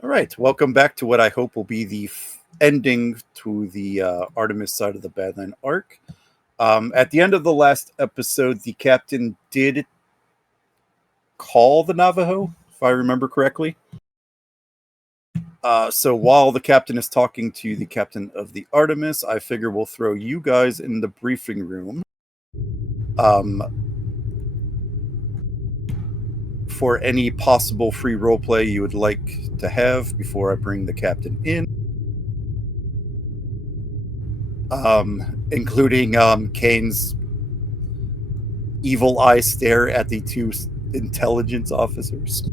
All right, welcome back to what I hope will be the ending to the Artemis side of the Badland arc. At the end of the last episode, the captain did call the Navajo, if I remember correctly. So while the captain is talking to the captain of the Artemis, I figure we'll throw you guys in the briefing room um, for any possible free roleplay you would like to have before I bring the captain in. Including Kane's evil eye stare at the two intelligence officers.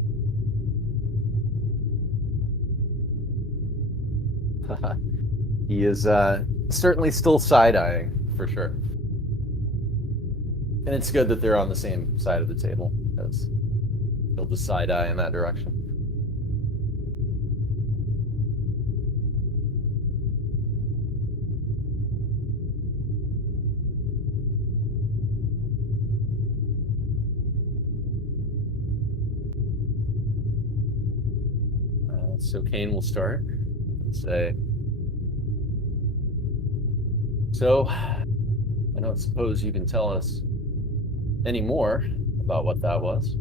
He is certainly still side-eyeing, for sure. And it's good that they're on the same side of the table, because he'll just side-eye in that direction. So Kane will start and say, so, I don't suppose you can tell us any more about what that was?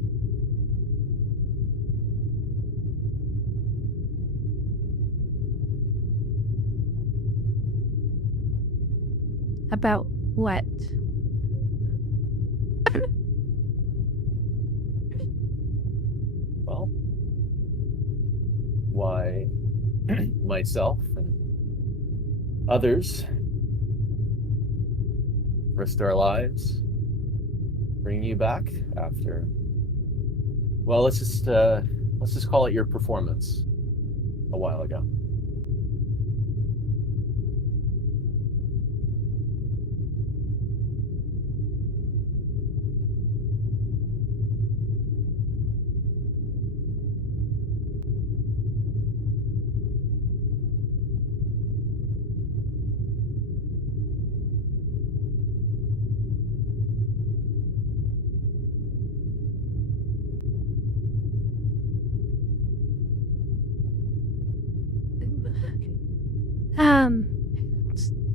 About what? Well, why myself and others risked our lives bringing you back after, well, let's just call it your performance a while ago.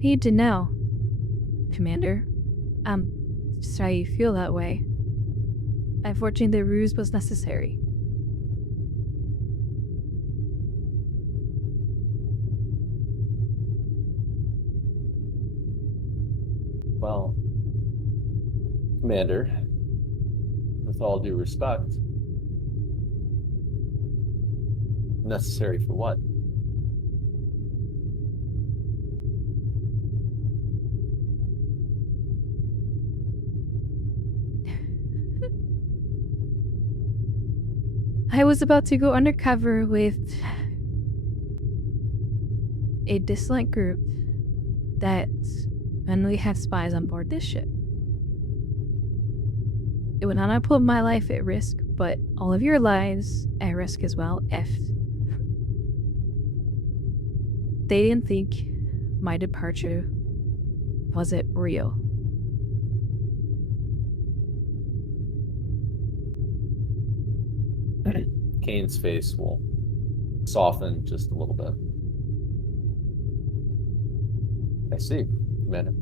Need to know, Commander. Sorry you feel that way. Unfortunately, the ruse was necessary. Well, Commander, with all due respect, necessary for what? I was about to go undercover with a disliked group that manually had spies on board this ship. It would not put my life at risk, but all of your lives at risk as well if they didn't think my departure wasn't real. Kane's face will soften just a little bit. I see, Commander.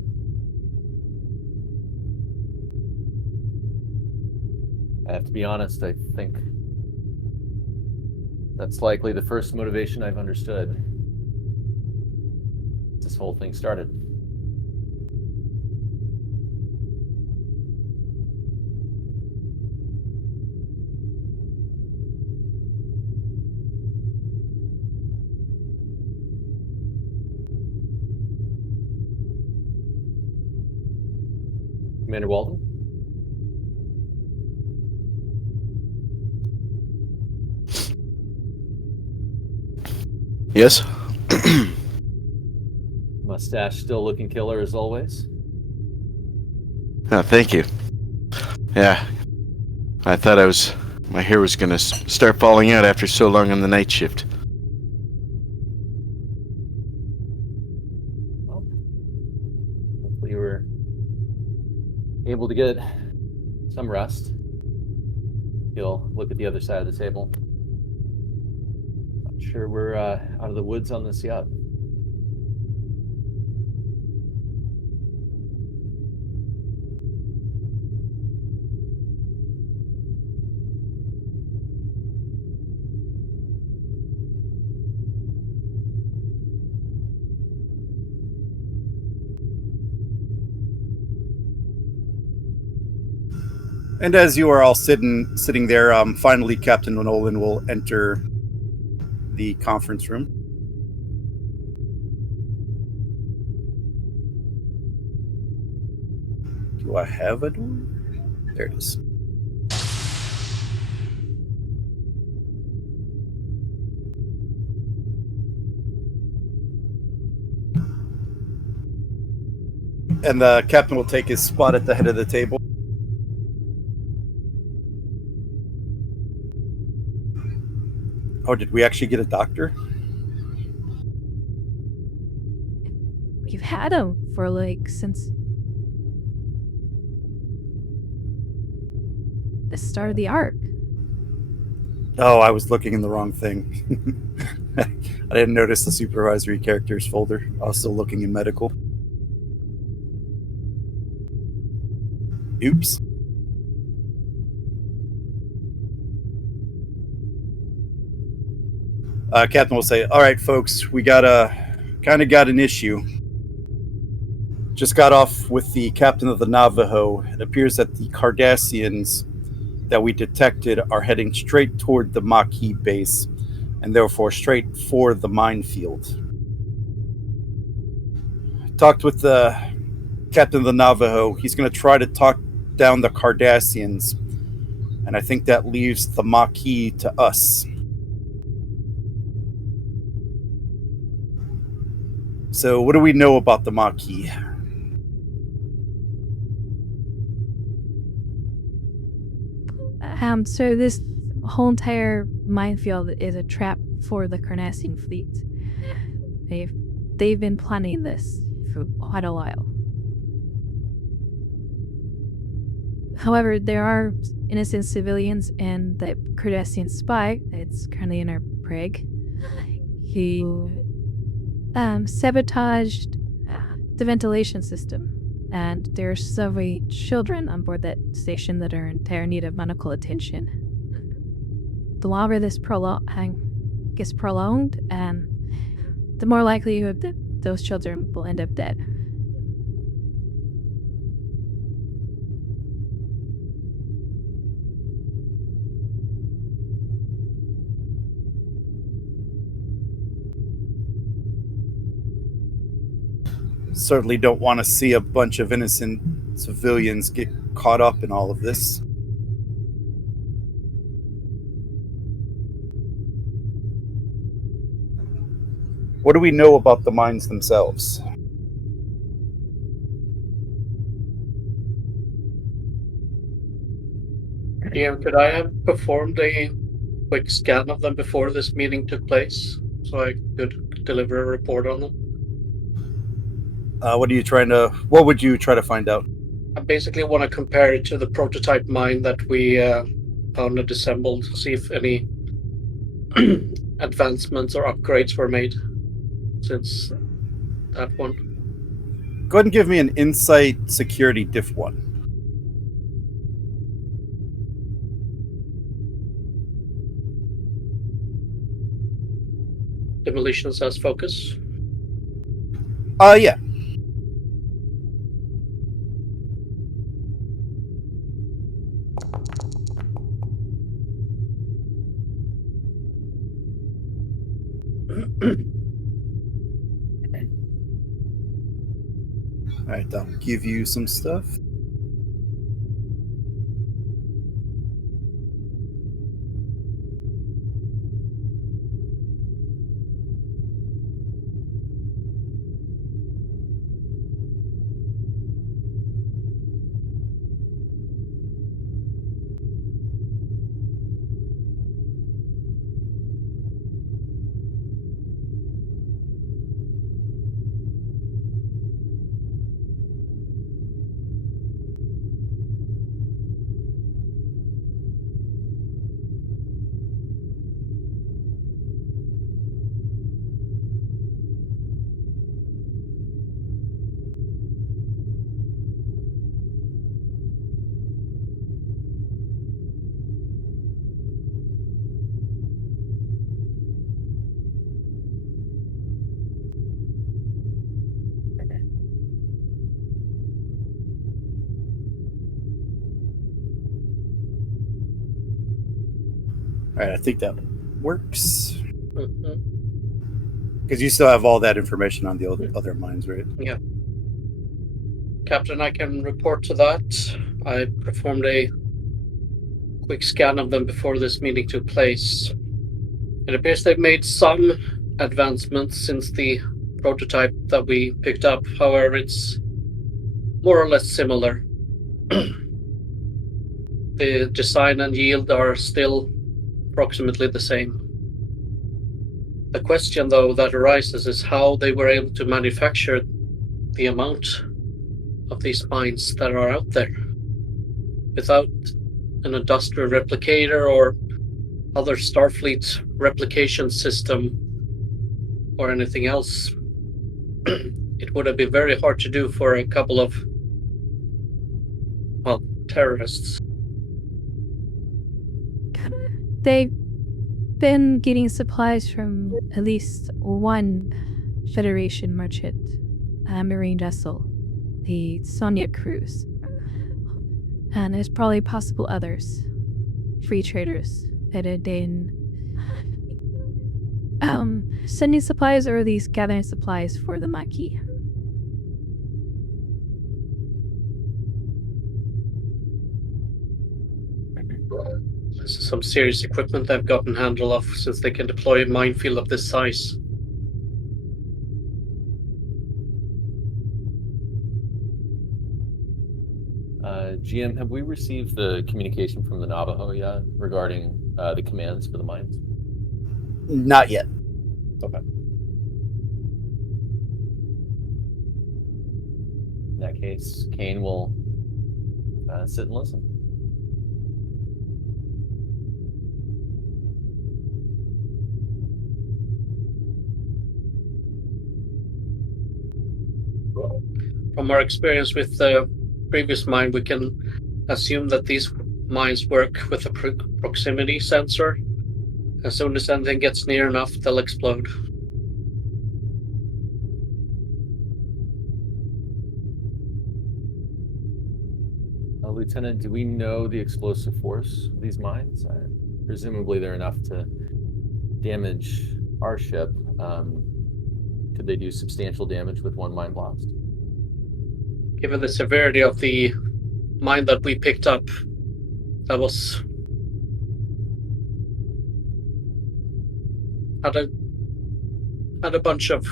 I have to be honest, I think that's likely the first motivation I've understood since this whole thing started. Commander Walden? Yes? Mustache still looking killer as always. Oh, thank you. Yeah. I thought my hair was gonna start falling out after so long on the night shift. Well, hopefully you were able to get some rest. He'll look at the other side of the table. Sure, we're out of the woods on this yet. And as you are all sitting there, finally Captain Nolan will enter the conference room. Do I have a door? There it is. And the captain will take his spot at the head of the table. Oh, did we actually get a doctor? We've had him for like since the start of the arc. Oh, I was looking in the wrong thing. I didn't notice the supervisory characters folder. I was still looking in medical. Oops. Captain will say, "All right, folks, we got an issue. Just got off with the captain of the Navajo. It appears that the Cardassians that we detected are heading straight toward the Maquis base, and therefore straight for the minefield. Talked with the captain of the Navajo. He's going to try to talk down the Cardassians, and I think that leaves the Maquis to us. So, what do we know about the Maquis?" So this whole entire minefield is a trap for the Cardassian fleet. They've been planning this for quite a while. However, there are innocent civilians, and the Cardassian spy that's currently in our brig, he sabotaged the ventilation system, and there are several children on board that station that are in dire need of medical attention. The longer this gets prolonged, and the more likelihood that those children will end up dead. Certainly don't want to see a bunch of innocent civilians get caught up in all of this. What do we know about the mines themselves? Yeah, could I have performed a quick scan of them before this meeting took place so I could deliver a report on them? What would you try to find out? I basically want to compare it to the prototype mine that we found and assembled, see if any advancements or upgrades were made since that one. Go ahead and give me an insight security diff 1. Demolitions as focus. Yeah. Alright, I'll give you some stuff. right, I think that works. Mhm. Because you still have all that information on the other mines, right? Yeah. Captain, I can report to that. I performed a quick scan of them before this meeting took place. It appears they've made some advancements since the prototype that we picked up. However, it's more or less similar. The design and yield are still approximately the same. The question, though, that arises is how they were able to manufacture the amount of these mines that are out there without an industrial replicator or other Starfleet replication system or anything else. It would have been very hard to do for a couple of, well, terrorists. They've been getting supplies from at least one Federation merchant marine vessel, the Sonia Cruise. And there's probably possible others, free traders that had been sending supplies or at least gathering supplies for the Maquis. This is some serious equipment they've gotten handle of, since they can deploy a minefield of this size. GM, have we received the communication from the Navajo yet regarding the commands for the mines? Not yet. Okay. In that case, Kane will sit and listen. From our experience with the previous mine, we can assume that these mines work with a proximity sensor. As soon as anything gets near enough, they'll explode. Lieutenant, do we know the explosive force of these mines? Presumably they're enough to damage our ship. Could they do substantial damage with one mine blast? Given the severity of the mine that we picked up, that was had a bunch of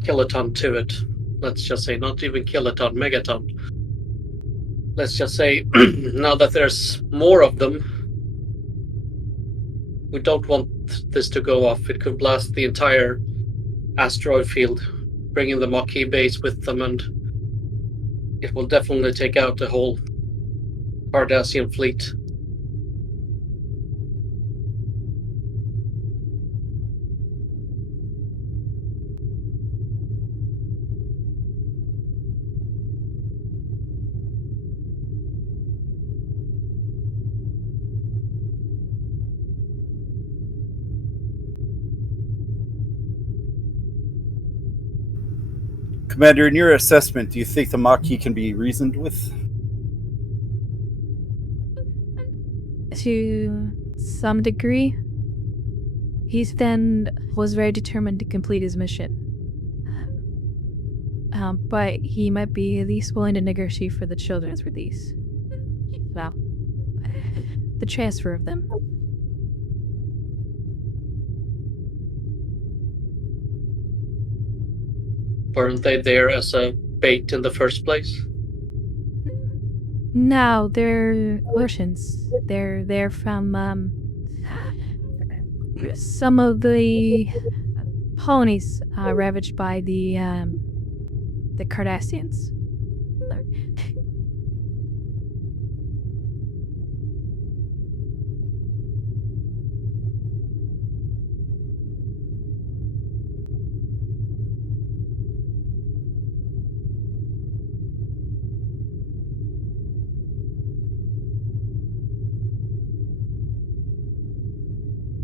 kiloton to it. Let's just say, not even kiloton, megaton. Let's just say, now that there's more of them, we don't want this to go off. It could blast the entire asteroid field, bringing the Maquis base with them, and it will definitely take out the whole Cardassian fleet. Commander, in your assessment, do you think the Maquis can be reasoned with? To some degree. He then was very determined to complete his mission. But he might be at least willing to negotiate for the children's release. Well, the transfer of them. Weren't they there as a bait in the first place? No, they're Russians. They're from some of the colonies ravaged by the Cardassians.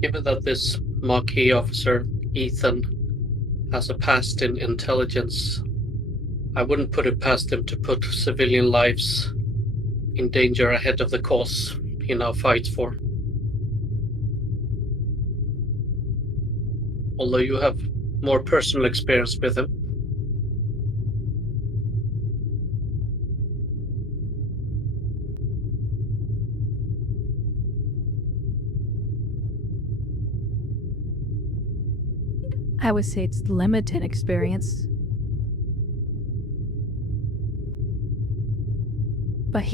Given that this Maquis officer, Ethan, has a past in intelligence, I wouldn't put it past him to put civilian lives in danger ahead of the cause he now fights for. although you have more personal experience with him. I would say it's limited experience. But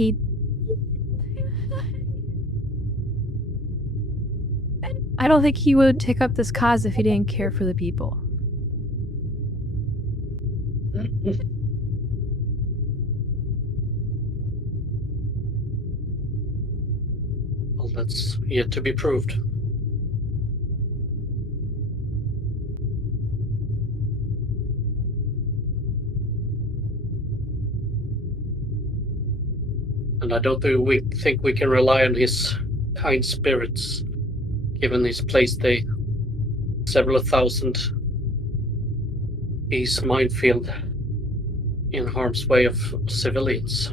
I don't think he would take up this cause if he didn't care for the people. Well, that's yet to be proved. And I don't think we can rely on his kind spirits, given he's placed a several thousand piece minefield in harm's way of civilians.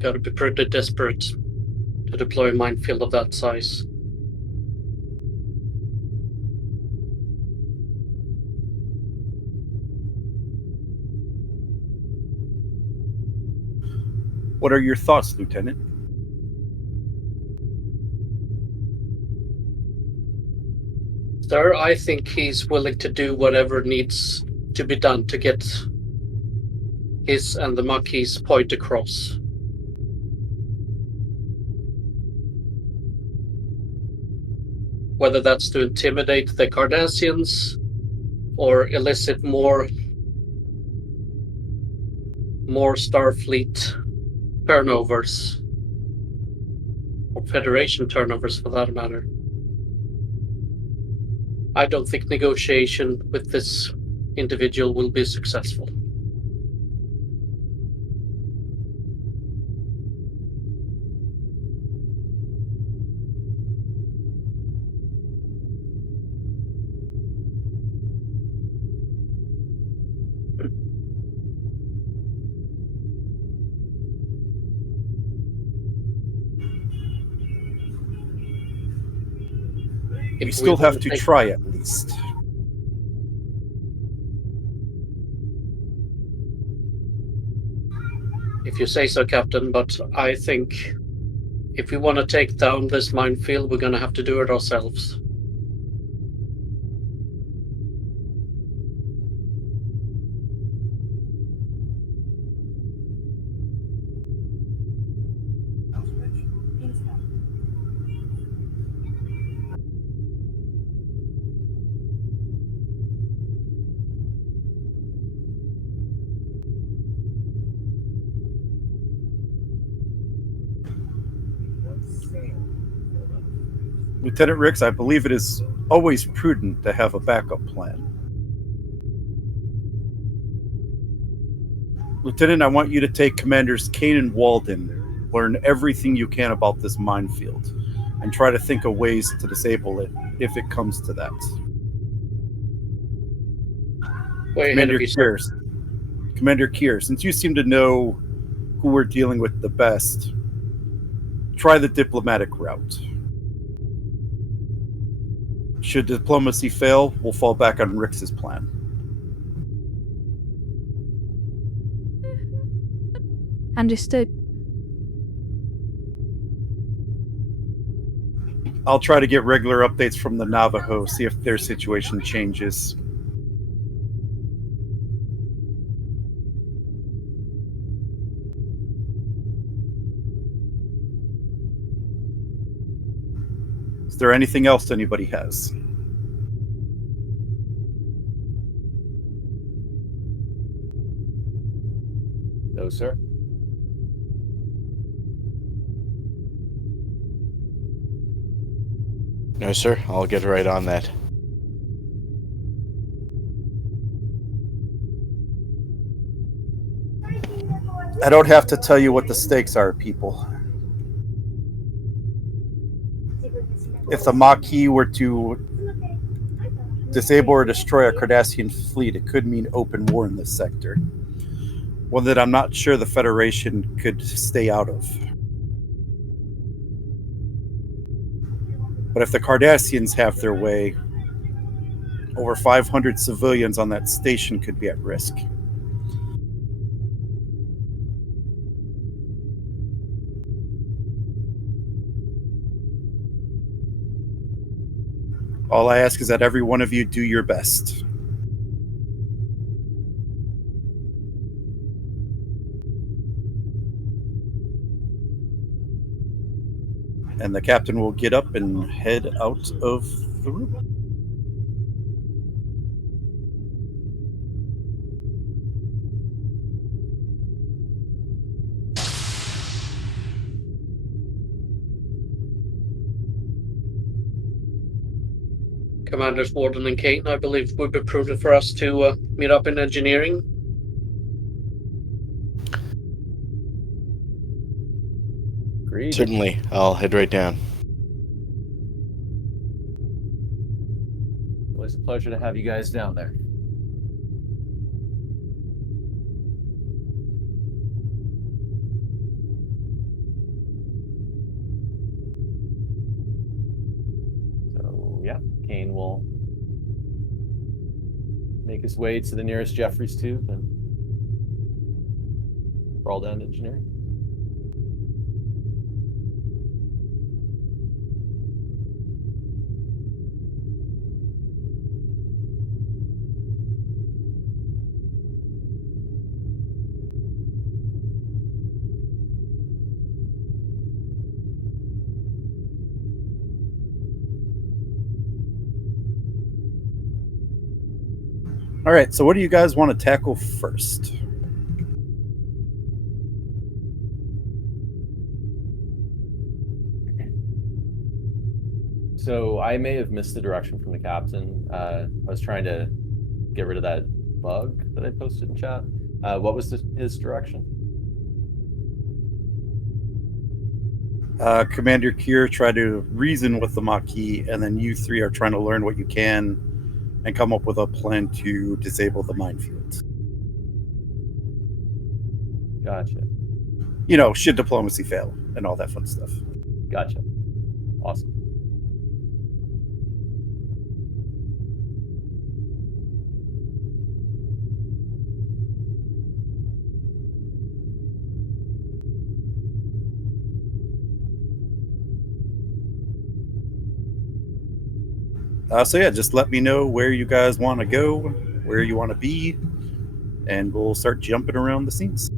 Gotta be pretty desperate to deploy a minefield of that size. What are your thoughts, Lieutenant? Sir, I think he's willing to do whatever needs to be done to get his and the Maquis' point across. Whether that's to intimidate the Cardassians or elicit more Starfleet turnovers, or Federation turnovers for that matter. I don't think negotiation with this individual will be successful. We still have to try at least. If you say so, Captain, but I think if we want to take down this minefield, we're going to have to do it ourselves. Lieutenant Ricks, I believe it is always prudent to have a backup plan. Lieutenant, I want you to take Commanders Kane and Walden, learn everything you can about this minefield, and try to think of ways to disable it if it comes to that. Commander Kier, since you seem to know who we're dealing with the best, try the diplomatic route. Should diplomacy fail, we'll fall back on Ricks's plan. Understood. I'll try to get regular updates from the Navajo, see if their situation changes. Is there anything else anybody has? No, sir. No, sir. I'll get right on that. I don't have to tell you what the stakes are, people. If the Maquis were to disable or destroy a Cardassian fleet, it could mean open war in this sector. one that I'm not sure the Federation could stay out of. But if the Cardassians have their way, over 500 civilians on that station could be at risk. All I ask is that every one of you do your best. And the captain will get up and head out of the room. Commanders Warden and Kane, I believe it would be prudent for us to meet up in engineering. Agreed. Certainly, I'll head right down. Always a pleasure to have you guys down there. So, yeah, Kane will make his way to the nearest Jeffries tube and crawl down to engineering. All right, so what do you guys want to tackle first? So I may have missed the direction from the captain. I was trying to get rid of that bug that I posted in chat. What was his direction? Commander Kier tried to reason with the Maquis, and then you three are trying to learn what you can and come up with a plan to disable the minefield. Gotcha. You know, should diplomacy fail and all that fun stuff. Gotcha. Awesome. So yeah, just let me know where you guys want to go, where you want to be, and we'll start jumping around the scenes.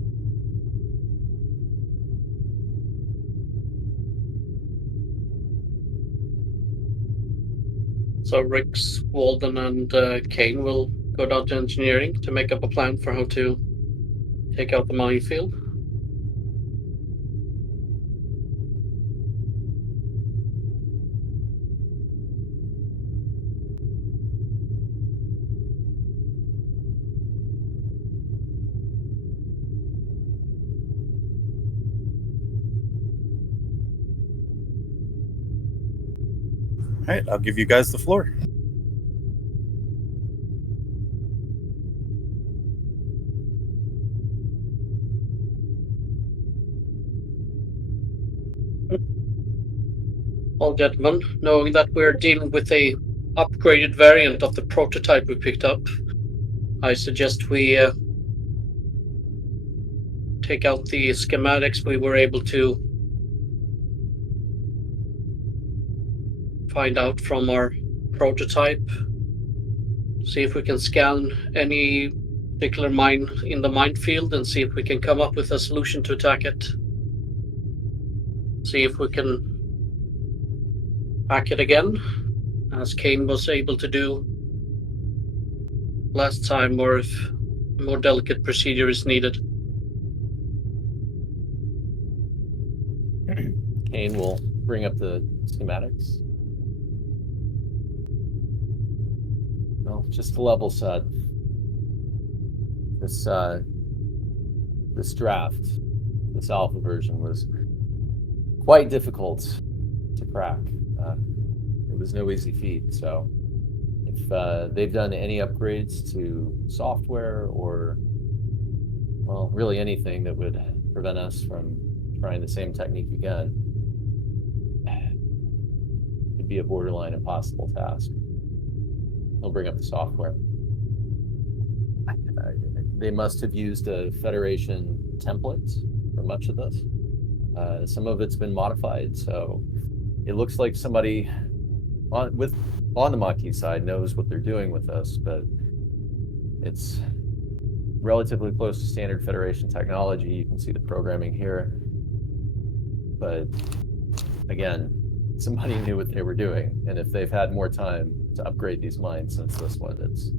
So Rix, Walden, and Kane will go down to engineering to make up a plan for how to take out the minefield. All right, I'll give you guys the floor. Well, gentlemen, knowing that we're dealing with a upgraded variant of the prototype we picked up, I suggest we take out the schematics we were able to find out from our prototype. See if we can scan any particular mine in the minefield and see if we can come up with a solution to attack it. See if we can hack it again, as Kane was able to do last time, or if a more delicate procedure is needed. Kane will bring up the schematics. Well, just to level set, this draft, this alpha version, was quite difficult to crack. It was no easy feat. So if they've done any upgrades to software or well, really anything that would prevent us from trying the same technique again would be a borderline impossible task. He'll bring up the software. They must have used a Federation template for much of this. Some of it's been modified, so it looks like somebody on the Maquis side knows what they're doing with this, but it's relatively close to standard Federation technology. You can see the programming here, but again, somebody knew what they were doing, and if they've had more time to upgrade these mines since this one, it's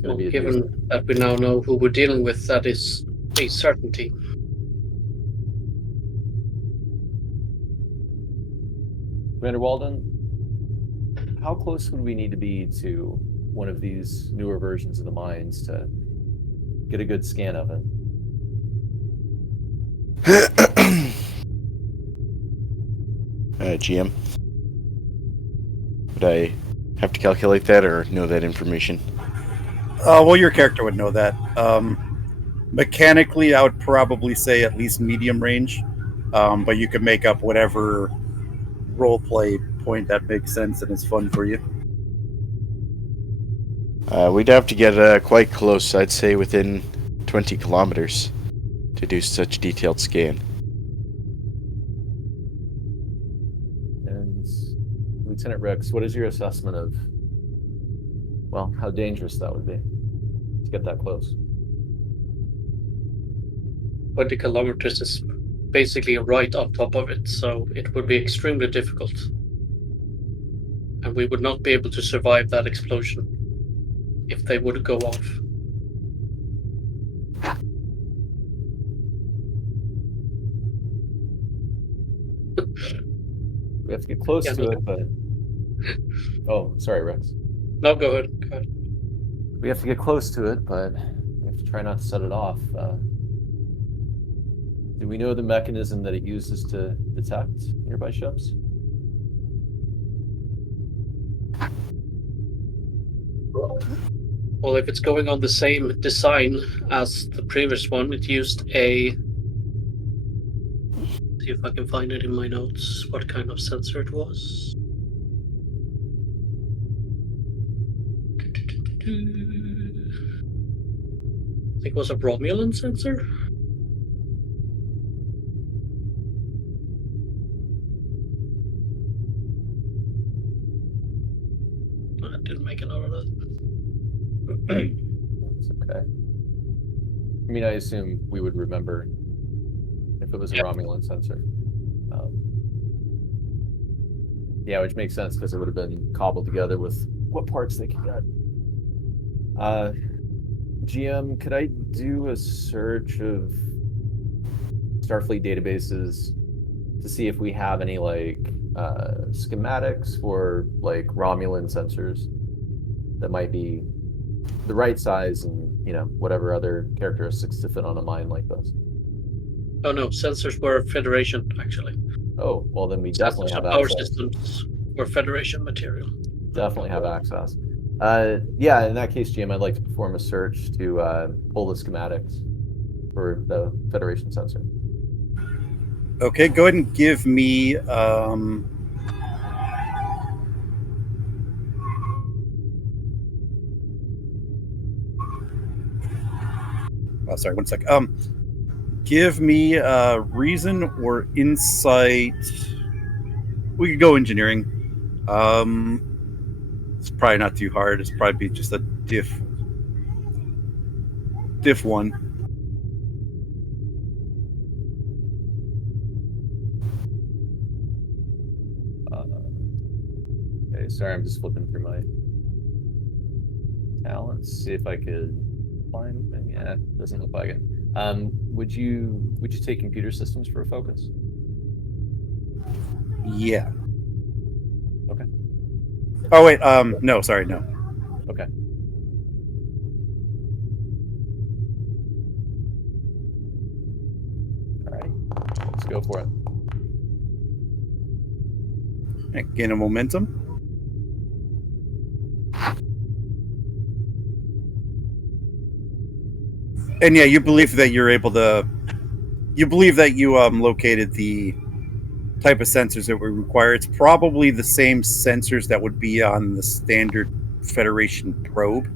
going to be given that we now know who we're dealing with, that is a certainty. Commander Walden, how close would we need to be to one of these newer versions of the mines to get a good scan of it? GM, would I have to calculate that or know that information? Well, your character would know that. Mechanically, I would probably say at least medium range, but you could make up whatever roleplay point that makes sense and is fun for you. We'd have to get quite close, I'd say within 20 kilometers, to do such detailed scan. And Lieutenant Rex, what is your assessment of, well, how dangerous that would be to get that close? 20 kilometers is basically right on top of it, so it would be extremely difficult. And we would not be able to survive that explosion if they would go off. We have to get close to it, but... Oh, sorry, Rex. No, go ahead. Go ahead. We have to get close to it, but we have to try not to set it off. Do we know the mechanism that it uses to detect nearby ships? Well, if it's going on the same design as the previous one, it used a... See if I can find it in my notes, what kind of sensor it was. I think it was a Romulan sensor. I didn't make a note of that. That's okay. I mean, I assume we would remember if it was a Romulan sensor. Yeah, which makes sense because it would have been cobbled together with what parts they could get. GM, could I do a search of Starfleet databases to see if we have any like schematics for like Romulan sensors that might be the right size and, you know, whatever other characteristics to fit on a mine like this? Oh no, sensors were Federation actually. Oh, well then we definitely have power access. systems were Federation material. Definitely have access. Yeah, in that case, GM, I'd like to perform a search to pull the schematics for the Federation sensor. Okay, go ahead and give me sorry, 1 sec. Give me reason or insight. We could go engineering. It's probably not too hard. It's probably just a diff 1. Okay, sorry, I'm just flipping through my talents, see if I could find anything. Yeah, doesn't look like it. Would you take computer systems for a focus? Yeah. Okay. Oh wait, no, sorry, no. Okay. All right, let's go for it. Gain a momentum. And yeah, you believe that you're able to. You believe that you located the type of sensors that we require. It's probably the same sensors that would be on the standard Federation probe.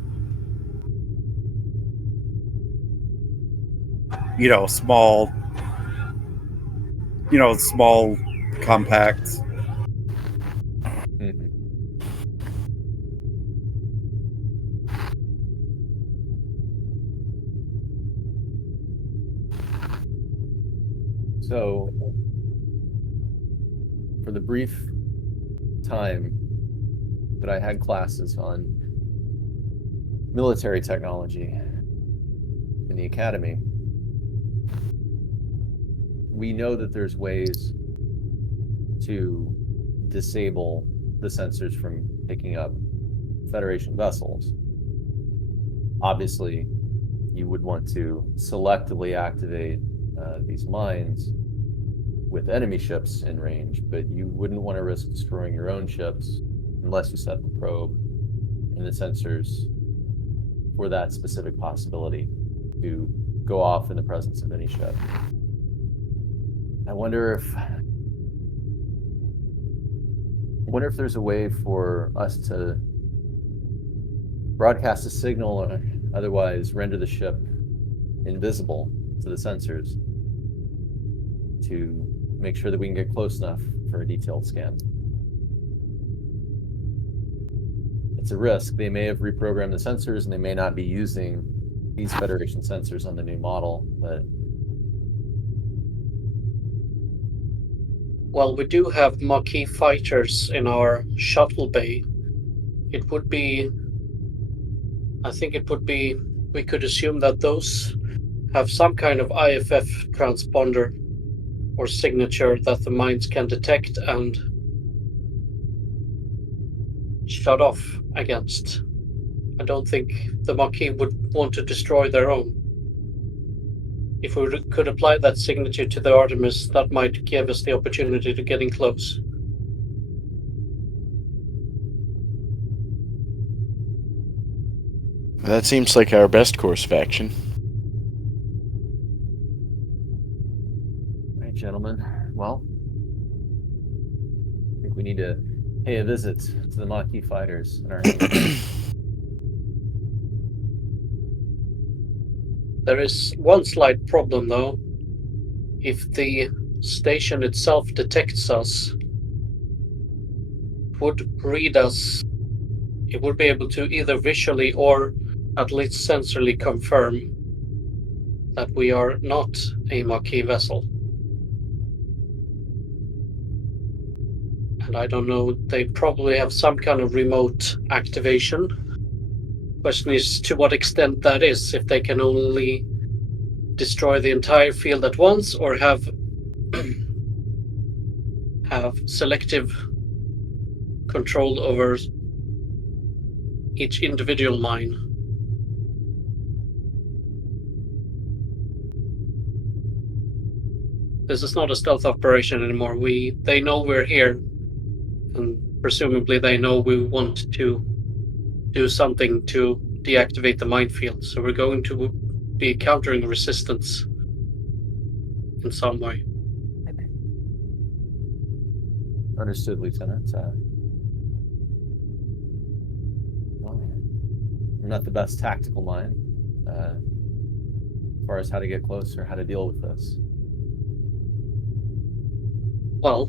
You know, small, small, compact. Mhm. So, for the brief time that I had classes on military technology in the academy, we know that there's ways to disable the sensors from picking up Federation vessels. Obviously, you would want to selectively activate these mines with enemy ships in range, but you wouldn't want to risk destroying your own ships unless you set the probe and the sensors for that specific possibility to go off in the presence of any ship. I wonder if there's a way for us to broadcast a signal or otherwise render the ship invisible to the sensors to make sure that we can get close enough for a detailed scan. It's a risk. They may have reprogrammed the sensors and they may not be using these Federation sensors on the new model, but Well, we do have Maquis fighters in our shuttle bay. We could assume that those have some kind of IFF transponder or signature that the mines can detect and shut off against. I don't think the Maquis would want to destroy their own. If we could apply that signature to the Artemis, that might give us the opportunity to get in close. That seems like our best course of action. all right, gentlemen. Well, I think we need to pay a visit to the Maquis fighters in our hangar. There is one slight problem, though. If the station itself detects us, it would read us. It would be able to either visually or at least sensorily confirm that we are not a Maquis vessel. And I don't know, they probably have some kind of remote activation. Question is to what extent that is, if they can only destroy the entire field at once or have selective control over each individual mine. This is not a stealth operation anymore. They know we're here, and presumably they know we want to do something to deactivate the minefield. So we're going to be countering resistance in some way. Understood, Lieutenant. Well, I'm not the best tactical mind as far as how to get close or how to deal with this. Well,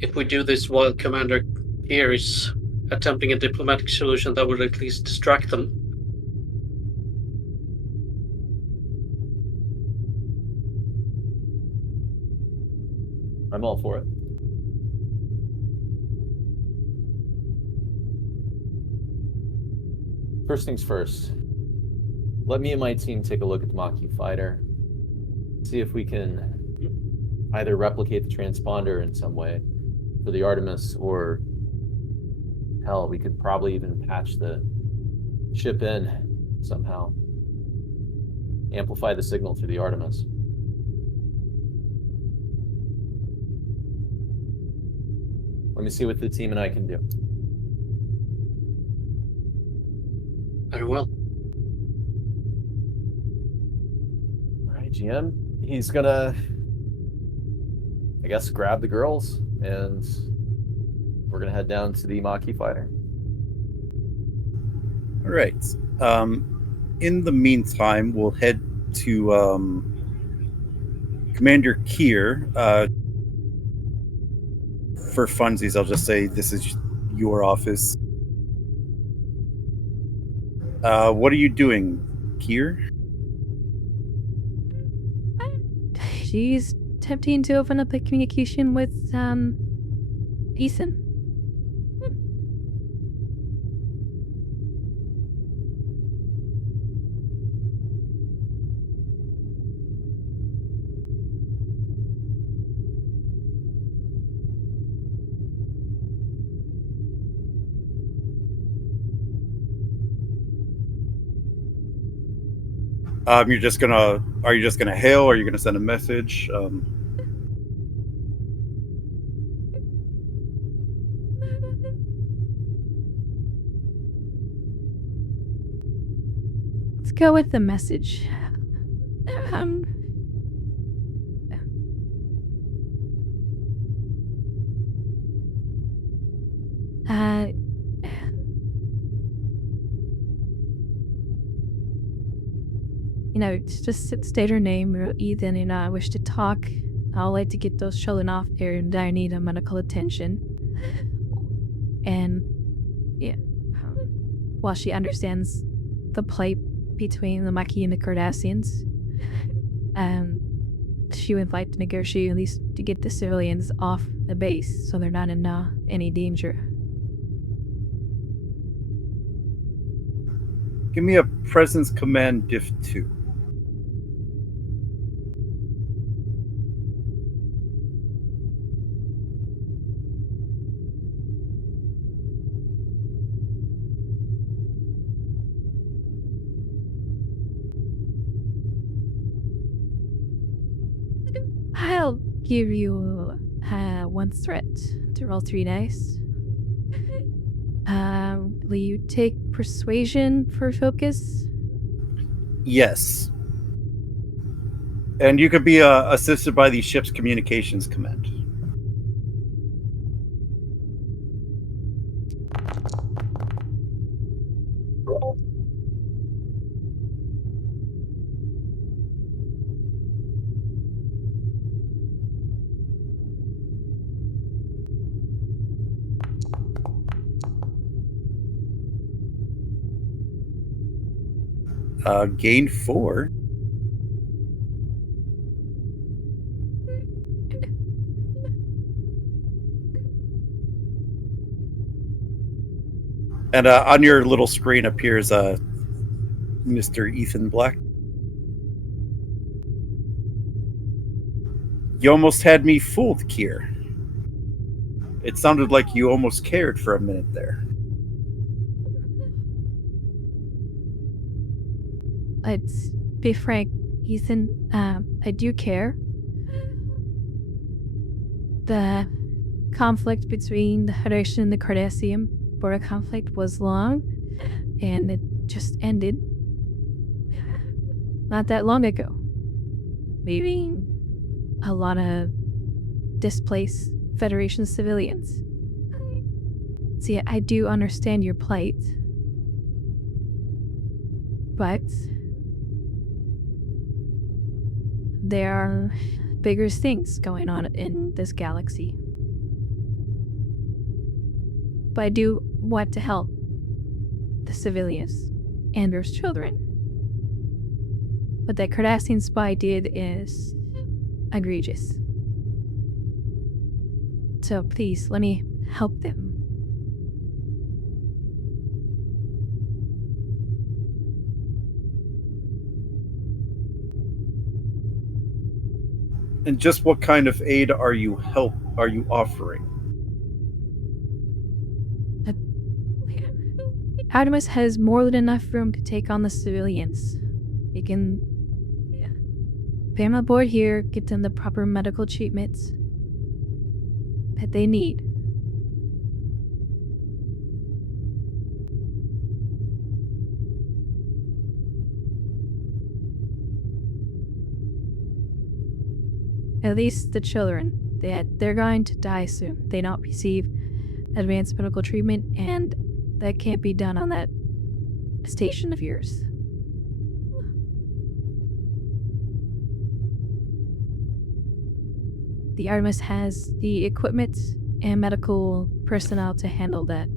if we do this while Commander here is attempting a diplomatic solution, that would at least distract them. I'm all for it. First things first, let me and my team take a look at the Maquis fighter, see if we can either replicate the transponder in some way for the Artemis, or hell, we could probably even patch the ship in somehow, amplify the signal through the Artemis. Let me see what the team and I can do. Very well. GM, he's gonna, I guess, grab the girls, and we're gonna head down to the Maquis fighter. All right. In the meantime, we'll head to Commander Kier. For funsies, I'll just say this is your office. What are you doing, Kier? She's attempting to open up a communication with Ethan. Are you just gonna hail? Or are you gonna send a message? Let's go with the message. Um, uh, just state her name, Ethan, I wish to talk. I'd like to get those children off there in dire need of medical attention. And, yeah, while she understands the plight between the Maquis and the Cardassians, she would like to negotiate at least to get the civilians off the base so they're not in any danger. Give me a presence command diff 2. I'll give you one threat to roll 3 dice. Will you take persuasion for focus? Yes. And you could be assisted by the ship's communications command. Gain 4. And on your little screen appears Mr. Ethan Black. You almost had me fooled, Kier. It sounded like you almost cared for a minute there. Let's be frank, Ethan. I do care. The conflict between the Federation and the Cardassian border conflict was long, and it just ended not that long ago, leaving a lot of displaced Federation civilians. See, I do understand your plight, but there are bigger things going on in this galaxy. But I do want to help the civilians and their children. What that Cardassian spy did is egregious. So please, let me help them. And just what kind of aid are you offering? Artemis has more than enough room to take on the civilians. We can put them aboard here, get them the proper medical treatments that they need. At least the children. They're going to die soon. They don't receive advanced medical treatment, and that can't be done on that station of yours. The Artemis has the equipment and medical personnel to handle that.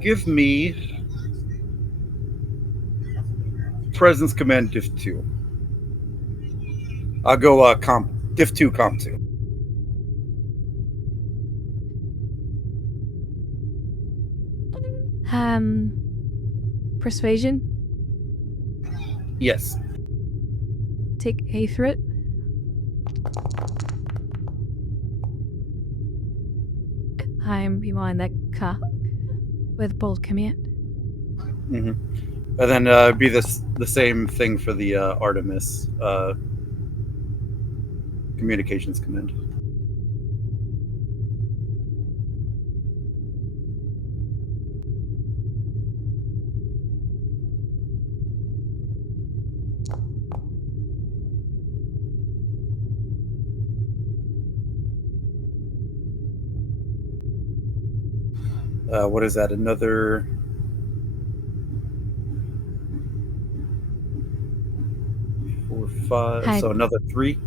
Give me Presence Command Diff 2. I'll go Diff 2 Comp 2. Persuasion? Yes. Take a threat. I'm behind that car with bold command. Mm-hmm. And then it'd be the same thing for the Artemis communications command. What is that? Another 4, 5. Hi. So another 3.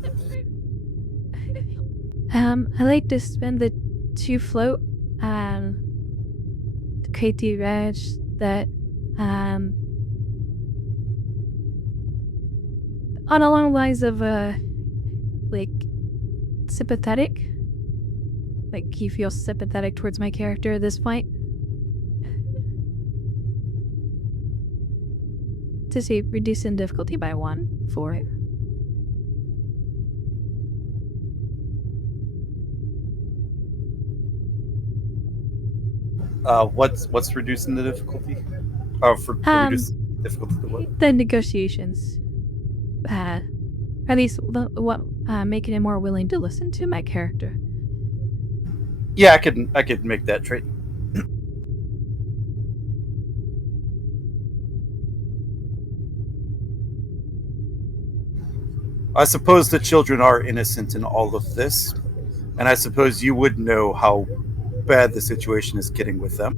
I like to spend the 2 float to create the rage that on along the lines of like sympathetic. Like he feels sympathetic towards my character at this point. To see reducing difficulty by 1 for it. What's reducing the difficulty? Oh, for reducing difficulty to what? The negotiations. At least what making him more willing to listen to my character. Yeah, I could make that trait. I suppose the children are innocent in all of this, and I suppose you would know how bad the situation is getting with them.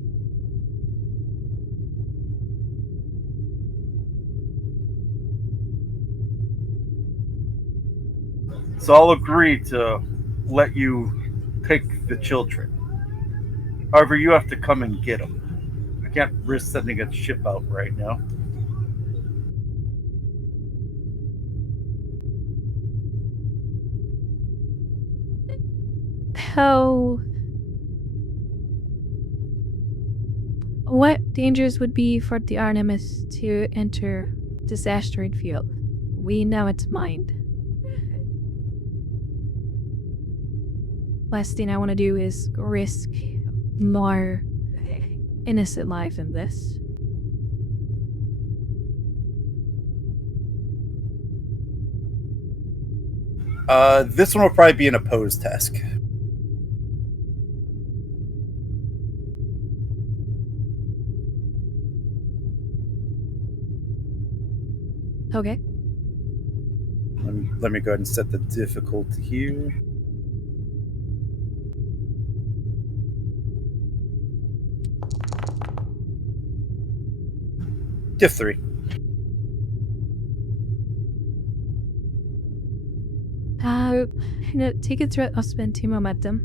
So I'll agree to let you pick the children. However, you have to come and get them. I can't risk sending a ship out right now. How... What dangers would be for the Artemis to enter this asteroid field? We know its mind. Last thing I want to do is risk more innocent lives than this. This one will probably be an opposed task. Okay. Let me go ahead and set the difficulty here. Diff 3. Take a threat, I'll spend 2 momentum.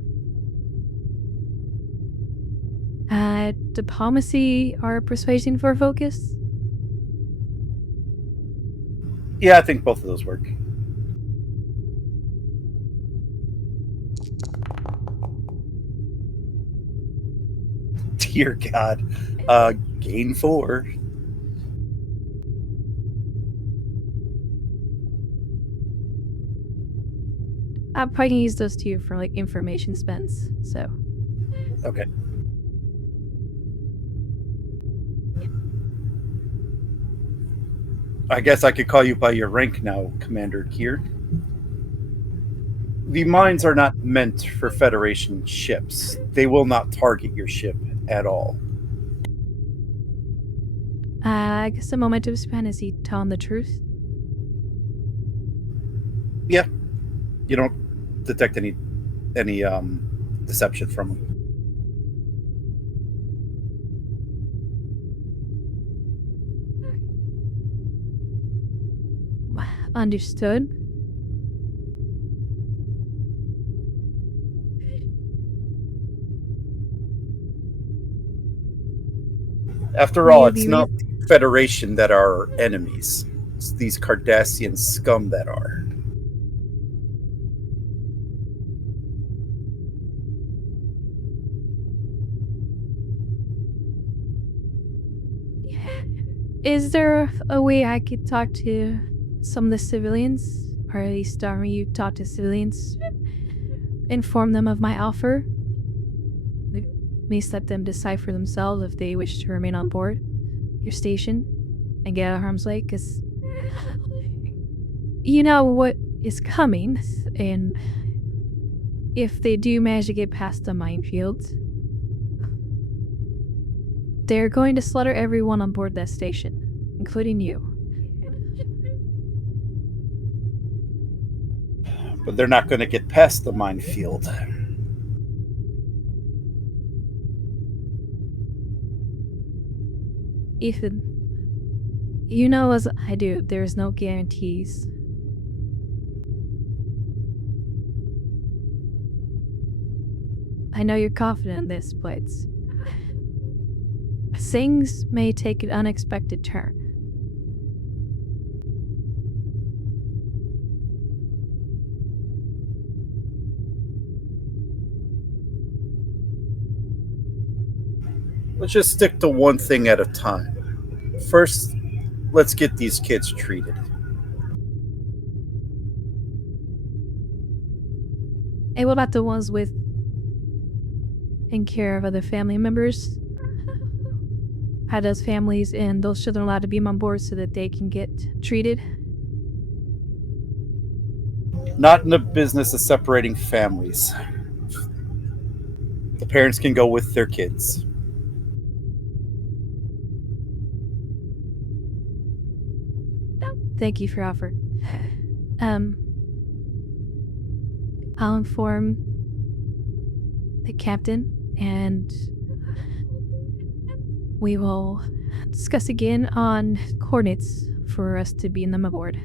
Diplomacy or persuasion for focus? Yeah, I think both of those work. Dear God. Gain 4. I'm probably gonna use those 2 for like information spends, so. Okay. I guess I could call you by your rank now, Commander Kier. The mines are not meant for Federation ships. They will not target your ship at all. I guess a moment of span, is he telling the truth? Yeah, you don't detect any deception from him. Understood. After all, Maybe it's not the Federation that are enemies. It's these Cardassian scum that are. Is there a way I could talk to some of the civilians? Or at least you talk to civilians? Inform them of my offer? Please let them decide for themselves if they wish to remain on board your station and get out of harm's way, because you know what is coming, and if they do manage to get past the minefield, they're going to slaughter everyone on board that station, including you. But they're not going to get past the minefield. Ethan, you know as I do, there's no guarantees. I know you're confident in this, but things may take an unexpected turn. Let's just stick to one thing at a time. First, let's get these kids treated. Hey, what about the ones with in care of other family members? How does families and those children allowed to be on board so that they can get treated? Not in the business of separating families. The parents can go with their kids. Thank you for your offer. I'll inform the captain and we will discuss again on coordinates for us to be in them aboard.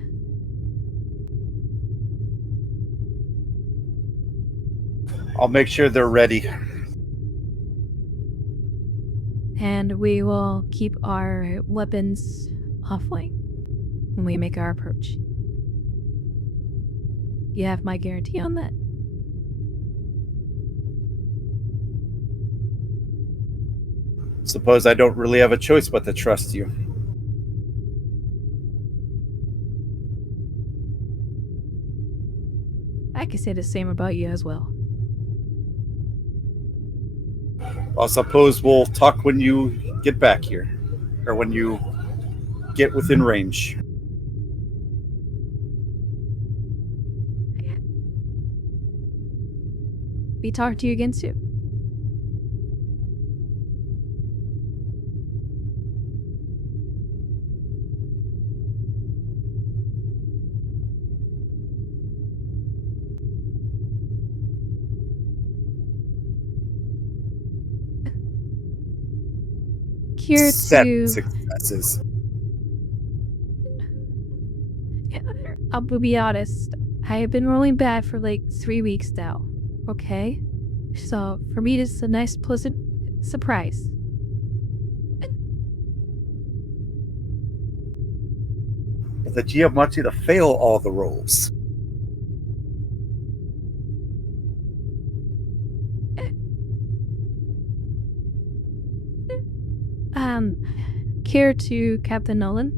I'll make sure they're ready. And we will keep our weapons offline when we make our approach. You have my guarantee on that. Suppose I don't really have a choice but to trust you. I can say the same about you as well. I suppose we'll talk when you get back here, or when you get within range. Be talking to you again soon. Here 7 to successes. I'll be honest, I have been rolling bad for like 3 weeks now, okay? So for me this is a nice pleasant surprise. But the GM wants you to fail all the rolls. Care to Captain Nolan?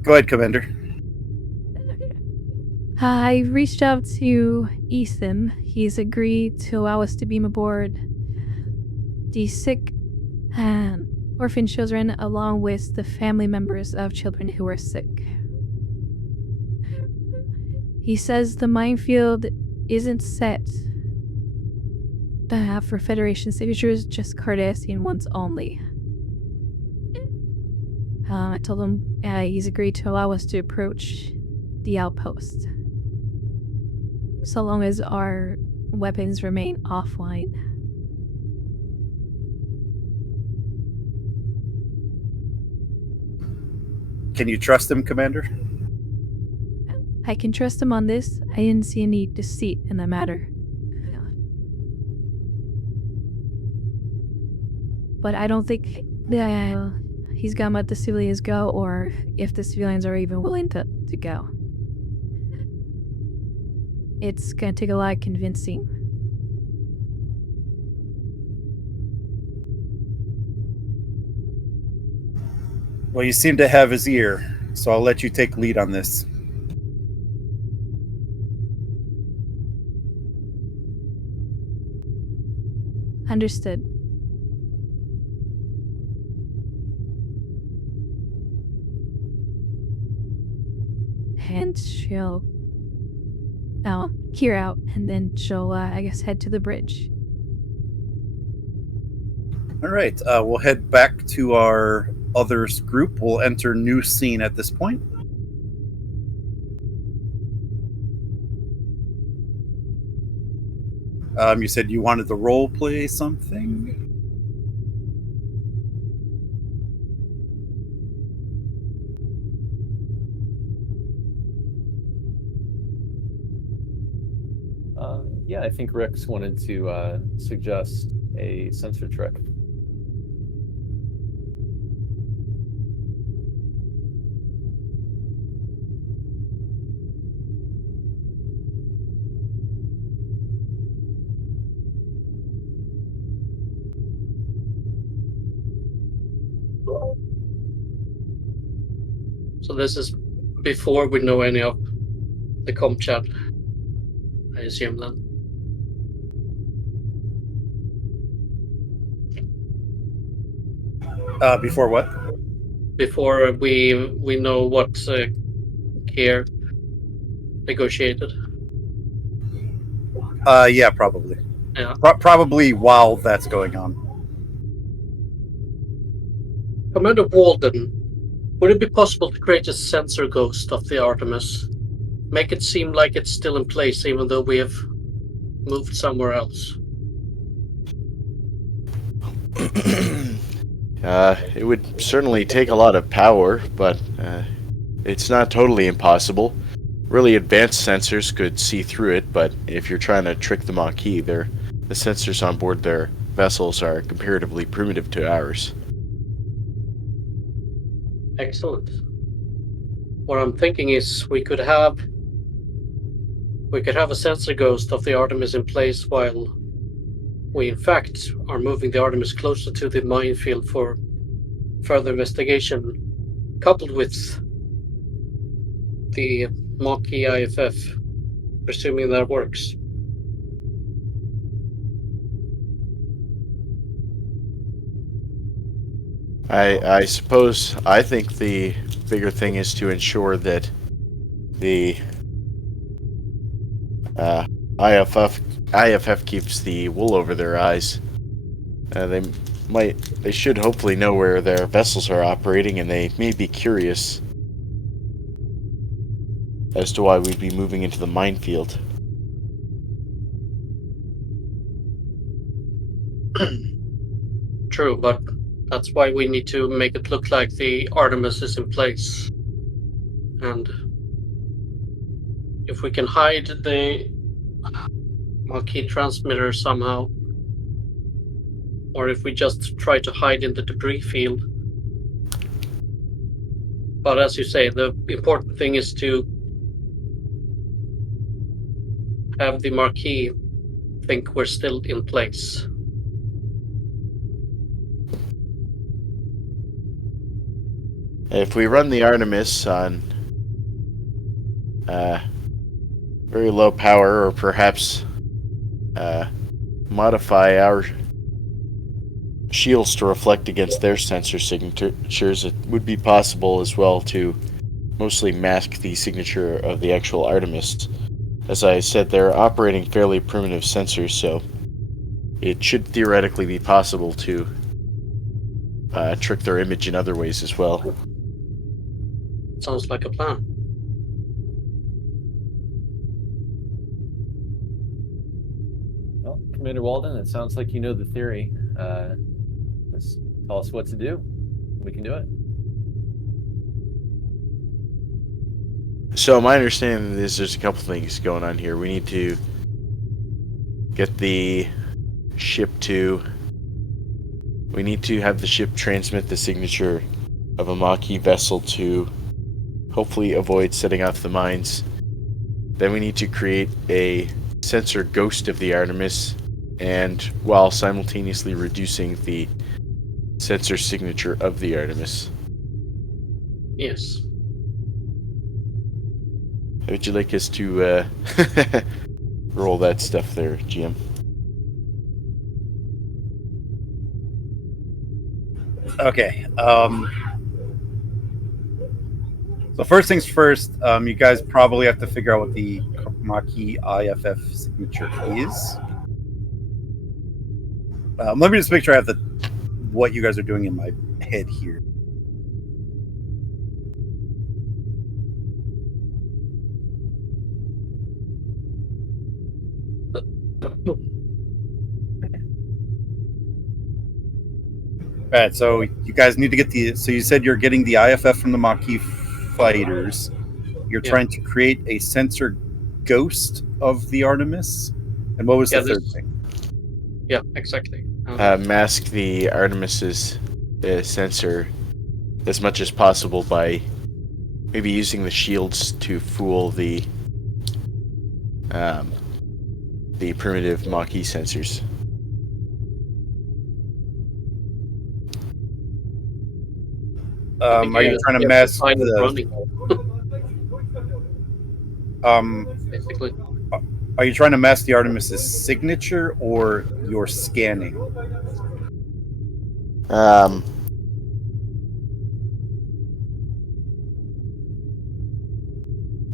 Go ahead, Commander. I reached out to Ethan. He's agreed to allow us to beam aboard the sick and orphan children along with the family members of children who are sick. He says the minefield isn't set for Federation signatures, just Cardassian ones only. I told him he's agreed to allow us to approach the outpost, so long as our weapons remain offline. Can you trust him, Commander? I can trust him on this. I didn't see any deceit in the matter. But I don't think he's gonna let the civilians go, or if the civilians are even willing to go. It's gonna take a lot of convincing. Well, you seem to have his ear, so I'll let you take lead on this. Understood. And she'll hear out, and then she'll, I guess, head to the bridge. All right, we'll head back to our others group. We'll enter new scene at this point. You said you wanted to role play something? Yeah, I think Rex wanted to suggest a sensor trick. So this is before we know any of the comp chat, I assume then. Before what? Before we know what Kier negotiated. Yeah, probably. Yeah. Probably while that's going on. Commander Walden, would it be possible to create a sensor ghost of the Artemis? Make it seem like it's still in place even though we have moved somewhere else. It would certainly take a lot of power, but it's not totally impossible. Really advanced sensors could see through it, but if you're trying to trick the Maquis, the sensors on board their vessels are comparatively primitive to ours. Excellent. What I'm thinking is we could have a sensor ghost of the Artemis in place while we in fact are moving the Artemis closer to the minefield for further investigation, coupled with the Maquis IFF, presuming that works. I suppose I think the bigger thing is to ensure that the IFF keeps the wool over their eyes. They should hopefully know where their vessels are operating, and they may be curious as to why we'd be moving into the minefield. True, but that's why we need to make it look like the Artemis is in place. And if we can hide the Maquis transmitter somehow, or if we just try to hide in the debris field. But as you say, the important thing is to have the Maquis think we're still in place. If we run the Artemis on very low power, or perhaps modify our shields to reflect against their sensor signatures, it would be possible as well to mostly mask the signature of the actual Artemis. As I said, they're operating fairly primitive sensors, so it should theoretically be possible to trick their image in other ways as well. Sounds like a plan. Well, Commander Walden, it sounds like you know the theory. Just tell us what to do. We can do it. So my understanding is there's a couple things going on here. We need to get the ship to... We need to have the ship transmit the signature of a Maquis vessel to hopefully avoid setting off the mines. Then we need to create a sensor ghost of the Artemis, and while simultaneously reducing the sensor signature of the Artemis. Yes. How would you like us to roll that stuff there, GM? Okay. So first things first, you guys probably have to figure out what the Maquis IFF signature is. Let me just make sure I have what you guys are doing in my head here. Alright, so you guys need to get so you said you're getting the IFF from the Maquis fighters. You're trying to create a sensor ghost of the Artemis. And what was the third thing? Yeah, exactly. Mask the Artemis's sensor as much as possible by maybe using the shields to fool the primitive Maquis sensors. Are you trying to mask basically. Are you trying to mask the Artemis's signature or your scanning?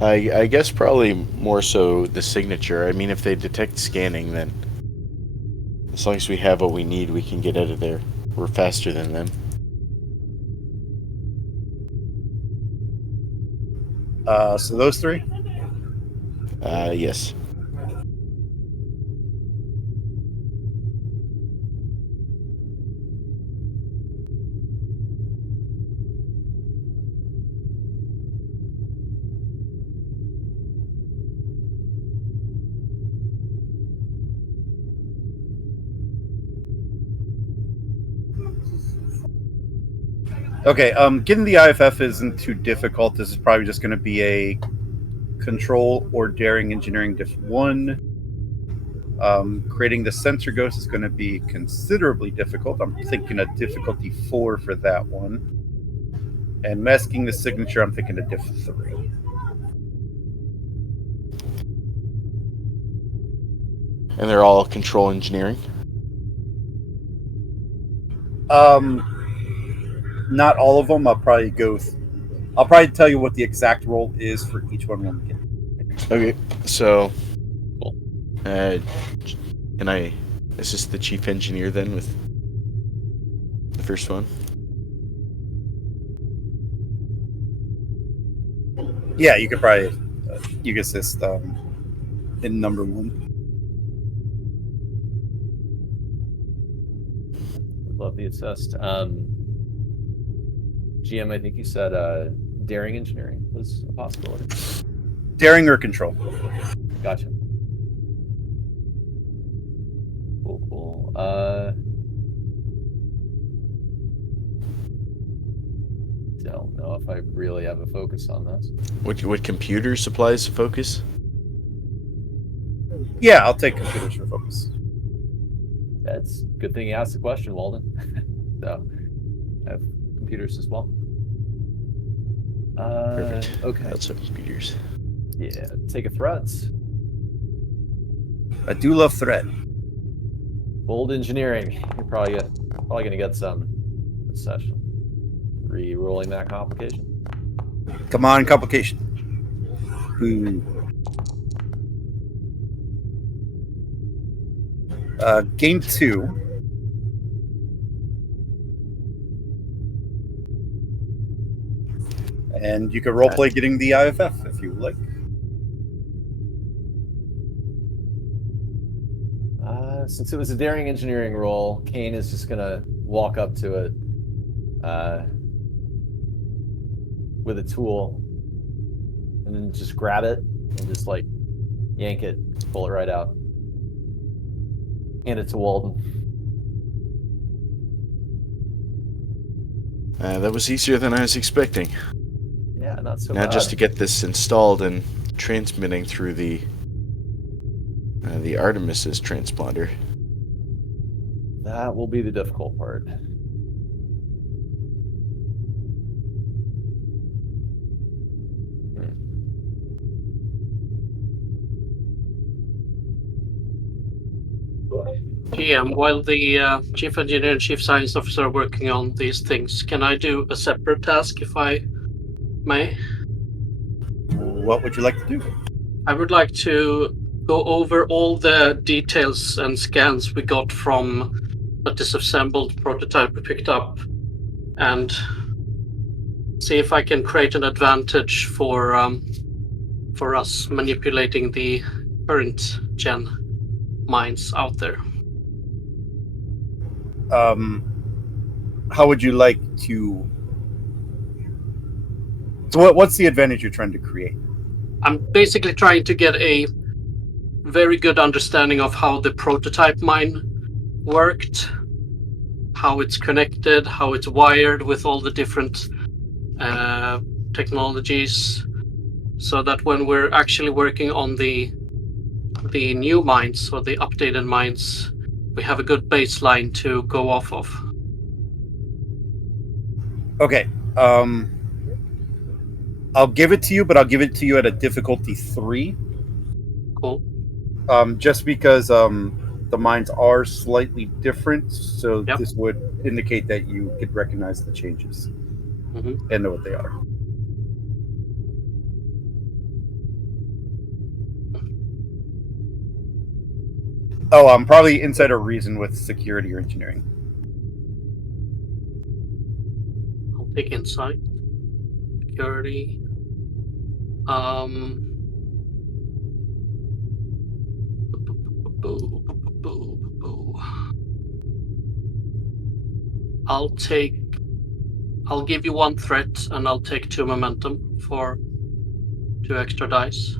I guess probably more so the signature. I mean, if they detect scanning, then as long as we have what we need, we can get out of there. We're faster than them. So those three? Yes. Okay, getting the IFF isn't too difficult. This is probably just going to be a control or daring engineering diff 1. Creating the sensor ghost is going to be considerably difficult. I'm thinking a difficulty 4 for that one. And masking the signature, I'm thinking a diff 3. And they're all control engineering? Not all of them. I'll probably tell you what the exact role is for each one when we get. Okay, so can I assist the chief engineer then with the first one? Yeah, you could probably you can assist in number 1. Love the assist. GM, I think you said daring engineering was a possibility. Daring or control. Gotcha. Cool. Don't know if I really have a focus on this. Would computer supplies a focus? Yeah, I'll take computers for focus. That's a good thing you asked the question, Walden. So, I have computers as well. Perfect. Okay. That's computers. Yeah, take a threats. I do love threat. Bold engineering. You're probably gonna get some this session. Re-rolling that complication. Come on, complication. Ooh. Game 2. And you can roleplay getting the IFF if you like. Since it was a daring engineering roll, Kane is just gonna walk up to it with a tool and then just grab it and just like yank it, pull it right out. Hand it to Walden. That was easier than I was expecting. Yeah, not so Now bad. just to get this installed and transmitting through the Artemis's transponder. That will be the difficult part. GM, while the chief engineer and chief science officer are working on these things, can I do a separate task if I may? What would you like to do? I would like to go over all the details and scans we got from the disassembled prototype we picked up and see if I can create an advantage for us manipulating the current gen mines out there. How would you like to? So, what's the advantage you're trying to create? I'm basically trying to get a very good understanding of how the prototype mine worked, how it's connected, how it's wired with all the different technologies, so that when we're actually working on the new mines or the updated mines, we have a good baseline to go off of. Okay. I'll give it to you, but I'll give it to you at a difficulty 3. Cool. Just because the mines are slightly different, so Yep. This would indicate that you could recognize the changes and know what they are. Oh, probably inside a reason with security or engineering. I'll take insight, security. I'll give you 1 threat and I'll take 2 momentum for 2 extra dice.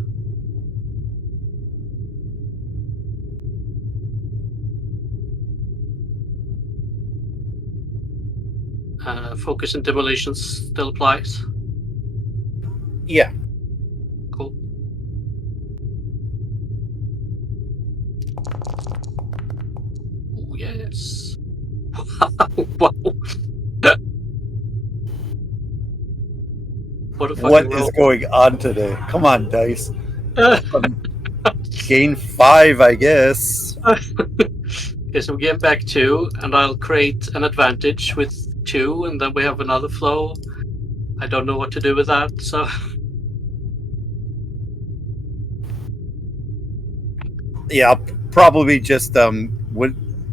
Focus and demolitions still applies. Yeah. Cool. Oh, yes. Wow. What is going on today? Come on, dice. Gain 5, I guess. Okay, so we get back 2, and I'll create an advantage with 2, and then we have another flow. I don't know what to do with that, so. Yeah, I'll probably just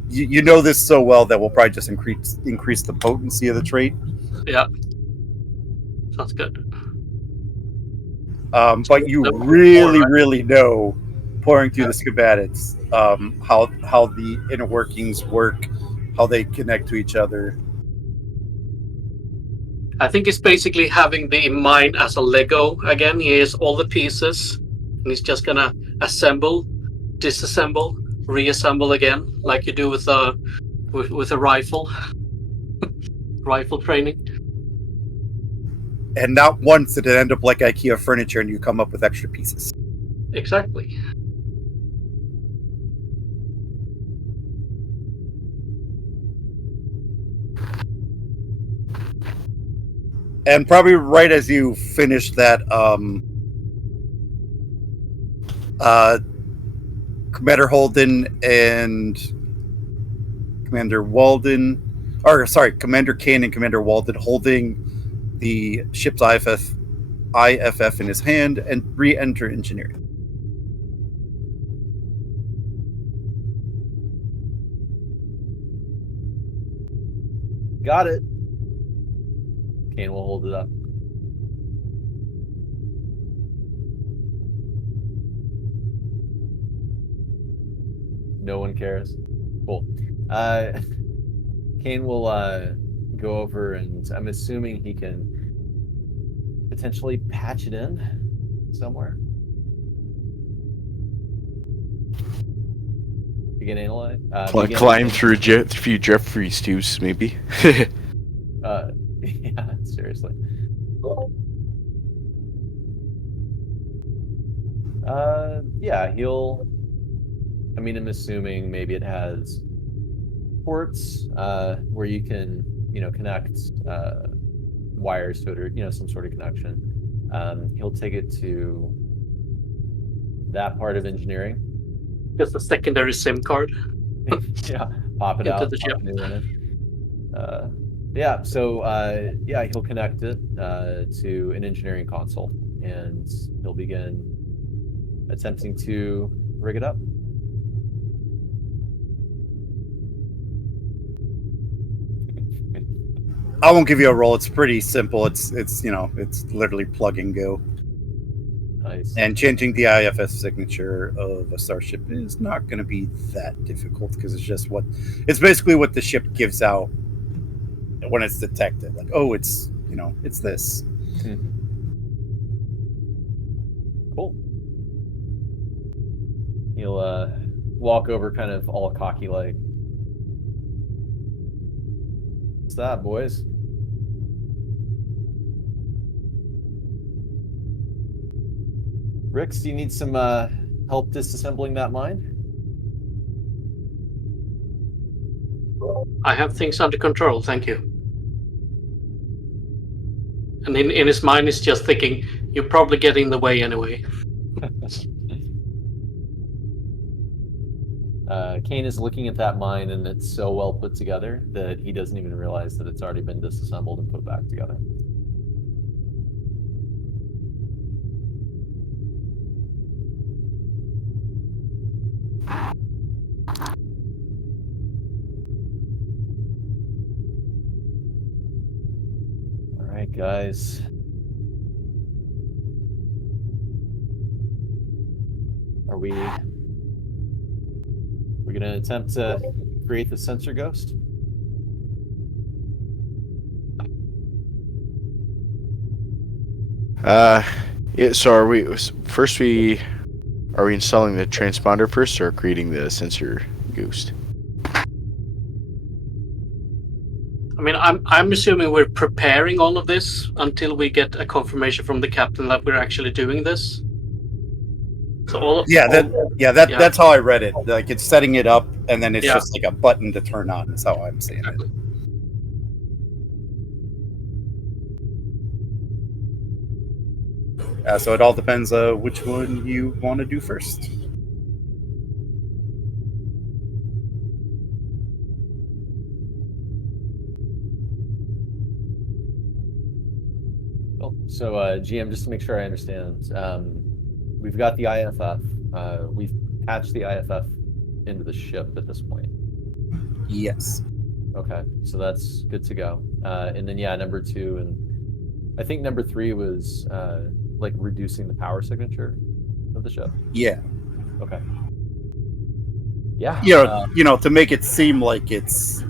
you know this so well that we'll probably just increase the potency of the trait. Yeah. Sounds good. But you really know, pouring through the schematics, how the inner workings work, how they connect to each other. I think it's basically having the mine as a Lego again. He has all the pieces, and he's just gonna assemble, disassemble, reassemble again, like you do with a rifle. Rifle training. And not once did it end up like IKEA furniture and you come up with extra pieces. Exactly. And probably right as you finish that, Commander Holden and Commander Walden, or sorry, Commander Kane and Commander Walden holding the ship's IFF IFF in his hand and re-enter engineering. Got it. Kane will hold it up. No one cares. Cool. Kane will go over, and I'm assuming he can potentially patch it in somewhere. Begin analyze. Climb through a few Jeffries tubes, maybe. Yeah, seriously. Yeah, he'll. I mean, I'm assuming maybe it has ports where you can, connect wires to it, or some sort of connection. He'll take it to that part of engineering. Just a secondary SIM card. Yeah, pop it Into out, the pop ship. a new one in. Yeah, so he'll connect it to an engineering console, and he'll begin attempting to rig it up. I won't give you a roll. It's pretty simple. It's literally plug and go. Nice. And changing the IFS signature of a starship is not going to be that difficult because it's basically what the ship gives out when it's detected. Like, oh, it's this. Cool. He'll walk over kind of all cocky like, what's that, boys? Rix, do you need some help disassembling that mine? I have things under control, thank you. And in his mind, he's just thinking, you're probably getting in the way anyway. Kane is looking at that mine, and it's so well put together that he doesn't even realize that it's already been disassembled and put back together. All right, guys. Are we going to attempt to create the sensor ghost? Yeah, so are we installing the transponder first or creating the sensor ghost? I mean, I'm assuming we're preparing all of this until we get a confirmation from the captain that we're actually doing this. So that's how I read it. Like, it's setting it up, and then it's Yeah. just like a button to turn on. Is how I'm saying Exactly. it. So it all depends which one you want to do first. Cool. So, GM, just to make sure I understand, we've got the IFF. We've patched the IFF into the ship at this point. Yes. Okay, so that's good to go. And then, number 2, and I think number 3 was like reducing the power signature of the ship. Yeah. Okay. Yeah. To make it seem like it's,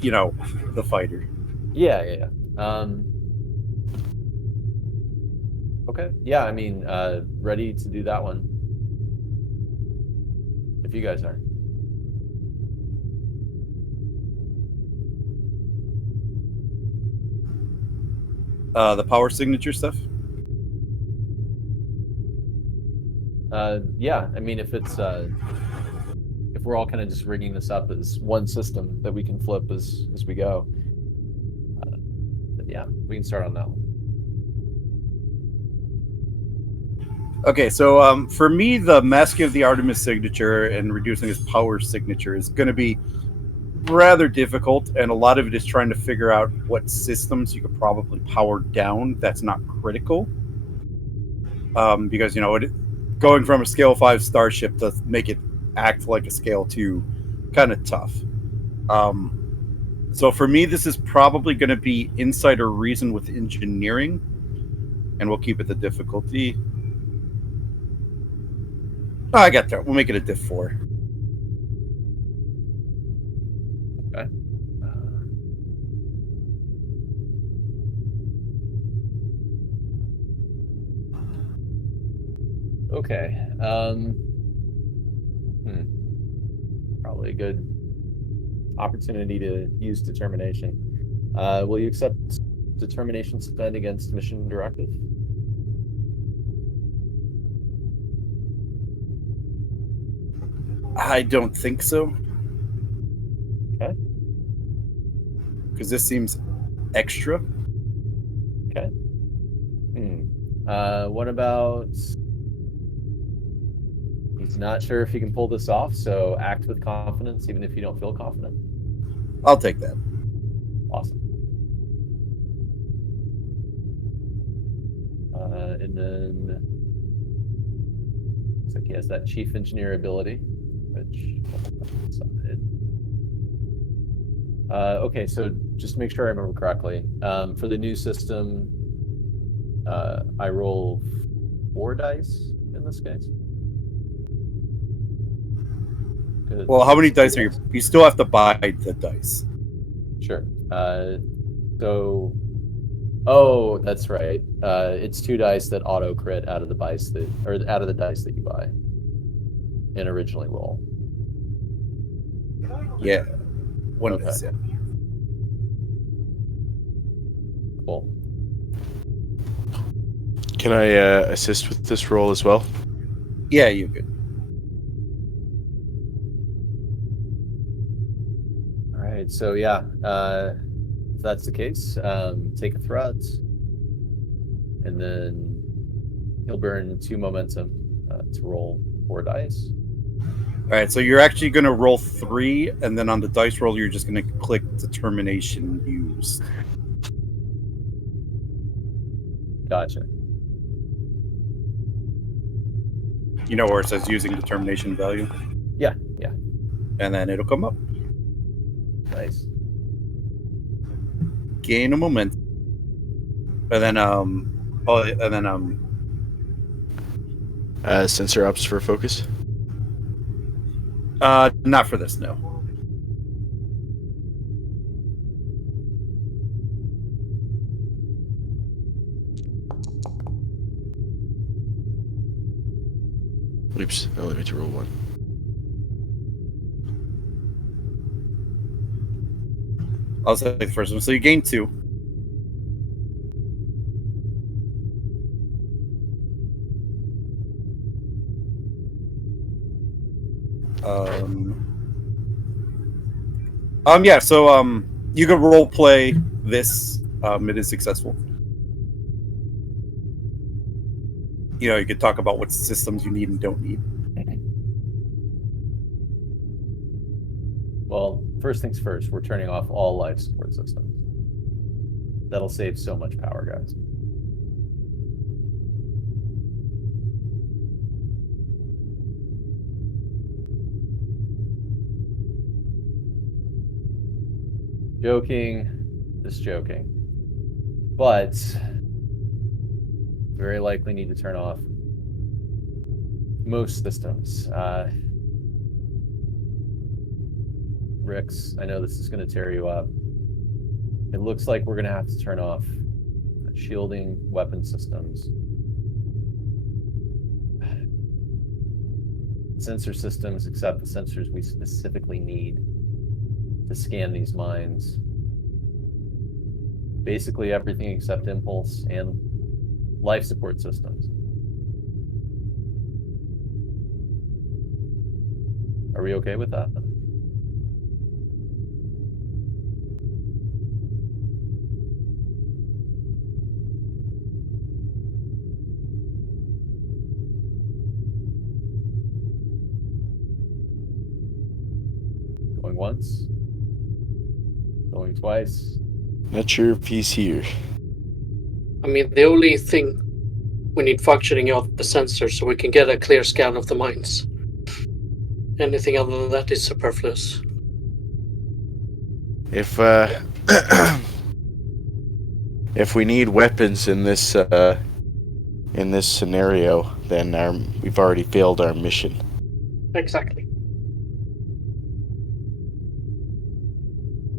the fighter. Yeah. Okay. Yeah, I mean, ready to do that one. If you guys are. The power signature stuff? Yeah, I mean, if it's if we're all kind of just rigging this up as one system that we can flip as we go, then yeah, we can start on that one. Okay, so for me, the masking of the Artemis signature and reducing his power signature is going to be rather difficult, and a lot of it is trying to figure out what systems you could probably power down that's not critical. because going from a scale 5 starship to make it act like a scale 2, kind of tough. So for me, this is probably going to be insider reason with engineering, and we'll keep it the difficulty. Oh, I got that. We'll make it a diff 4. Okay. Okay. Probably a good opportunity to use determination. Will you accept determination spend against mission directive? I don't think so. Okay. Because this seems extra. Okay. What about... He's not sure if he can pull this off, so act with confidence even if you don't feel confident. I'll take that. Awesome. And then looks like he has that chief engineer ability, which okay, so just to make sure I remember correctly, for the new system, I roll 4 dice in this case. Well, how many dice are you? You still have to buy the dice. Sure. Oh, that's right. It's 2 dice that auto crit out of the dice that you buy and originally roll. Yeah. One Okay. dice, yeah. Cool. Can I assist with this roll as well? Yeah, you could. All right. So yeah, if that's the case, take a threat, and then he'll burn 2 momentum to roll 4 dice. All right, so you're actually going to roll 3, and then on the dice roll, you're just going to click determination used. Gotcha. You know where it says using determination value? Yeah. And then it'll come up. Nice. Gain a moment. And then, Sensor ups for focus. not for this, no. Oops, I only meant to roll 1. I'll say the first one. So you gain 2. Yeah, so you can role play this. It is successful. You could talk about what systems you need and don't need. Well, first things first, we're turning off all life support systems. That'll save so much power, guys. Joking, just joking. But very likely need to turn off most systems. Rix, I know this is going to tear you up. It looks like we're going to have to turn off shielding weapon systems. Sensor systems, except the sensors we specifically need to scan these mines. Basically everything except impulse and life support systems. Are we okay with that? Going once. Going twice. Not sure if he's here. I mean, the only thing We need functioning of the sensors so we can get a clear scan of the mines. Anything other than that is superfluous. If if we need weapons in this scenario, then we've already failed our mission. Exactly.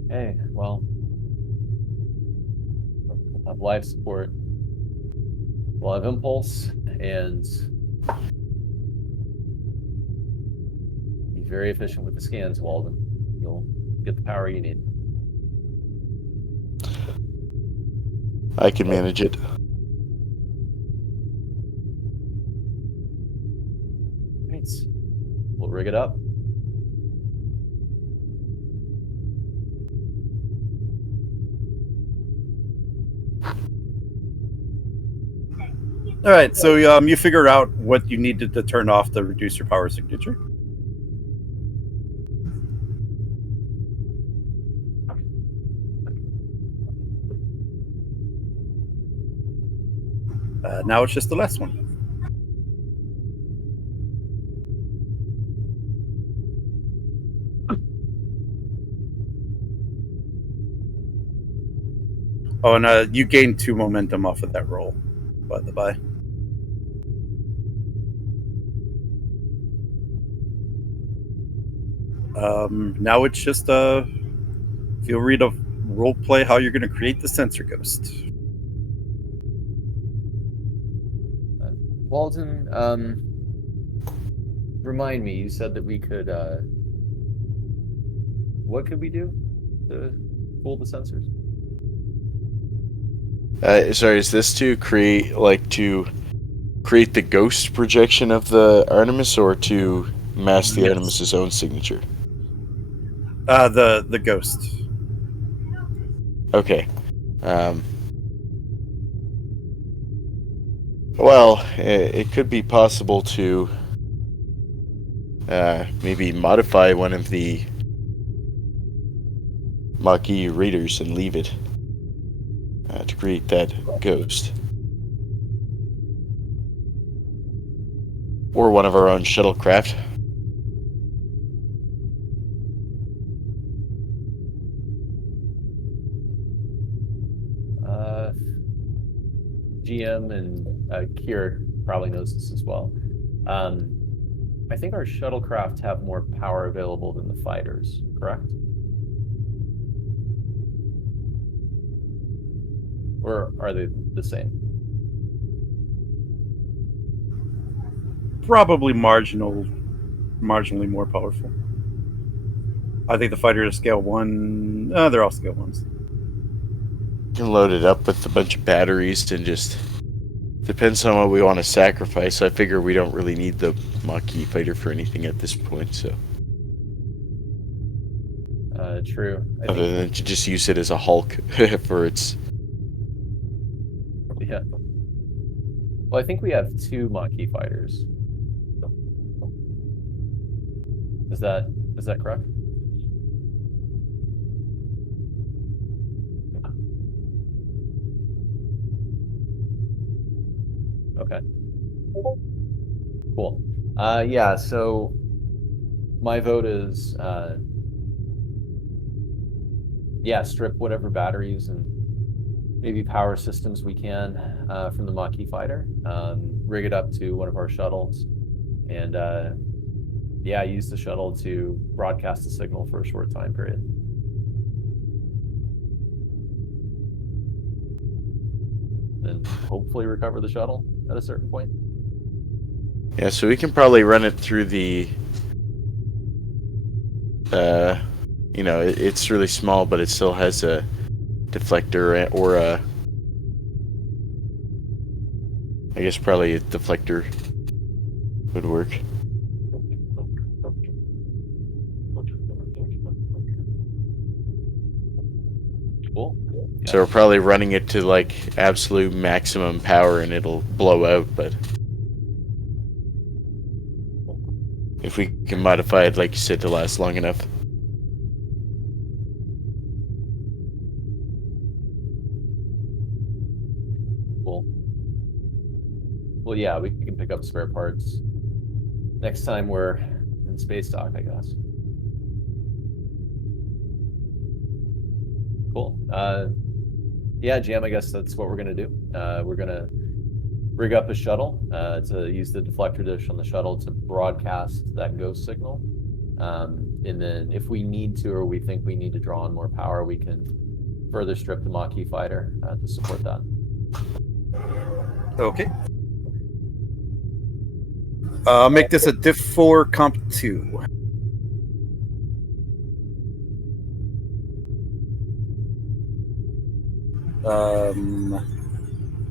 Hey, well, we'll have life support. We'll have impulse, and be very efficient with the scans, Walden. You'll get the power you need. I can manage it. Right. We'll rig it up. All right, so you figure out what you needed to turn off to reduce your power signature. Now it's just the last one. Oh, and you gained 2 momentum off of that roll, by the by. Now it's just feel free to role play how you're going to create the sensor ghost. Walden, remind me, you said that we could, what could we do to fool the sensors? Sorry, is this to create the ghost projection of the Artemis, or to mask the Yes. Artemis's own signature? The ghost. Okay. Well, it could be possible to maybe modify one of the Maquis readers and leave it to create that ghost. Or one of our own shuttlecraft. GM and Kier probably knows this as well. I think our shuttlecraft have more power available than the fighters, correct? Or are they the same? Probably marginally more powerful. I think the fighter is scale 1. They're all scale 1s. You can load it up with a bunch of batteries and just depends on what we want to sacrifice. I figure we don't really need the Maquis fighter for anything at this point, so. True. Other than to just use it as a Hulk for its. Yeah. Well, I think we have 2 Maquis fighters. Is that correct? Okay. Cool. Yeah, so my vote is strip whatever batteries and maybe power systems we can from the Maquis fighter, rig it up to one of our shuttles, and use the shuttle to broadcast a signal for a short time period. And hopefully recover the shuttle at a certain point. Yeah, so we can probably run it through the. It's really small, but it still has a deflector or a. I guess probably a deflector would work. Cool. Yeah. So we're probably running it to like absolute maximum power and it'll blow out, but if we can modify it, like you said, to last long enough. Cool. Well, yeah, we can pick up spare parts next time we're in space dock, I guess. Cool. Yeah, Jam, I guess that's what we're gonna do. We're gonna rig up a shuttle to use the deflector dish on the shuttle to broadcast that ghost signal. And then if we need to, or we think we need to draw on more power, we can further strip the Maquis fighter to support that. Okay. Make this a diff 4 comp 2.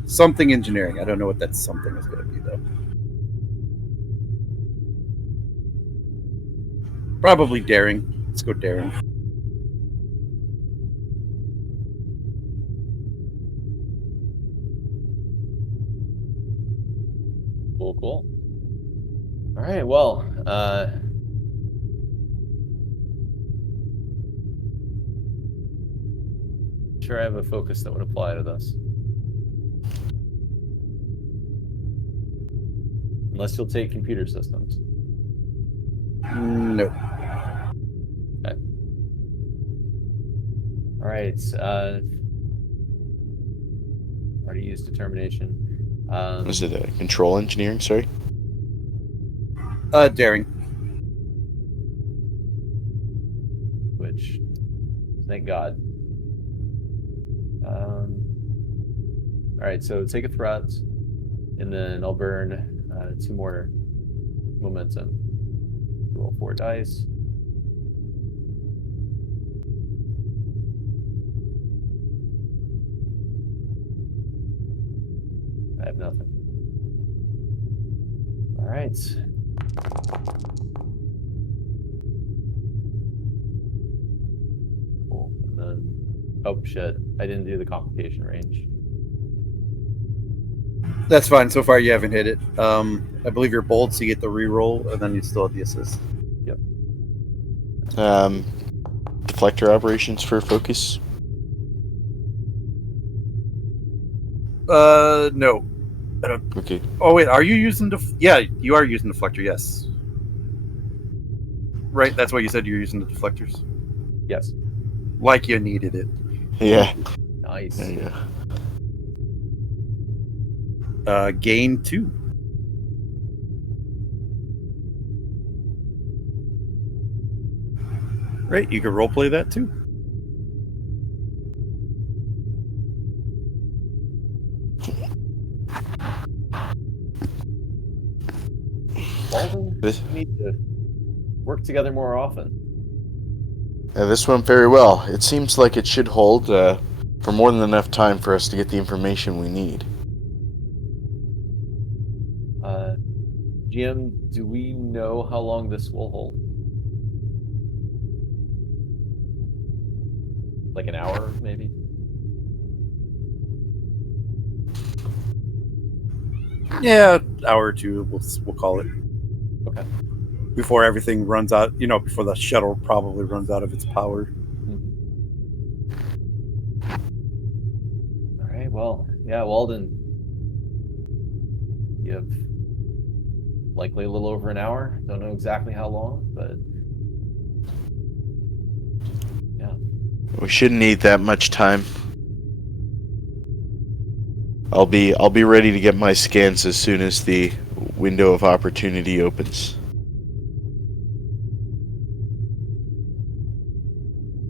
Something engineering. I don't know what that something is going to be, though. Probably daring. Let's go daring. Cool. All right, well, sure I have a focus that would apply to this. Unless you'll take computer systems. No. Okay. All right. Already used determination. Was it a control engineering? Sorry. Daring. Which, thank God. All right, so take a threat, and then I'll burn 2 more momentum. Roll 4 dice. I have nothing. All right. Cool. And then, oh shit, I didn't do the complication range. That's fine. So far, you haven't hit it. I believe you're bold, so you get the reroll, and then you still have the assist. Yep. Deflector operations for focus. No. I don't. Okay. Oh wait, are you using yeah, you are using deflector. Yes. Right. That's what you said. You're using the deflectors. Yes. Like you needed it. Yeah. Nice. There you go. Gain 2. Right, you can roleplay that too. Walden, This- we need to work together more often. This went very well. It seems like it should hold for more than enough time for us to get the information we need. GM, do we know how long this will hold? Like an hour, maybe? Yeah, hour or two. We'll call it. Okay. Before everything runs out, before the shuttle probably runs out of its power. All right. Well, yeah, Walden, you have likely a little over an hour. Don't know exactly how long, but yeah. We shouldn't need that much time. I'll be ready to get my scans as soon as the window of opportunity opens.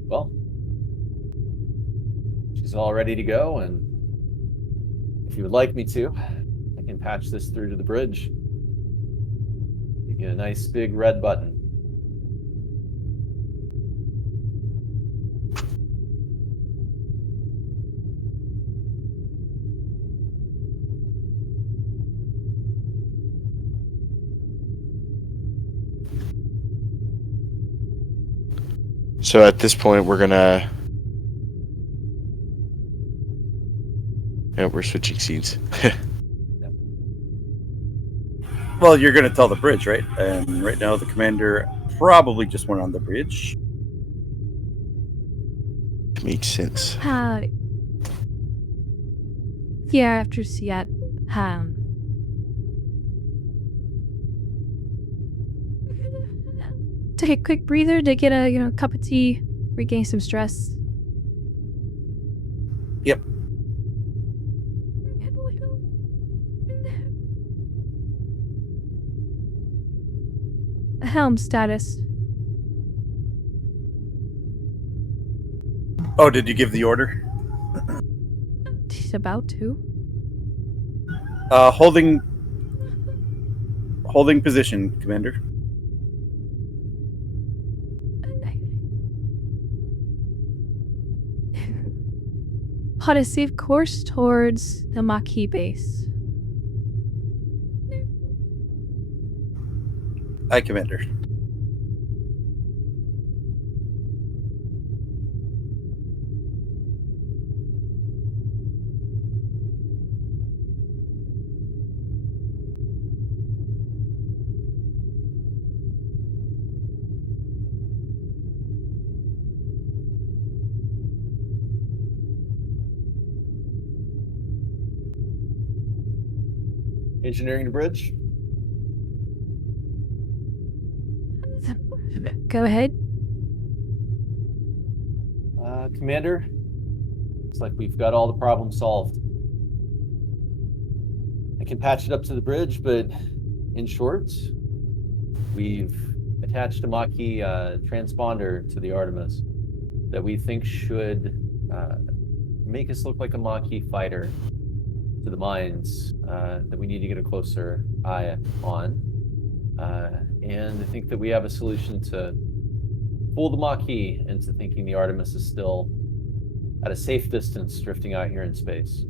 Well, she's all ready to go, and if you would like me to, I can patch this through to the bridge. Give you a nice big red button. So at this point, we're gonna. Yeah, we're switching scenes. Well, you're going to tell the bridge, right? And right now, the commander probably just went on the bridge. Makes sense. Yeah, after Siat, take a quick breather to get a cup of tea, regain some stress. Yep. Helm status. Oh, did you give the order? He's about to. Holding position, Commander. Plot a safe course towards the Maquis base. Aye, Commander. Engineering the bridge. Go ahead. Commander, it's like we've got all the problems solved. I can patch it up to the bridge, but in short, we've attached a Maquis transponder to the Artemis that we think should make us look like a Maquis fighter to the mines that we need to get a closer eye on. And I think that we have a solution to fool the Maquis into thinking the Artemis is still at a safe distance drifting out here in space.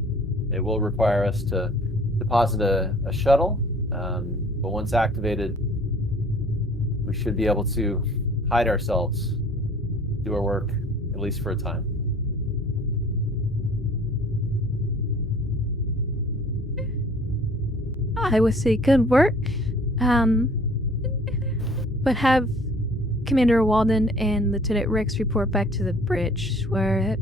It will require us to deposit a shuttle, but once activated, we should be able to hide ourselves, do our work, at least for a time. I would say good work. But have Commander Walden and Lieutenant Rex report back to the bridge, where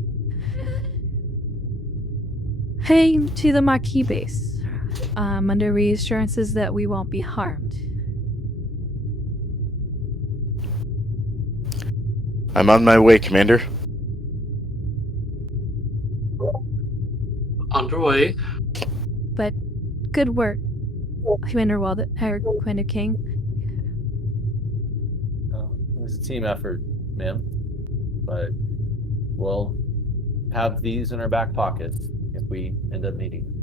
heading to the Maquis base, under reassurances that we won't be harmed. I'm on my way, Commander. Underway. But good work, Commander Walden, or Commander King. It was a team effort, ma'am, but we'll have these in our back pocket if we end up needing them.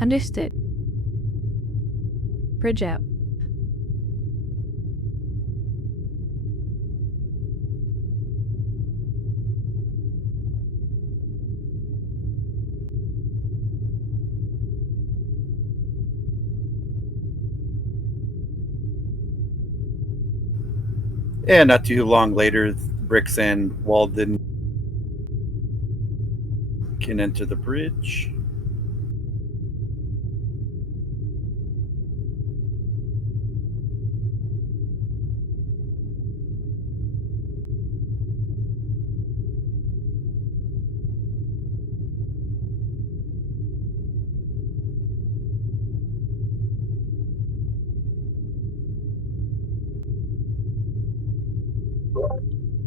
Understood. Bridge out. And not too long later, Brix and Walden can enter the bridge.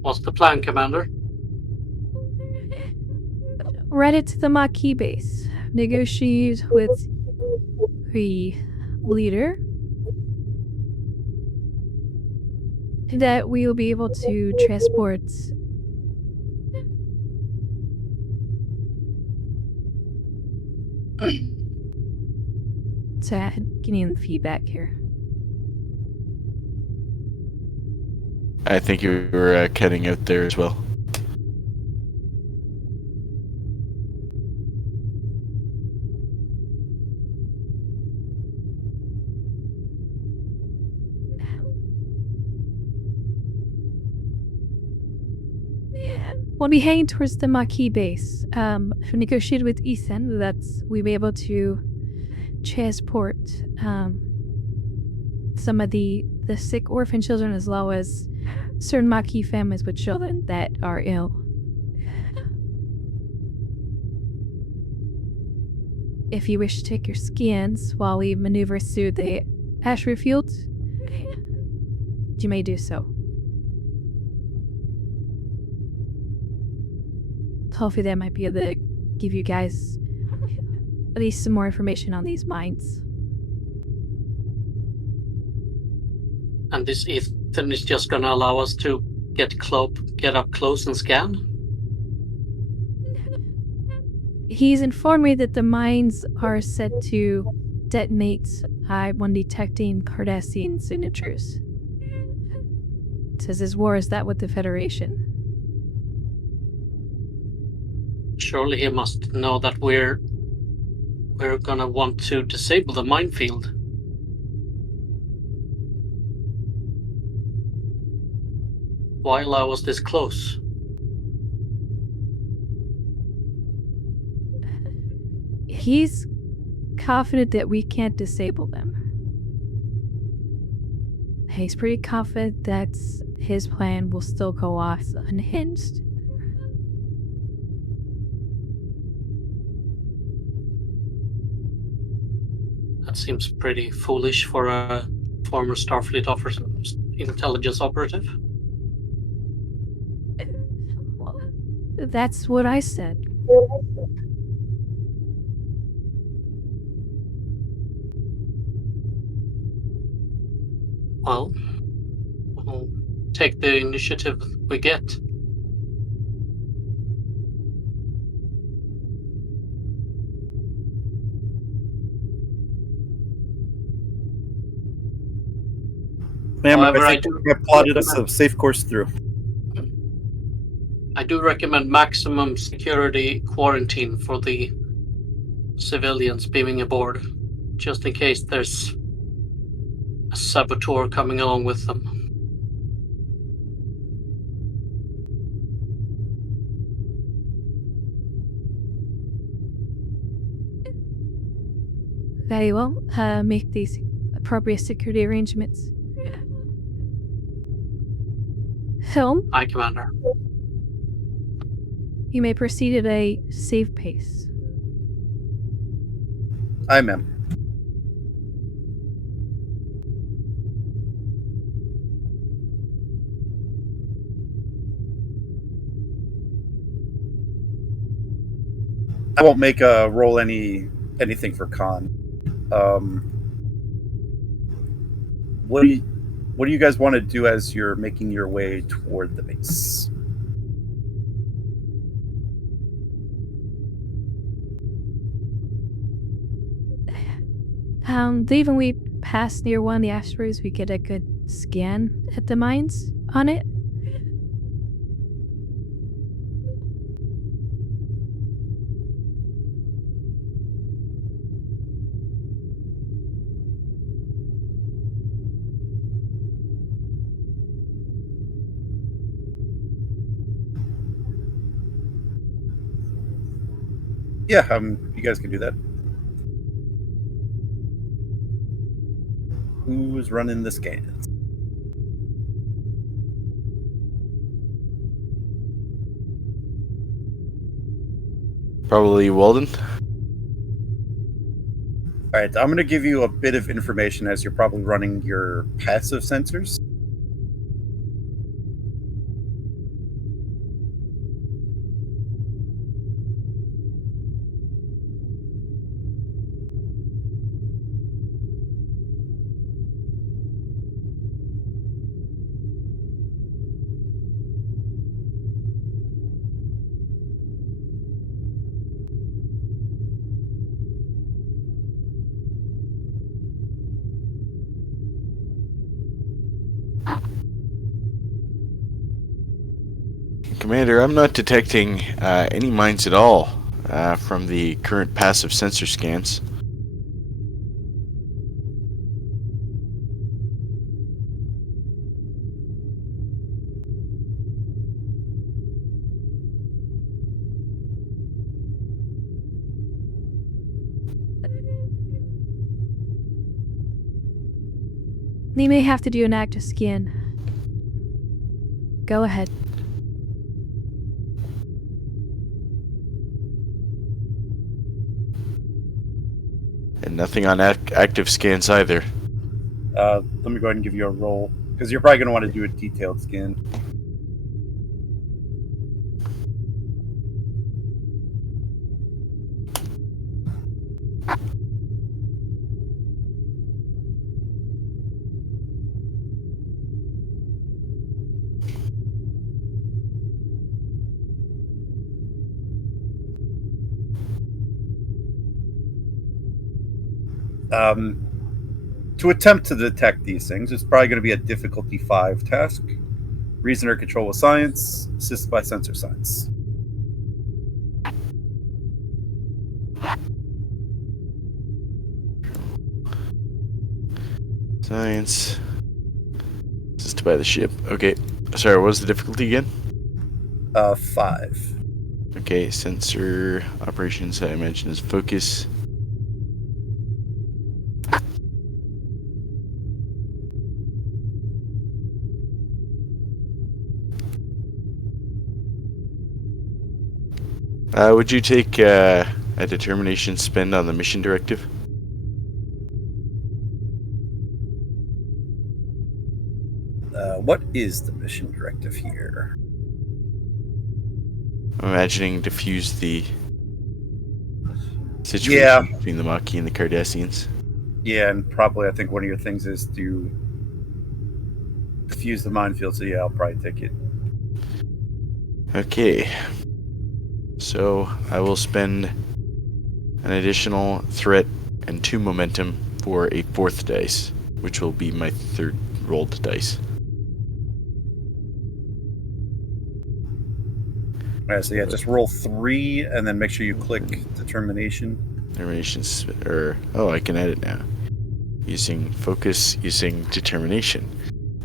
What's the plan, Commander? Right it to the Maquis base. Negotiate with the leader that we will be able to transport to getting the feedback here. I think you were cutting out there as well. We'll be heading towards the Maquis base. We negotiated with Ethan that we'll be able to transport some of the sick orphan children, as well as certain Maquis families with children that are ill. if you wish to take your scans while we maneuver through the asteroid field, you may do so. Hopefully that might be able to give you guys at least some more information on these mines. And this Ethan is just gonna allow us to get up close and scan? He's informed me that the mines are said to detonate when detecting Cardassian signatures. Says his war is that with the Federation. Surely he must know that we're gonna want to disable the minefield. Why allow us this close? He's confident that we can't disable them. He's pretty confident that his plan will still go off unhinged. That seems pretty foolish for a former Starfleet intelligence operative. Well, that's what I said. Well, we'll take the initiative we get. Ma'am, However, I think I plotted us a safe course through. I do recommend maximum security quarantine for the civilians beaming aboard, just in case there's a saboteur coming along with them. Very well. Make these appropriate security arrangements. Helm, Aye, Commander. you may proceed at a safe pace. Aye, ma'am. I won't make a roll anything for con. What do you guys want to do as you're making your way toward the base? Even we pass near one of the asteroids, we get a good scan at the mines on it. Yeah, you guys can do that. Who's running the scans? Probably Walden. All right, I'm going to give you a bit of information as you're probably running your passive sensors. Commander, I'm not detecting any mines at all from the current passive sensor scans. They may have to do an active scan. Go ahead. And nothing on active scans either. Let me go ahead and give you a roll, because you're probably going to want to do a detailed scan. To attempt to detect these things, it's probably going to be a difficulty 5 task. Reason or control with science, assisted by sensor science. Science. Assisted by the ship. Okay. Sorry, what was the difficulty again? 5. Okay, sensor operations, I imagine, is focus. Would you take a determination spend on the mission directive? What is the mission directive here? I'm imagining defuse the situation between the Maquis and the Cardassians. Yeah, and probably I think one of your things is to defuse the minefield, so yeah, I'll probably take it. Okay. So I will spend an additional threat and 2 momentum for a 4th dice, which will be my 3rd rolled dice. Alright, so yeah, just roll 3 and then make sure you click determination. Determinations, oh, I can edit now. Using focus, using determination.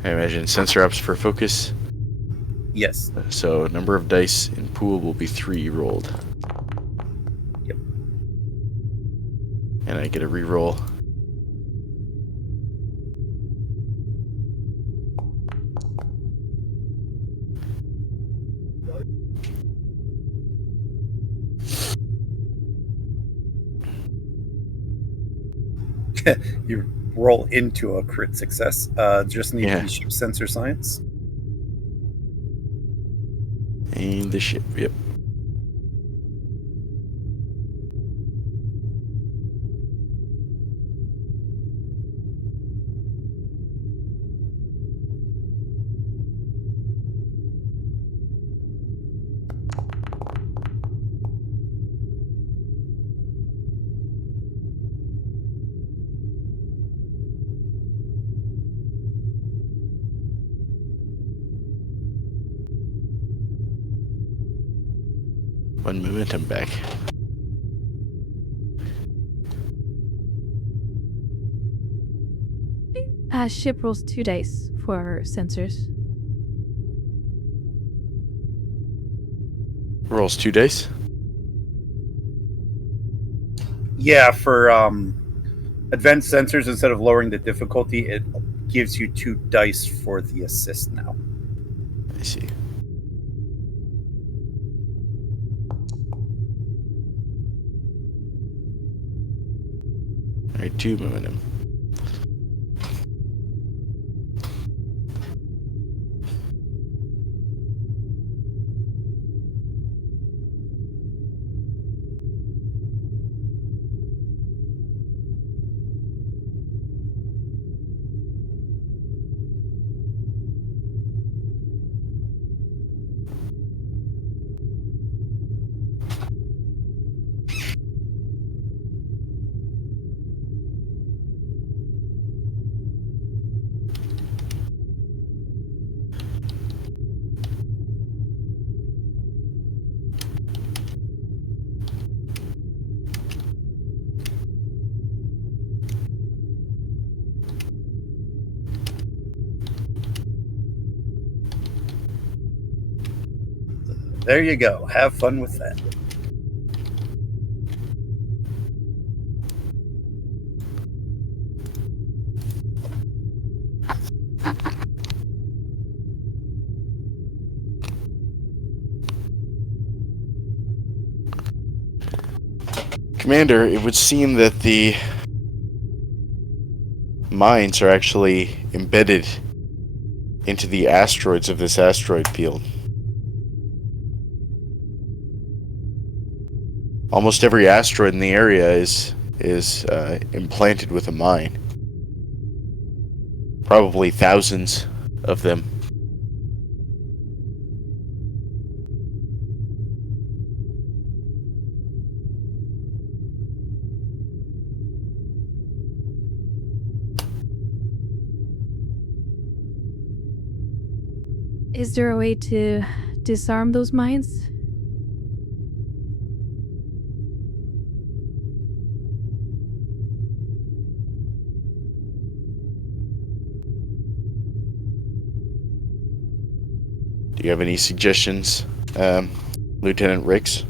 I imagine sensor ups for focus. Yes. So number of dice in pool will be 3 rolled. Yep. And I get a reroll. You roll into a crit success. Just need Yeah. the ship sensor science. And the ship, yep. One momentum back. Ship rolls 2 dice for sensors. Rolls 2 dice. Yeah, for advanced sensors, instead of lowering the difficulty, it gives you 2 dice for the assist now. I see. Alright, 2 momentum. There you go. Have fun with that. Commander, it would seem that the mines are actually embedded into the asteroids of this asteroid field. Almost every asteroid in the area is implanted with a mine. Probably thousands of them. Is there a way to disarm those mines? Do you have any suggestions, Lieutenant Ricks?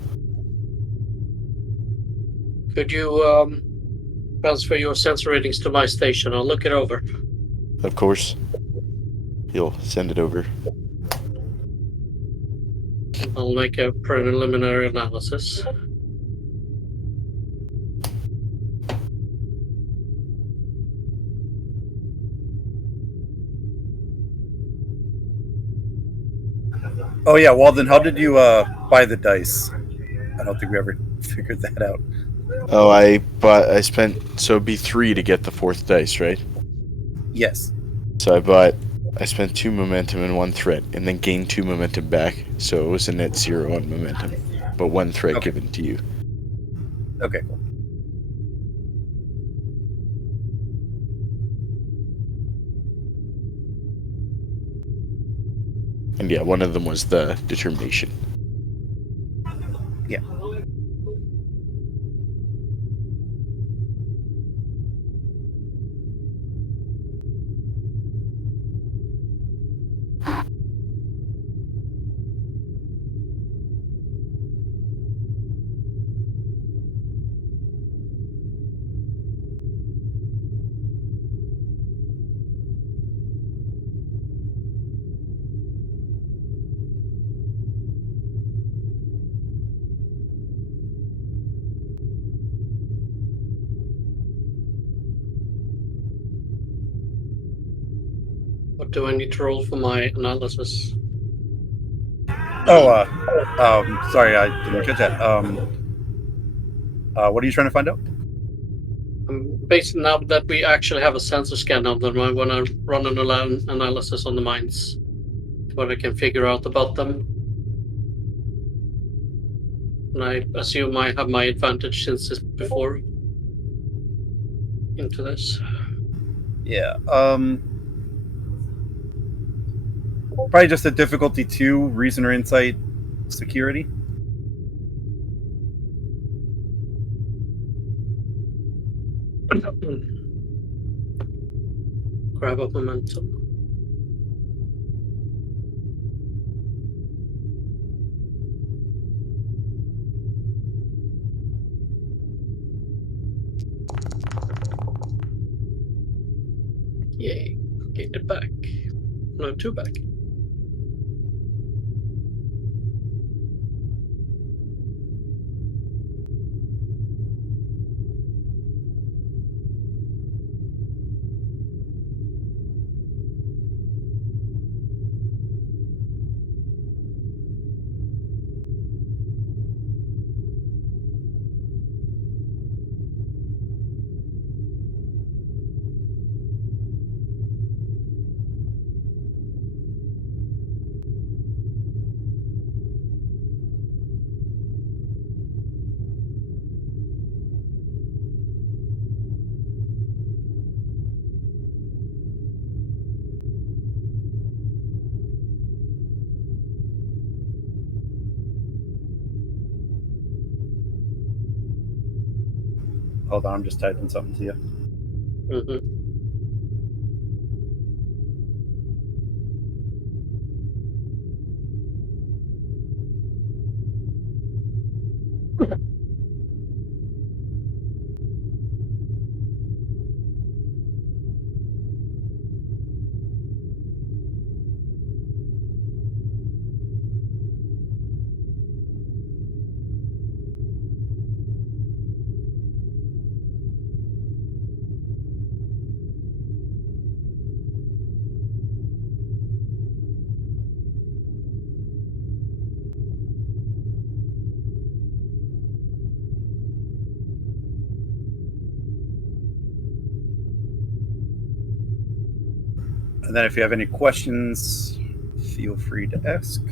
Could you transfer your sensor readings to my station? I'll look it over. Of course. He'll send it over. I'll make a preliminary analysis. Oh yeah, Walden, how did you buy the dice? I don't think we ever figured that out. Oh, I spent, so it'd be 3 to get the 4th dice, right? Yes. So I spent 2 momentum and 1 threat, and then gained 2 momentum back, so it was a net 0 on momentum, but 1 threat Okay. given to you. Okay, cool. And yeah, one of them was the determination. Yeah. What do I need to roll for my analysis? Oh, sorry, I didn't catch that. What are you trying to find out? Based now that we actually have a sensor scan of them, I want to run an analysis on the mines. What I can figure out about them. And I assume I have my advantage since it's before into this. Yeah. Probably just a difficulty 2, reason or insight, security. Grab up momentum. Yay. Gained it back. No, 2 back. Hold on, I'm just typing something to you. Mm-hmm. And then if you have any questions, feel free to ask.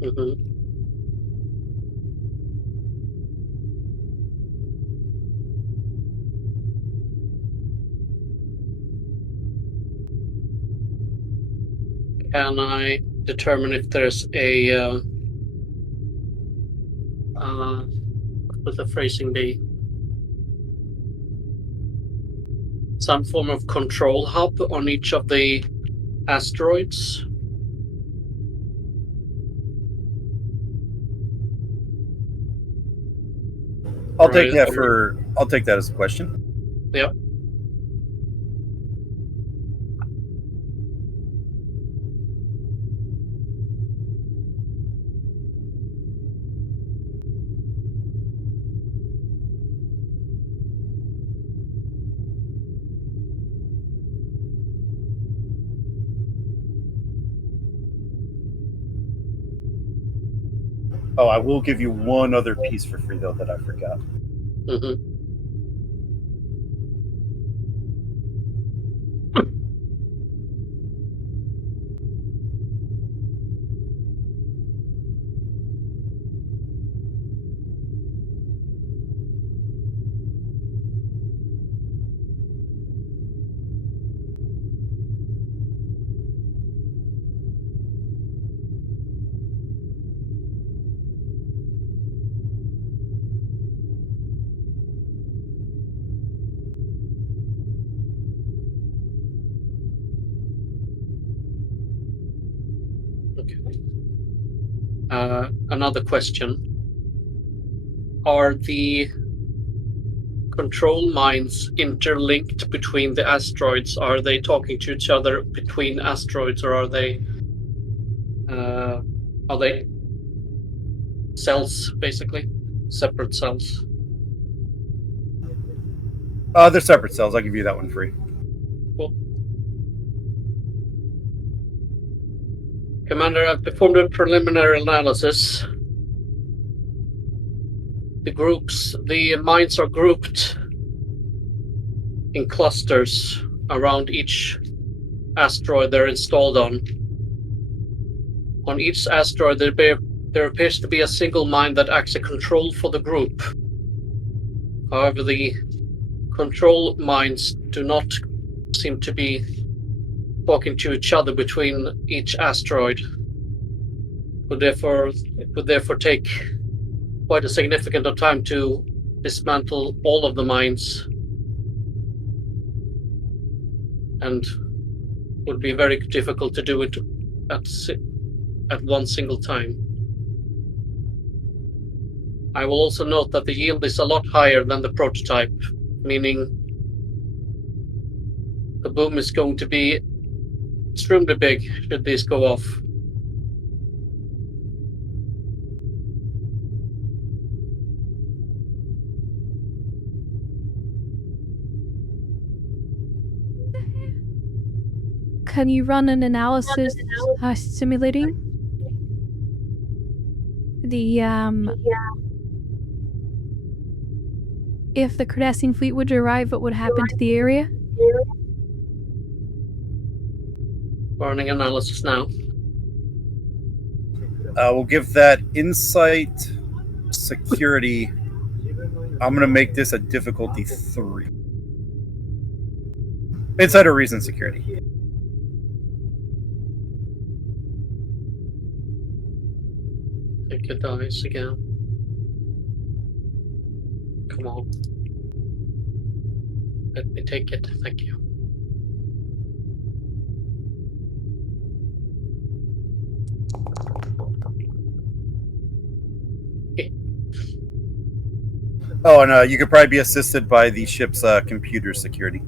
Mm-hmm. Can I determine if there's a what would the phrasing be? Some form of control hub on each of the asteroids? I'll take that as a question. Yep. Oh, I will give you one other piece for free though that I forgot. Mm-hmm. Okay. Another question. Are the control mines interlinked between the asteroids? Are they talking to each other between asteroids, or are they cells, basically? Separate cells? They're separate cells. I'll give you that one free. Cool. Commander, I've performed a preliminary analysis. The mines are grouped in clusters around each asteroid they're installed on. On each asteroid, there appears to be a single mine that acts as control for the group. However, the control mines do not seem to be talking to each other between each asteroid. It would therefore take quite a significant time to dismantle all of the mines, and would be very difficult to do it at one single time. I will also note that the yield is a lot higher than the prototype, meaning the boom is going to be extremely big should these go off. Can you run an analysis simulating the if the Cardassian fleet would arrive, what would happen to the area? Running analysis now. We'll give that insight security. I'm going to make this a difficulty 3. Insight or reason security. Take your dice again. Come on. Let me take it. Thank you. Oh, and you could probably be assisted by the ship's computer security.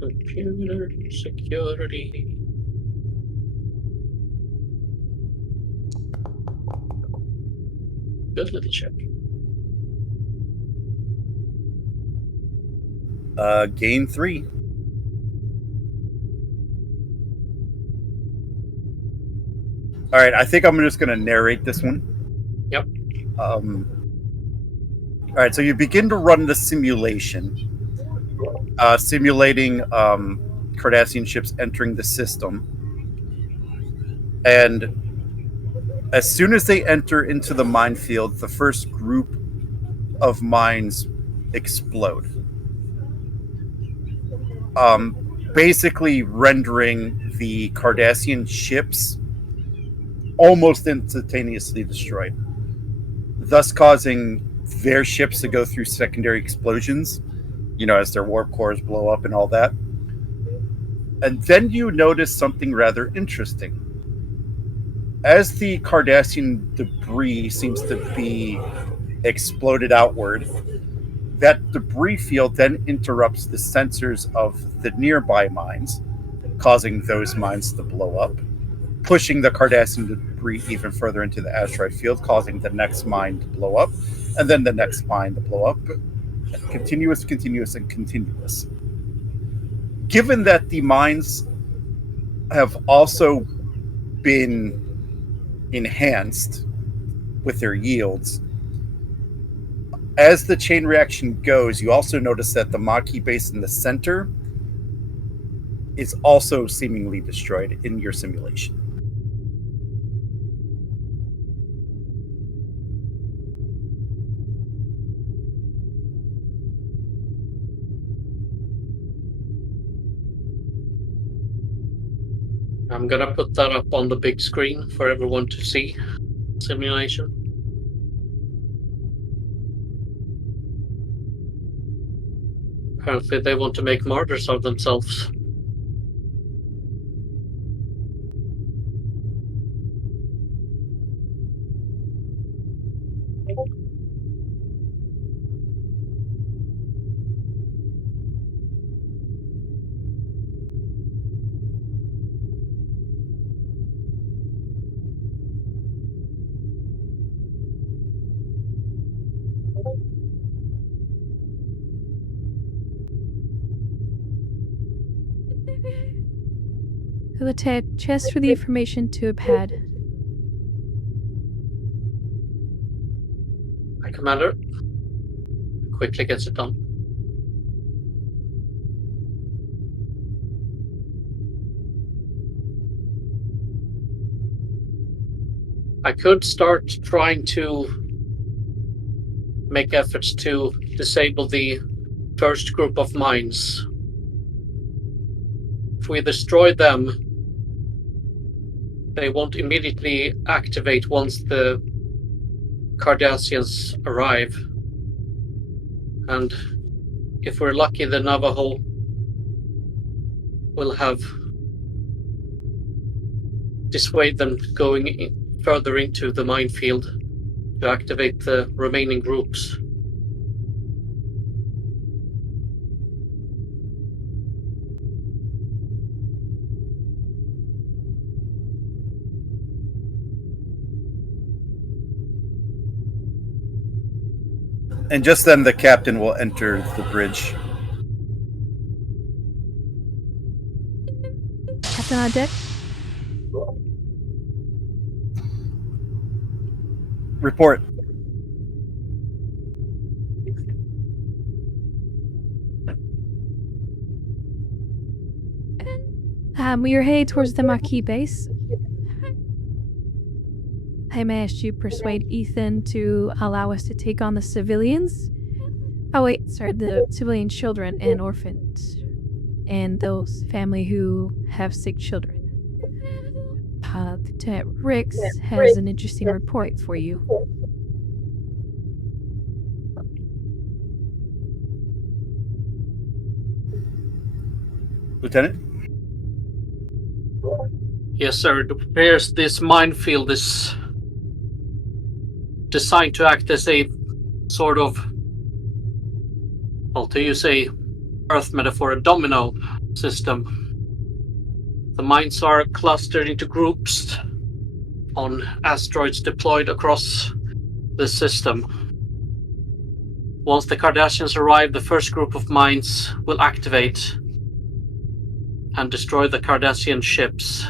Computer security. Good little ship. Gain 3. All right, I think I'm just going to narrate this one. Yep. All right, so you begin to run the simulation, simulating Cardassian ships entering the system. And as soon as they enter into the minefield, the first group of mines explode. Basically rendering the Cardassian ships almost instantaneously destroyed, thus causing their ships to go through secondary explosions, as their warp cores blow up and all that. And then you notice something rather interesting. As the Cardassian debris seems to be exploded outward, that debris field then interrupts the sensors of the nearby mines, causing those mines to blow up, pushing the Cardassian debris even further into the asteroid field, causing the next mine to blow up, and then the next mine to blow up. Continuous, and continuous. Given that the mines have also been enhanced with their yields, as the chain reaction goes, you also notice that the Maquis base in the center is also seemingly destroyed in your simulation. I'm gonna put that up on the big screen for everyone to see. Simulation. Apparently they want to make martyrs of themselves. He'll attach chest for the information to a pad. Hi, Commander. Quickly gets it done. I could start trying to make efforts to disable the first group of mines. If we destroy them, they won't immediately activate once the Cardassians arrive. And if we're lucky, the Navajo will have dissuade them going further into the minefield to activate the remaining groups. And just then the captain will enter the bridge. Captain on deck? Report. We are headed towards the Maquis base. I managed to persuade Ethan to allow us to take on the civilians. The civilian children and orphans. And those family who have sick children. Lieutenant Rix has an interesting report for you. Lieutenant? Yes, sir. It appears this minefield is designed to act as a sort of, well, to use a Earth metaphor, a domino system. The mines are clustered into groups on asteroids deployed across the system. Once the Cardassians arrive, the first group of mines will activate and destroy the Cardassian ships.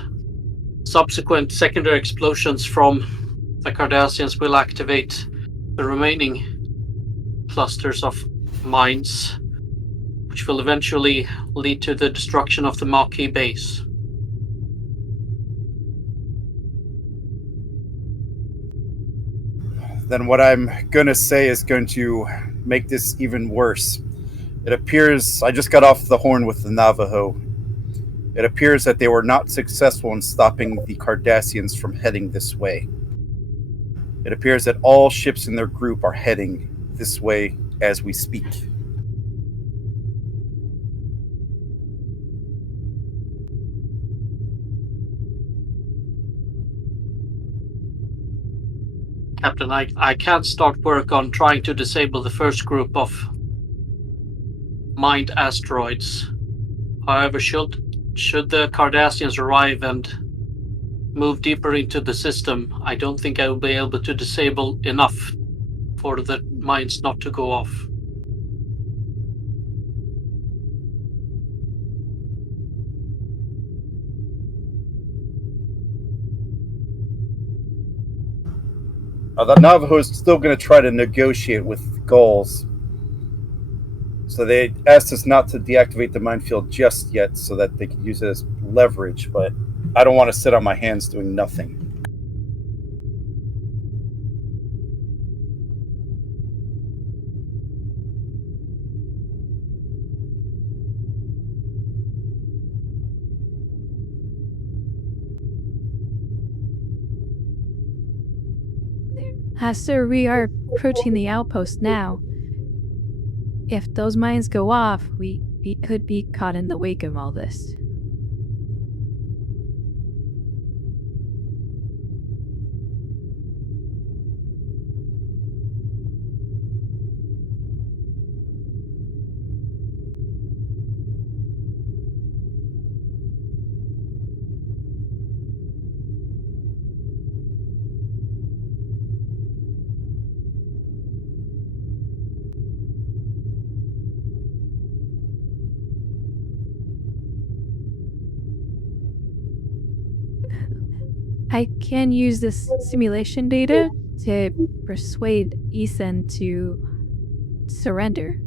Subsequent secondary explosions from the Cardassians will activate the remaining clusters of mines, which will eventually lead to the destruction of the Maquis base. Then what I'm going to say is going to make this even worse. It appears I just got off the horn with the Navajo. It appears that they were not successful in stopping the Cardassians from heading this way. It appears that all ships in their group are heading this way as we speak. Captain, I can't start work on trying to disable the first group of mined asteroids. However, should the Cardassians arrive and move deeper into the system, I don't think I will be able to disable enough for the mines not to go off. The Navajo is still going to try to negotiate with Gauls. So they asked us not to deactivate the minefield just yet so that they could use it as leverage, but I don't want to sit on my hands doing nothing. Sir, we are approaching the outpost now. If those mines go off, we could be caught in the wake of all this. I can use this simulation data to persuade Ethan to surrender.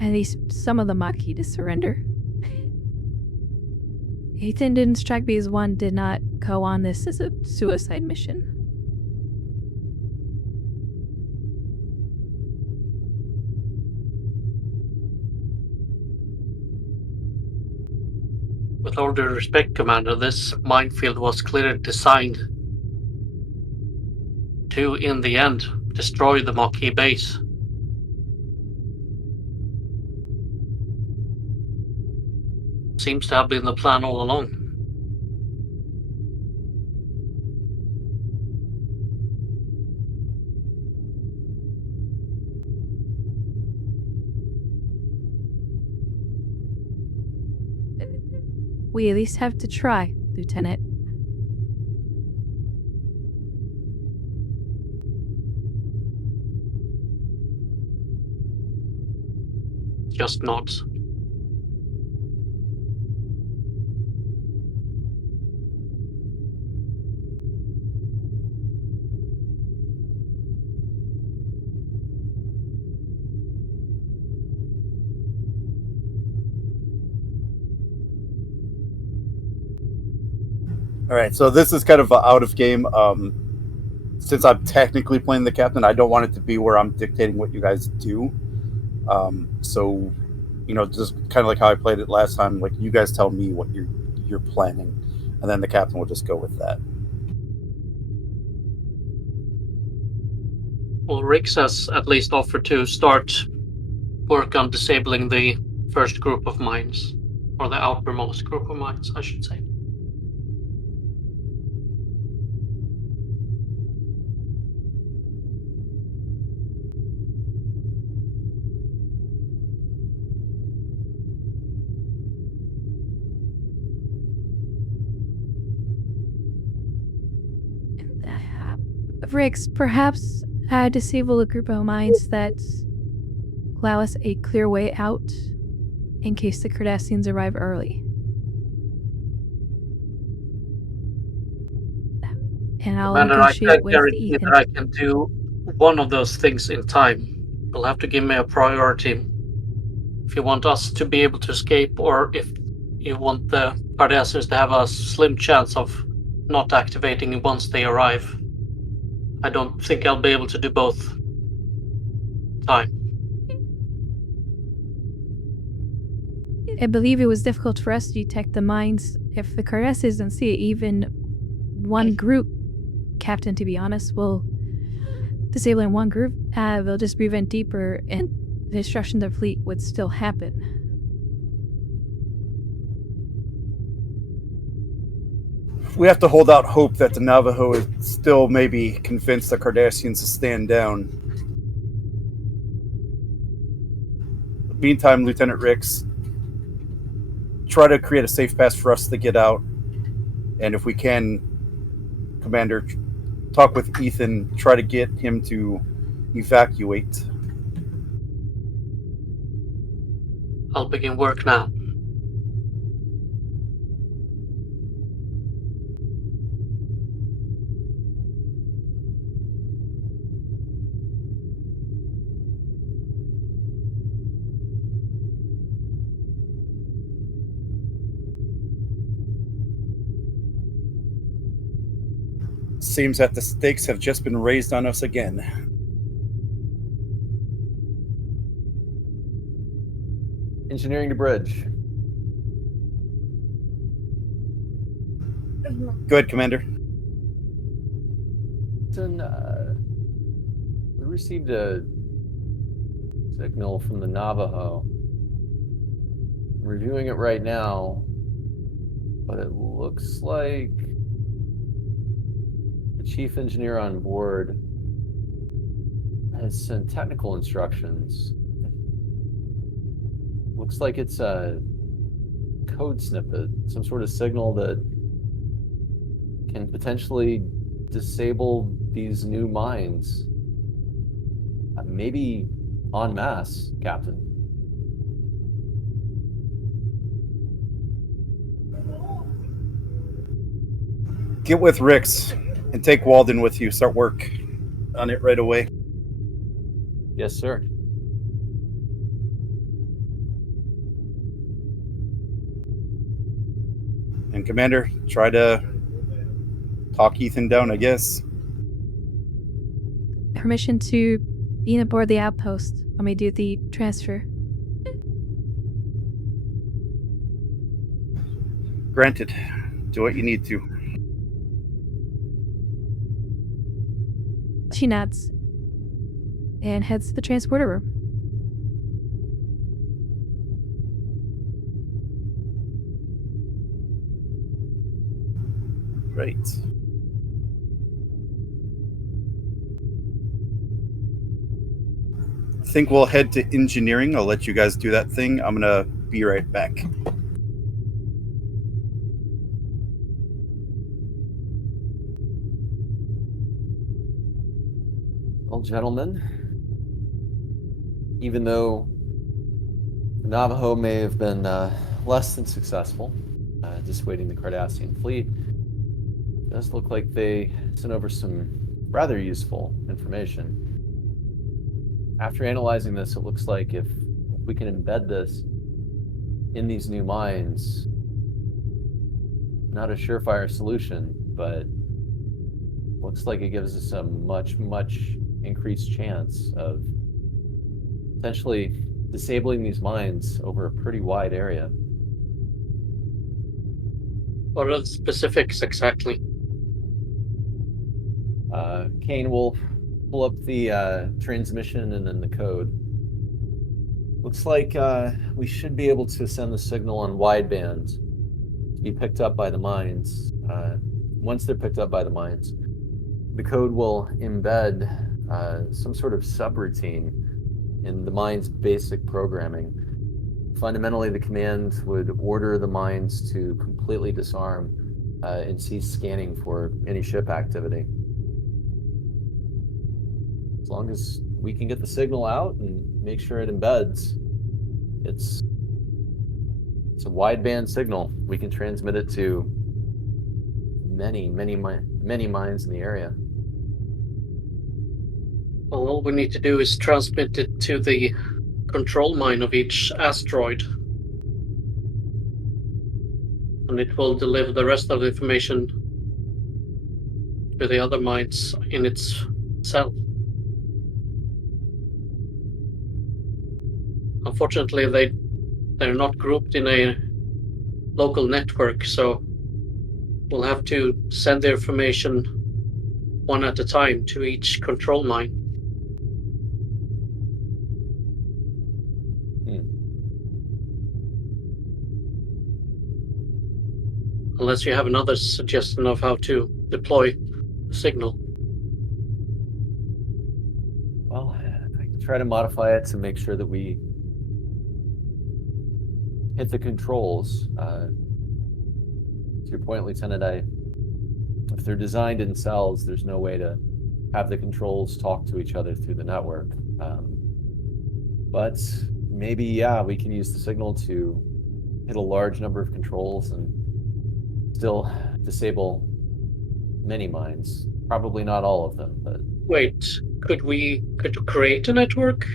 At least some of the Maquis to surrender. Ethan didn't strike because one did not go on this as a suicide mission. With all due respect, Commander, this minefield was clearly designed to, in the end, destroy the Maquis base. Seems to have been the plan all along. We at least have to try, Lieutenant. Just not. All right, so this is kind of out of game. Since I'm technically playing the captain, I don't want it to be where I'm dictating what you guys do. So, just kind of like how I played it last time. Like, you guys tell me what you're planning, and then the captain will just go with that. Well, Rix has at least offered to start work on disabling the first group of mines, or the outermost group of mines, I should say. Rix, perhaps disable a group of mines that allow us a clear way out in case the Cardassians arrive early. And I'll Commander, I negotiate can't with guarantee Ethan. that I can do one of those things in time. You'll have to give me a priority if you want us to be able to escape, or if you want the Cardassians to have a slim chance of not activating once they arrive. I don't think I'll be able to do both. Time. I believe it was difficult for us to detect the mines. If the Cardassians don't see it, even one group, Captain, to be honest, will disabling one group, they'll just prevent deeper, and the destruction of the fleet would still happen. We have to hold out hope that the Navajo is still maybe convinced the Cardassians to stand down. Meantime, Lieutenant Ricks, try to create a safe pass for us to get out. And if we can, Commander, talk with Ethan, try to get him to evacuate. I'll begin work now. Seems that the stakes have just been raised on us again. Engineering to bridge. Go ahead, Commander. We received a signal from the Navajo. I'm reviewing it right now, but it looks like the chief engineer on board has sent technical instructions. Looks like it's a code snippet, some sort of signal that can potentially disable these new mines. Maybe en masse, Captain. Get with Ricks and take Walden with you. Start work on it right away. Yes, sir. And Commander, try to talk Ethan down, I guess. Permission to be aboard the outpost when we do the transfer. Granted. Do what you need to. She nods and heads to the transporter room. Right. I think we'll head to engineering. I'll let you guys do that thing. I'm gonna be right back. Well, gentlemen, even though the Navajo may have been less than successful dissuading the Cardassian fleet, it does look like they sent over some rather useful information. After analyzing this, it looks like if we can embed this in these new mines, not a surefire solution, but looks like it gives us a much, much increased chance of potentially disabling these mines over a pretty wide area. What are the specifics exactly? Kane will pull up the transmission and then the code. Looks like we should be able to send the signal on wideband to be picked up by the mines. Once they're picked up by the mines, the code will embed some sort of subroutine in the mine's basic programming. Fundamentally, the command would order the mines to completely disarm and cease scanning for any ship activity. As long as we can get the signal out and make sure it embeds, it's a wideband signal. We can transmit it to many mines in the area. Well, all we need to do is transmit it to the control mine of each asteroid. And it will deliver the rest of the information to the other mines in itself. Unfortunately, they're not grouped in a local network, so we'll have to send the information one at a time to each control mine. Unless you have another suggestion of how to deploy the signal. Well, I can try to modify it to make sure that we hit the controls. To your point, Lieutenant, if they're designed in cells, there's no way to have the controls talk to each other through the network. But maybe, yeah, we can use the signal to hit a large number of controls and still disable many mines. Probably not all of them, but... Wait, could you create a network?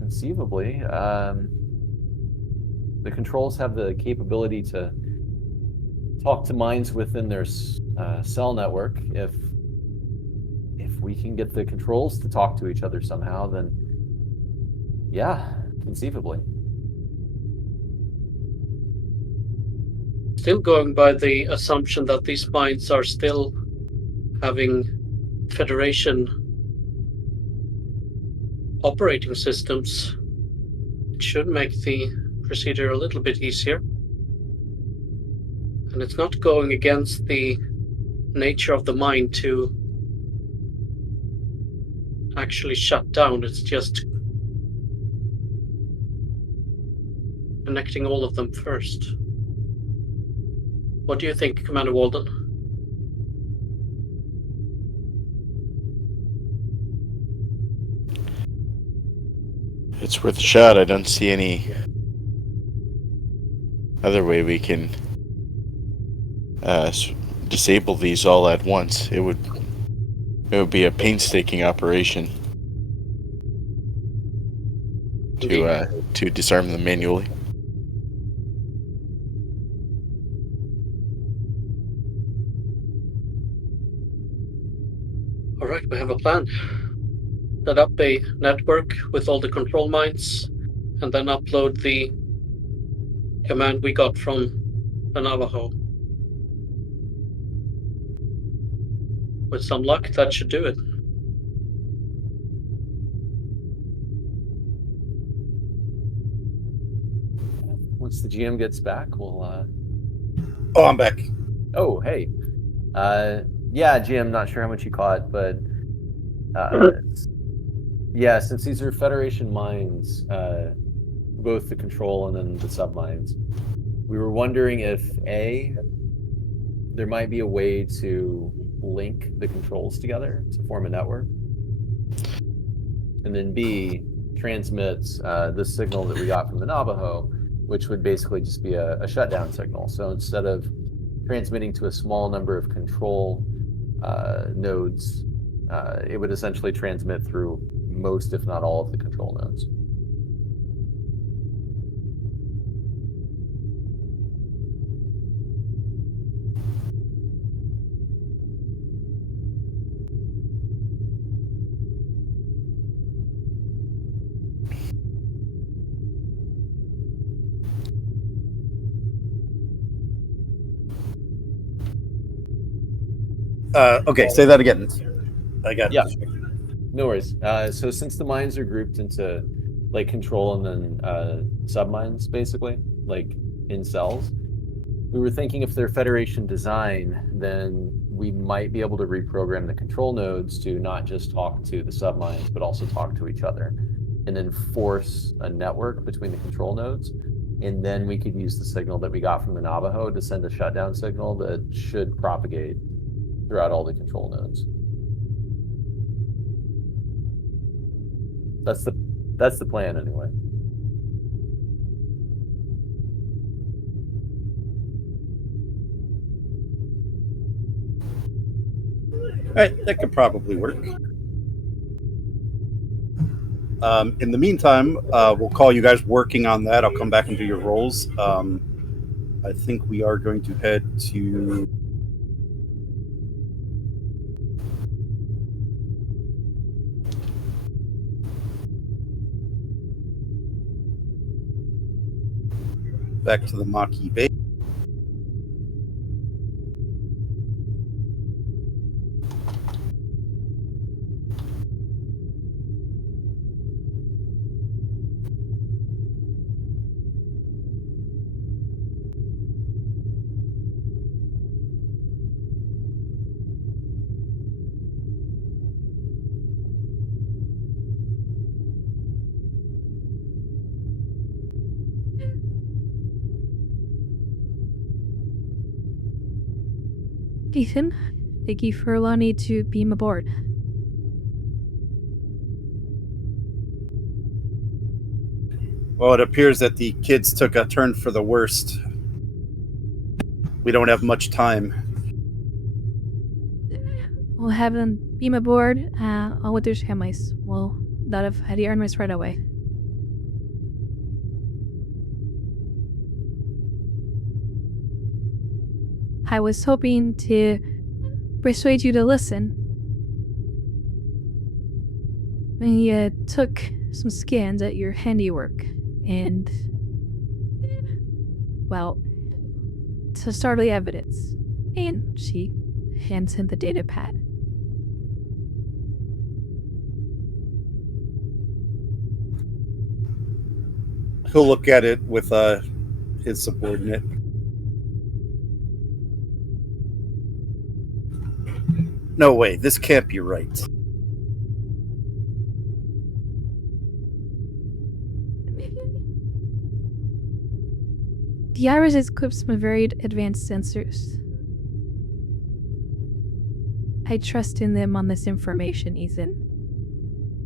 Conceivably. The controls have the capability to talk to mines within their cell network. If we can get the controls to talk to each other somehow, then yeah, conceivably. Still going by the assumption that these mines are still having Federation operating systems, it should make the procedure a little bit easier. And it's not going against the nature of the mine to actually shut down, it's just connecting all of them first. What do you think, Commander Walden? It's worth a shot. I don't see any other way we can disable these all at once. It would be a painstaking operation to disarm them manually. All right, we have a plan. Set up a network with all the control mines, and then upload the command we got from the Navajo. With some luck, that should do it. Once the GM gets back, we'll... Oh, I'm back. Oh, hey. Yeah, GM, not sure how much you caught, but... yeah, since these are Federation mines, both the control and then the submines, we were wondering if, A, there might be a way to link the controls together to form a network, and then B, transmit this signal that we got from the Navajo, which would basically just be a shutdown signal. So instead of transmitting to a small number of control nodes, it would essentially transmit through most, if not all, of the control nodes. Okay, say that again. I got Yeah. it. No worries. So since the mines are grouped into like control and then submines, basically, like in cells, we were thinking if they're Federation design, then we might be able to reprogram the control nodes to not just talk to the submines, but also talk to each other, and then force a network between the control nodes. And then we could use the signal that we got from the Navajo to send a shutdown signal that should propagate throughout all the control nodes. That's the plan anyway. right, that could probably work. In the meantime, we'll call you guys working on that. I'll come back and do your rolls. I think we are going to head to... back to the Maquis base. Ethan, thank you for allowing me to beam aboard. Well, it appears that the kids took a turn for the worst. We don't have much time. We'll have them beam aboard, all with their families. We'll not have had the Artemis right away. I was hoping to persuade you to listen. We took some scans at your handiwork, and, well, to start the evidence. And she hands him the data pad. He'll look at it with his subordinate. No way, this can't be right. The Iris is equipped with very advanced sensors. I trust in them on this information, Ethan.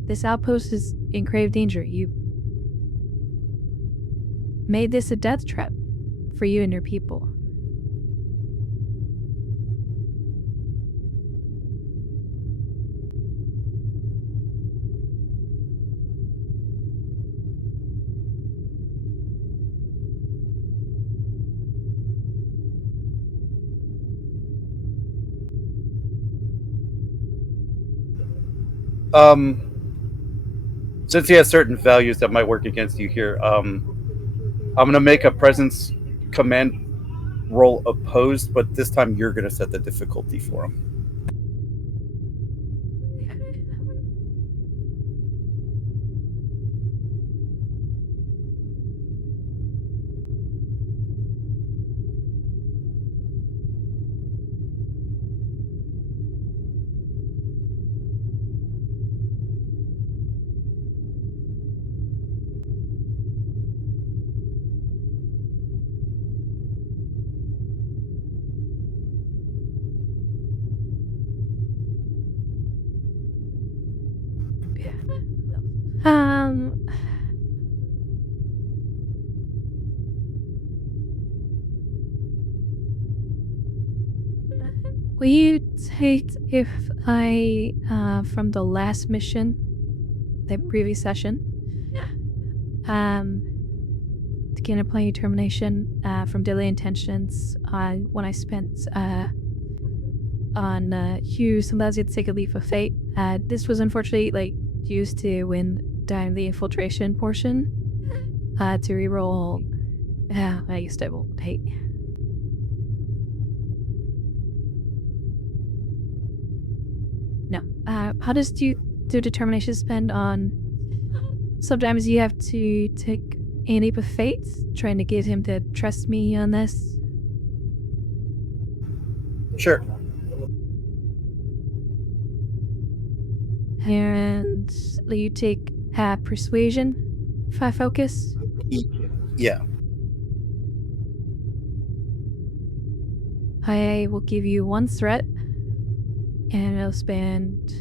This outpost is in grave danger. You made this a death trap for you and your people. Since he has certain values that might work against you here, I'm going to make a presence command roll opposed, but this time you're going to set the difficulty for him. Will you take if I, from the last mission, the previous session, to gain a plain determination from daily intentions when I spent on Hugh, sometimes you had to take a leap of fate. This was unfortunately used to win down the infiltration portion to reroll. I used to hate. No. How does do determination spend on? Sometimes you have to take a leap of fate, trying to get him to trust me on this. Sure. And you take persuasion, 5 focus. Yeah. I will give you 1 threat, and I'll spend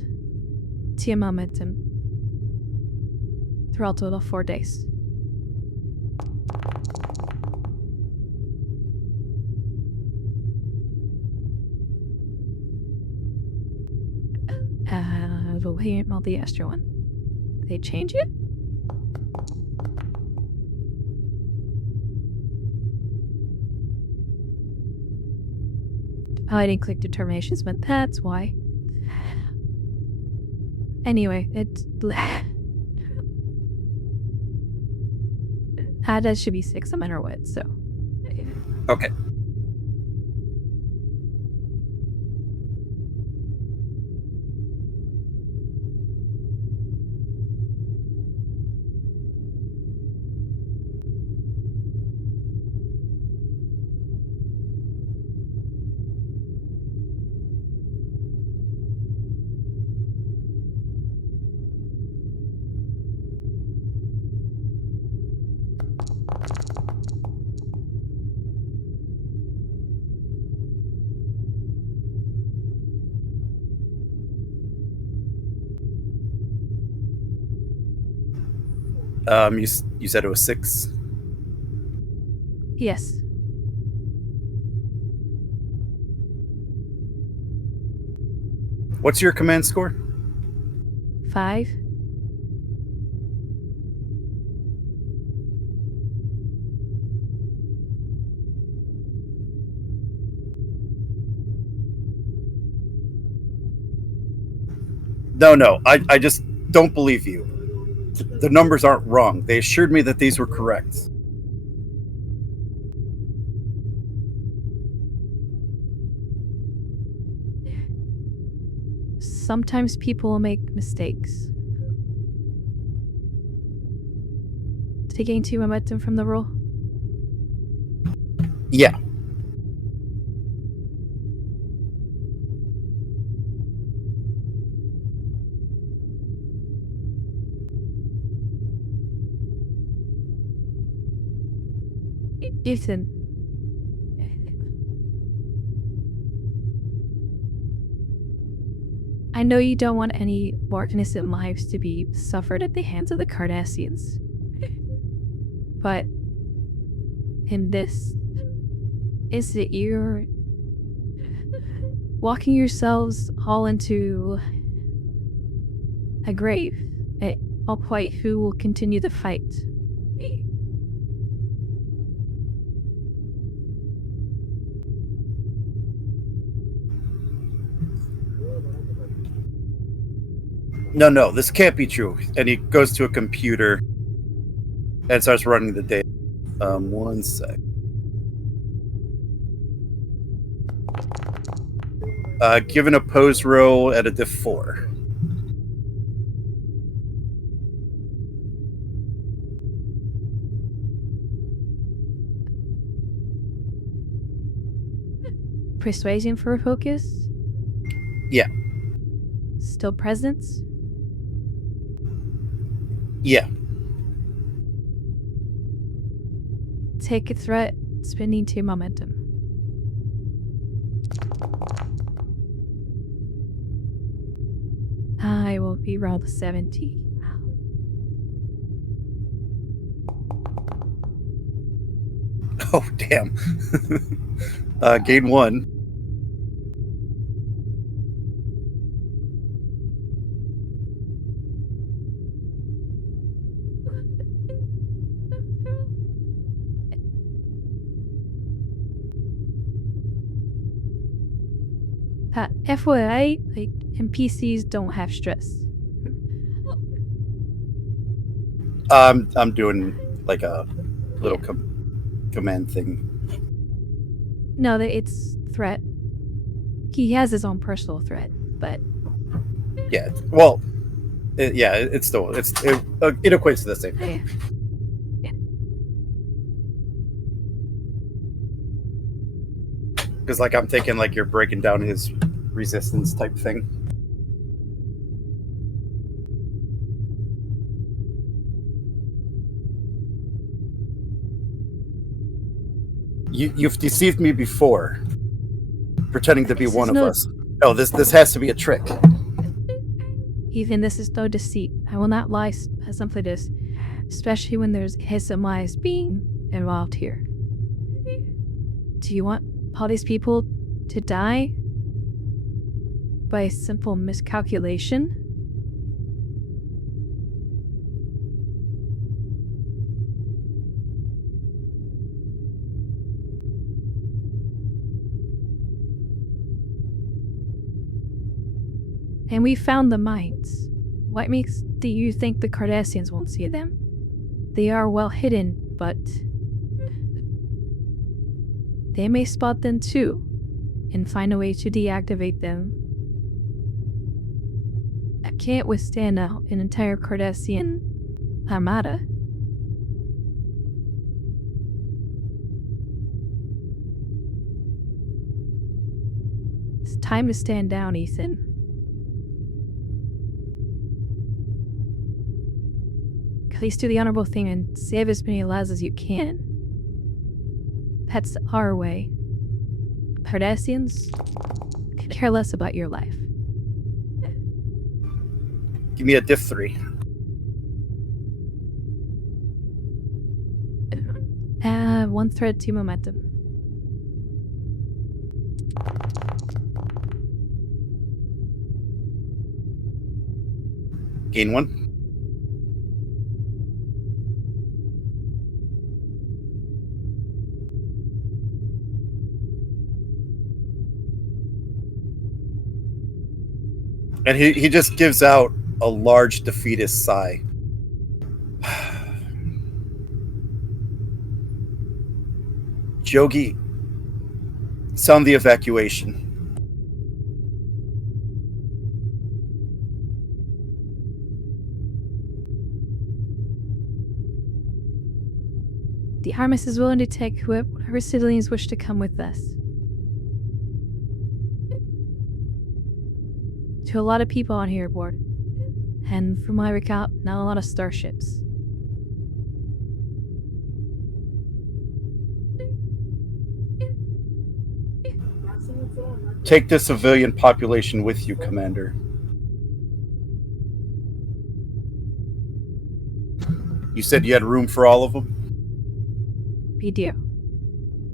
2 momentum throughout total 4 days. the way, not the extra one. They change it? Oh, I didn't click determinations, but that's why. Anyway, it's... that should be 6 no matter what, so... Okay. You said it was 6? Yes. What's your command score? 5. No. I just don't believe you. The numbers aren't wrong. They assured me that these were correct. Sometimes people make mistakes. Taking 2 momentum from the roll? Yeah. Ethan. I know you don't want any more innocent lives to be suffered at the hands of the Cardassians. But in this, is it you're walking yourselves all into a grave? All quite who will continue the fight? No, this can't be true. And he goes to a computer and starts running the data. 1 sec. Give an opposed roll at a diff 4. Persuasion for a focus? Yeah. Still presence? Yeah. Take a threat, spending 2 momentum. I will be rolled 70. Oh, damn. Gain 1. FYI, like, NPCs don't have stress. I'm doing like a little command thing. No, it's threat. He has his own personal threat, but Yeah. Well, it equates to the same thing. yeah. Because like I'm thinking like you're breaking down his resistance type thing. You've deceived me before, pretending to be This one is of no- us. No, this has to be a trick. Even this is no deceit. I will not lie simply this, especially when there's a surmised being involved here. Do you want all these people to die by simple miscalculation? And we found the mines. What makes do you think the Cardassians won't see them? They are well hidden, but they may spot them too and find a way to deactivate them. I can't withstand an entire Cardassian armada. It's time to stand down, Ethan. Please do the honorable thing and save as many lives as you can. That's our way. Cardassians could care less about your life. Give me a diff 3. One thread, 2 momentum. Gain 1. And he just gives out a large defeatist sigh. Jogi, sound the evacuation. The Artemis is willing to take whoever civilians wish to come with us. To a lot of people on here aboard. And from my recount, not a lot of starships. Take the civilian population with you, Commander. You said you had room for all of them? We do.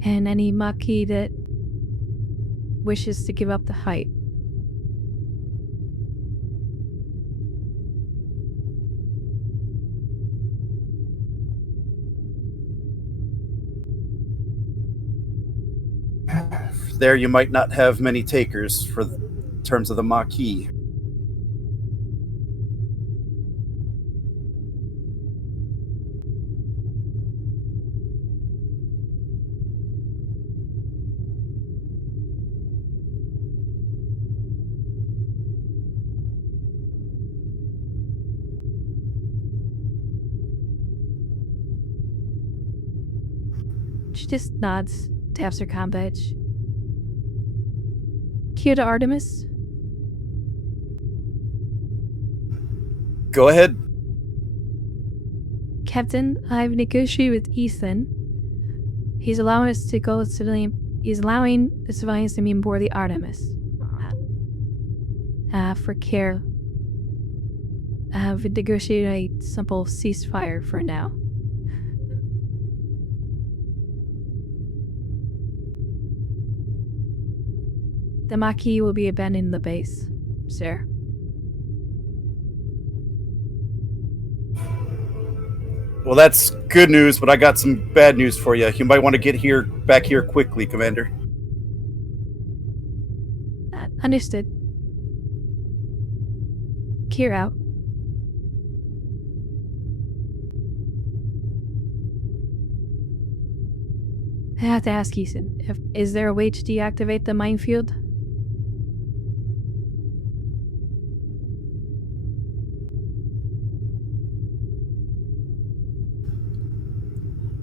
And any Maquis that wishes to give up the height. There you might not have many takers for terms of the Maquis. She just nods, taps her comm badge. Cue to Artemis. Go ahead. Captain, I've negotiated with Ethan. He's allowing us to go civilian. He's allowing the civilians to be on board the Artemis. For care. We've negotiated a simple ceasefire for now. The Maquis will be abandoning the base, sir. Well, that's good news, but I got some bad news for you. You might want to get back here quickly, Commander. Understood. Clear out. I have to ask Ethan, is there a way to deactivate the minefield?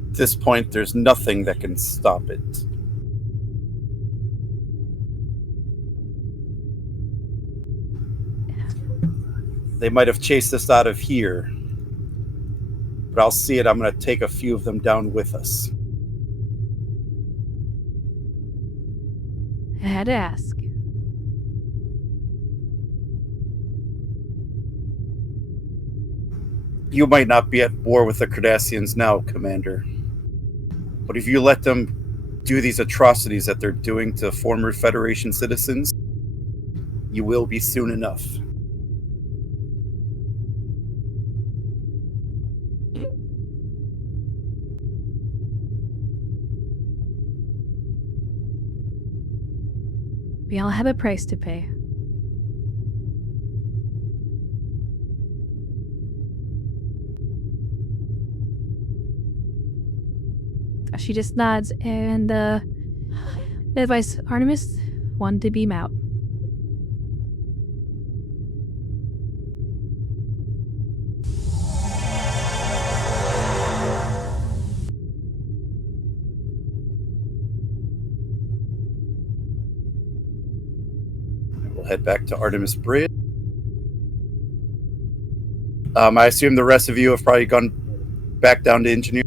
At this point, there's nothing that can stop it. They might have chased us out of here, but I'll see it. I'm going to take a few of them down with us. I had to ask. You might not be at war with the Cardassians now, Commander. But if you let them do these atrocities that they're doing to former Federation citizens, you will be soon enough. We all have a price to pay. She just nods and advice Artemis, one to beam out. We'll head back to Artemis Bridge. I assume the rest of you have probably gone back down to engineering.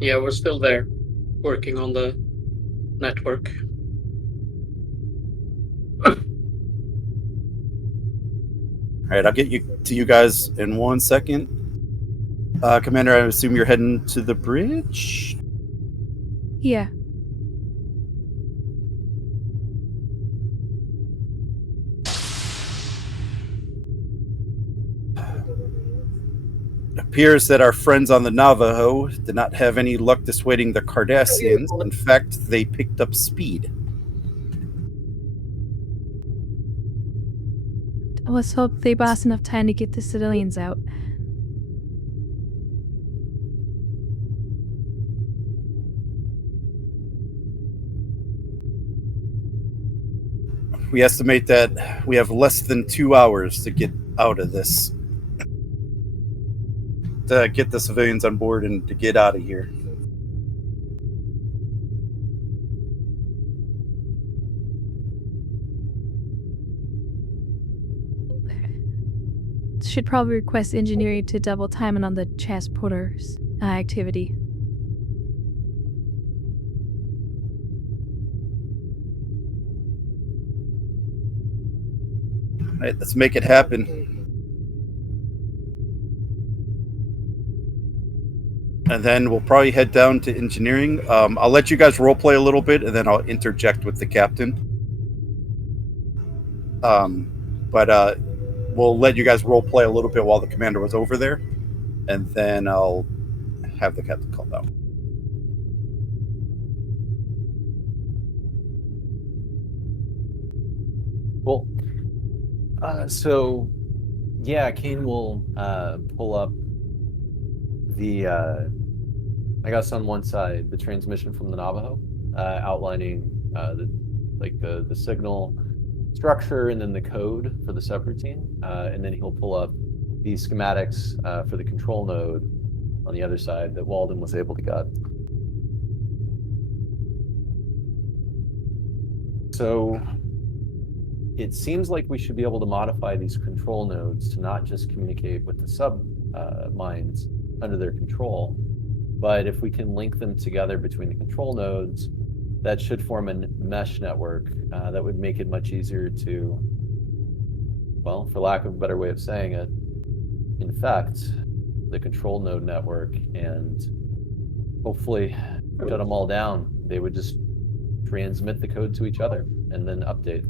Yeah, we're still there, working on the network. All right, I'll get you guys in 1 second. Commander, I assume you're heading to the bridge? Yeah. It appears that our friends on the Navajo did not have any luck dissuading the Cardassians. In fact, they picked up speed. Let's hope they boss enough time to get the civilians out. We estimate that we have less than 2 hours to get out of this. To get the civilians on board and to get out of here. Should probably request engineering to double timing on the transporters activity. All right, let's make it happen. And then we'll probably head down to engineering. I'll let you guys roleplay a little bit, and then I'll interject with the captain. But we'll let you guys roleplay a little bit while the commander was over there, and then I'll have the captain call down. Cool. So, yeah, Kane will pull up the, I guess on one side, the transmission from the Navajo, outlining the signal structure and then the code for the subroutine. And then he'll pull up the schematics for the control node on the other side that Walden was able to get. So it seems like we should be able to modify these control nodes to not just communicate with the sub mines under their control, but if we can link them together between the control nodes, that should form a mesh network that would make it much easier to, well, for lack of a better way of saying it, infect the control node network and hopefully shut them all down. They would just transmit the code to each other and then update.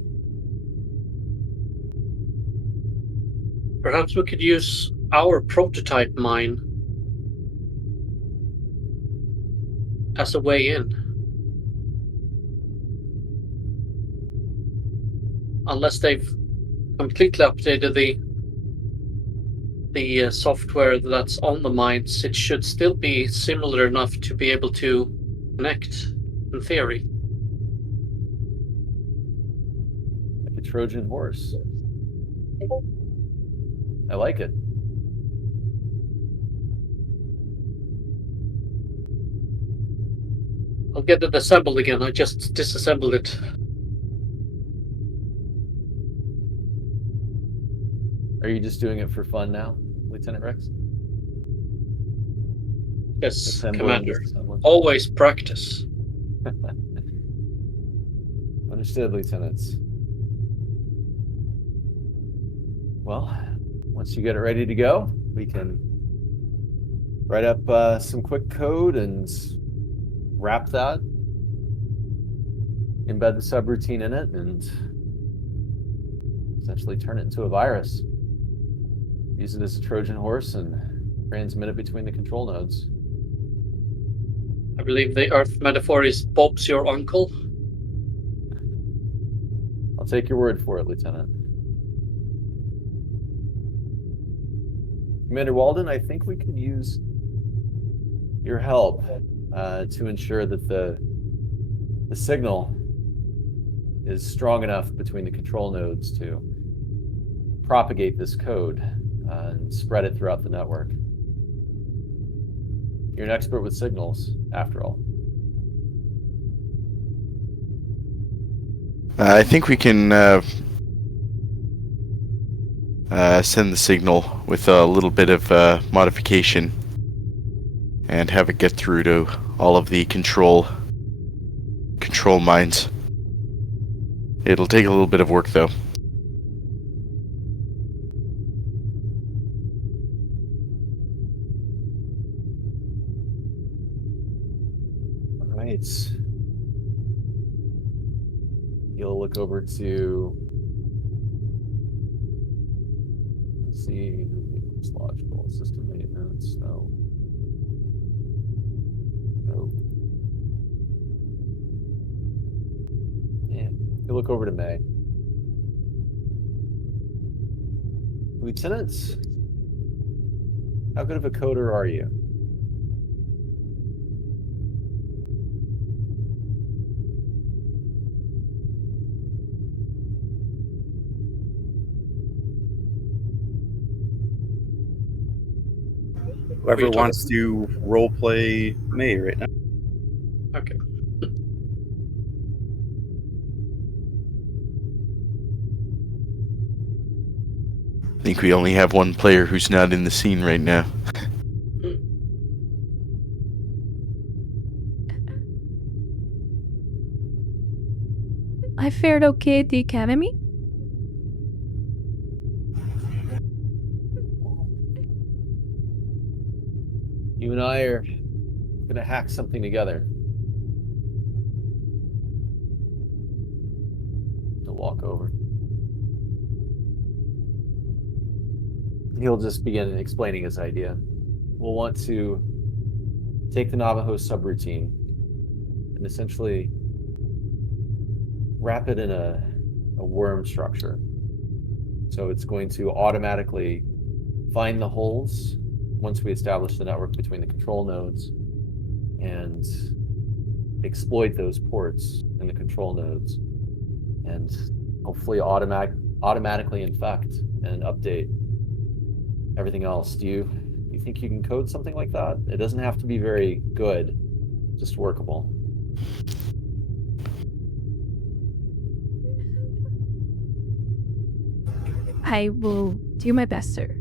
Perhaps we could use our prototype mine as a way in. Unless they've completely updated the software that's on the mines, it should still be similar enough to be able to connect, in theory. Like a Trojan horse. I like it. I'll get it assembled again. I just disassembled it. Are you just doing it for fun now, Lieutenant Rex? Yes, Assembling, Commander. disassembling? Always practice. Understood, Lieutenants. Well, once you get it ready to go, we can write up some quick code and wrap that, embed the subroutine in it, and essentially turn it into a virus. Use it as a Trojan horse and transmit it between the control nodes. I believe the Earth metaphor is Bob's your uncle. I'll take your word for it, Lieutenant. Commander Walden, I think we could use your help to ensure that the signal is strong enough between the control nodes to propagate this code and spread it throughout the network. You're an expert with signals, after all. I think we can send the signal with a little bit of modification and have it get through to all of the control minds. It'll take a little bit of work, though. All right. You'll look over to, let's see, it's logical system maintenance. No. Yeah, you look over to May. Lieutenant, how good of a coder are you? Whoever wants to roleplay May right now. Okay. I think we only have one player who's not in the scene right now. I fared okay at the academy. You and I are gonna hack something together. He'll walk over. He'll just begin explaining his idea. We'll want to take the Navajo subroutine and essentially wrap it in a worm structure. So it's going to automatically find the holes once we establish the network between the control nodes and exploit those ports in the control nodes and hopefully automatically infect and update everything else. Do you think you can code something like that? It doesn't have to be very good, just workable. I will do my best, sir.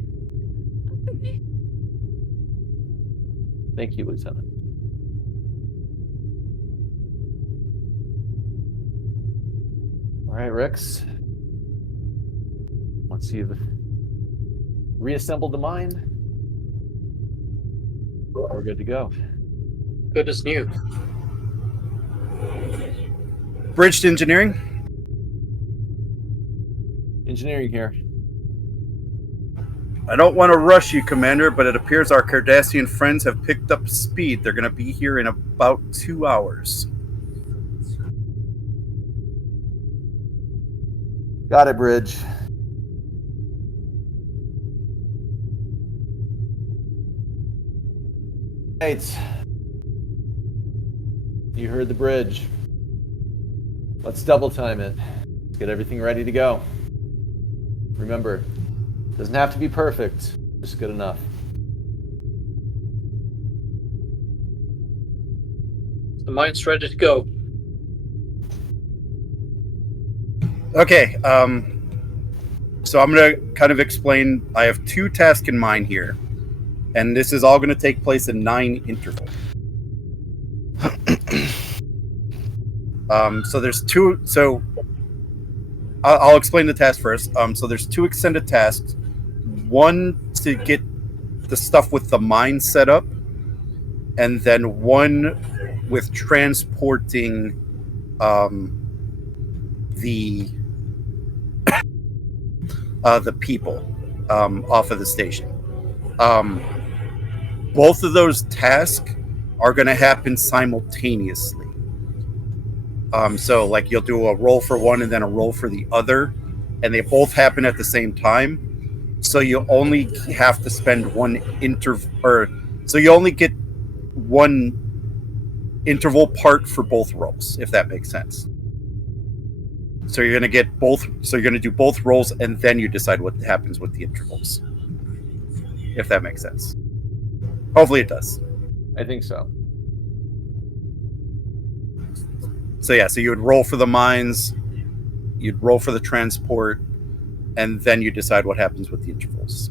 Thank you, Lieutenant. All right, Rix. Once you've reassembled the mind, we're good to go. Good as new. Bridge to engineering. Engineering here. I don't want to rush you, Commander, but it appears our Cardassian friends have picked up speed. They're going to be here in about 2 hours. Got it, Bridge. Right. You heard the Bridge. Let's double time it. Let's get everything ready to go. Remember, doesn't have to be perfect, just good enough. The mine's ready to go. Okay, so I'm going to kind of explain. I have 2 tasks in mind here, and this is all going to take place in 9 intervals. So there's 2. So I'll explain the task first. So there's 2 extended tasks. One to get the stuff with the mine set up, and then one with transporting the people off of the station. Both of those tasks are going to happen simultaneously. So like you'll do a roll for one and then a roll for the other, and they both happen at the same time. So you only have to spend so you only get one interval part for both rolls, if that makes sense. So you're gonna get both. So you're gonna do both rolls, and then you decide what happens with the intervals, if that makes sense. Hopefully, it does. I think so. So yeah, so you would roll for the mines, you'd roll for the transport, and then you decide what happens with the intervals.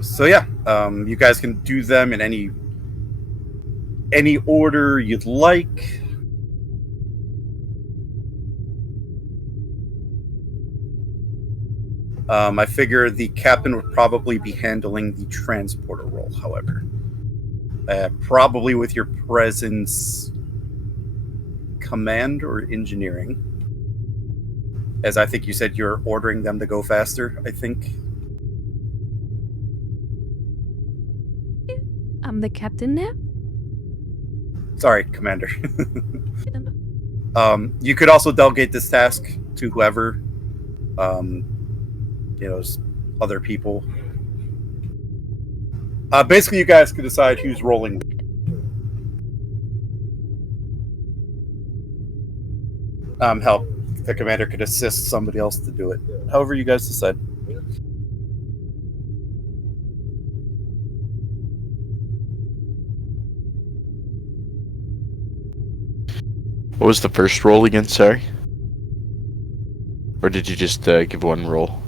So yeah, you guys can do them in any order you'd like. I figure the captain would probably be handling the transporter role, however. Probably with your presence, command or engineering. As I think you said you're ordering them to go faster, I think. I'm the captain now? Sorry, Commander. You could also delegate this task to whoever, other people. Basically, you guys could decide who's rolling. Help. The commander could assist somebody else to do it. However you guys decide. What was the first roll again, sorry? Or did you just give one roll?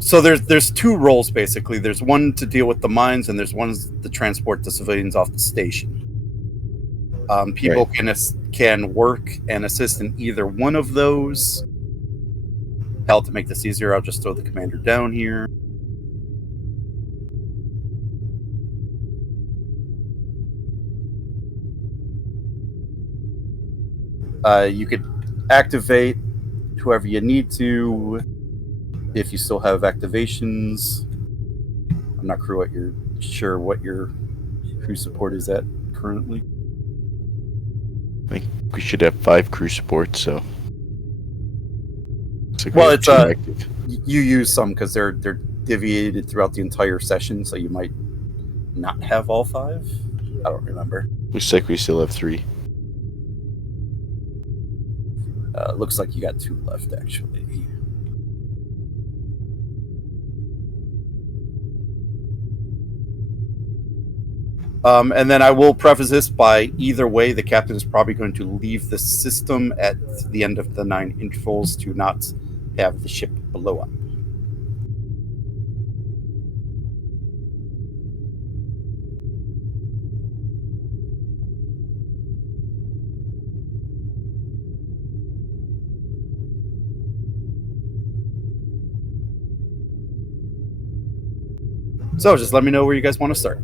So there's two roles, basically. There's one to deal with the mines, and there's one to transport the civilians off the station. People can work and assist in either one of those. Hell, to make this easier, I'll just throw the commander down here. You could activate whoever you need to, if you still have activations. I'm not sure what your crew support is at currently. I think we should have 5 crew support, so. Well, it's active. You use some because they're deviated throughout the entire session, so you might not have all 5. I don't remember. Looks like we still have 3. Looks like you got 2 left, actually. And then I will preface this by either way, the captain is probably going to leave the system at the end of the 9 intervals to not have the ship blow up. So just let me know where you guys want to start.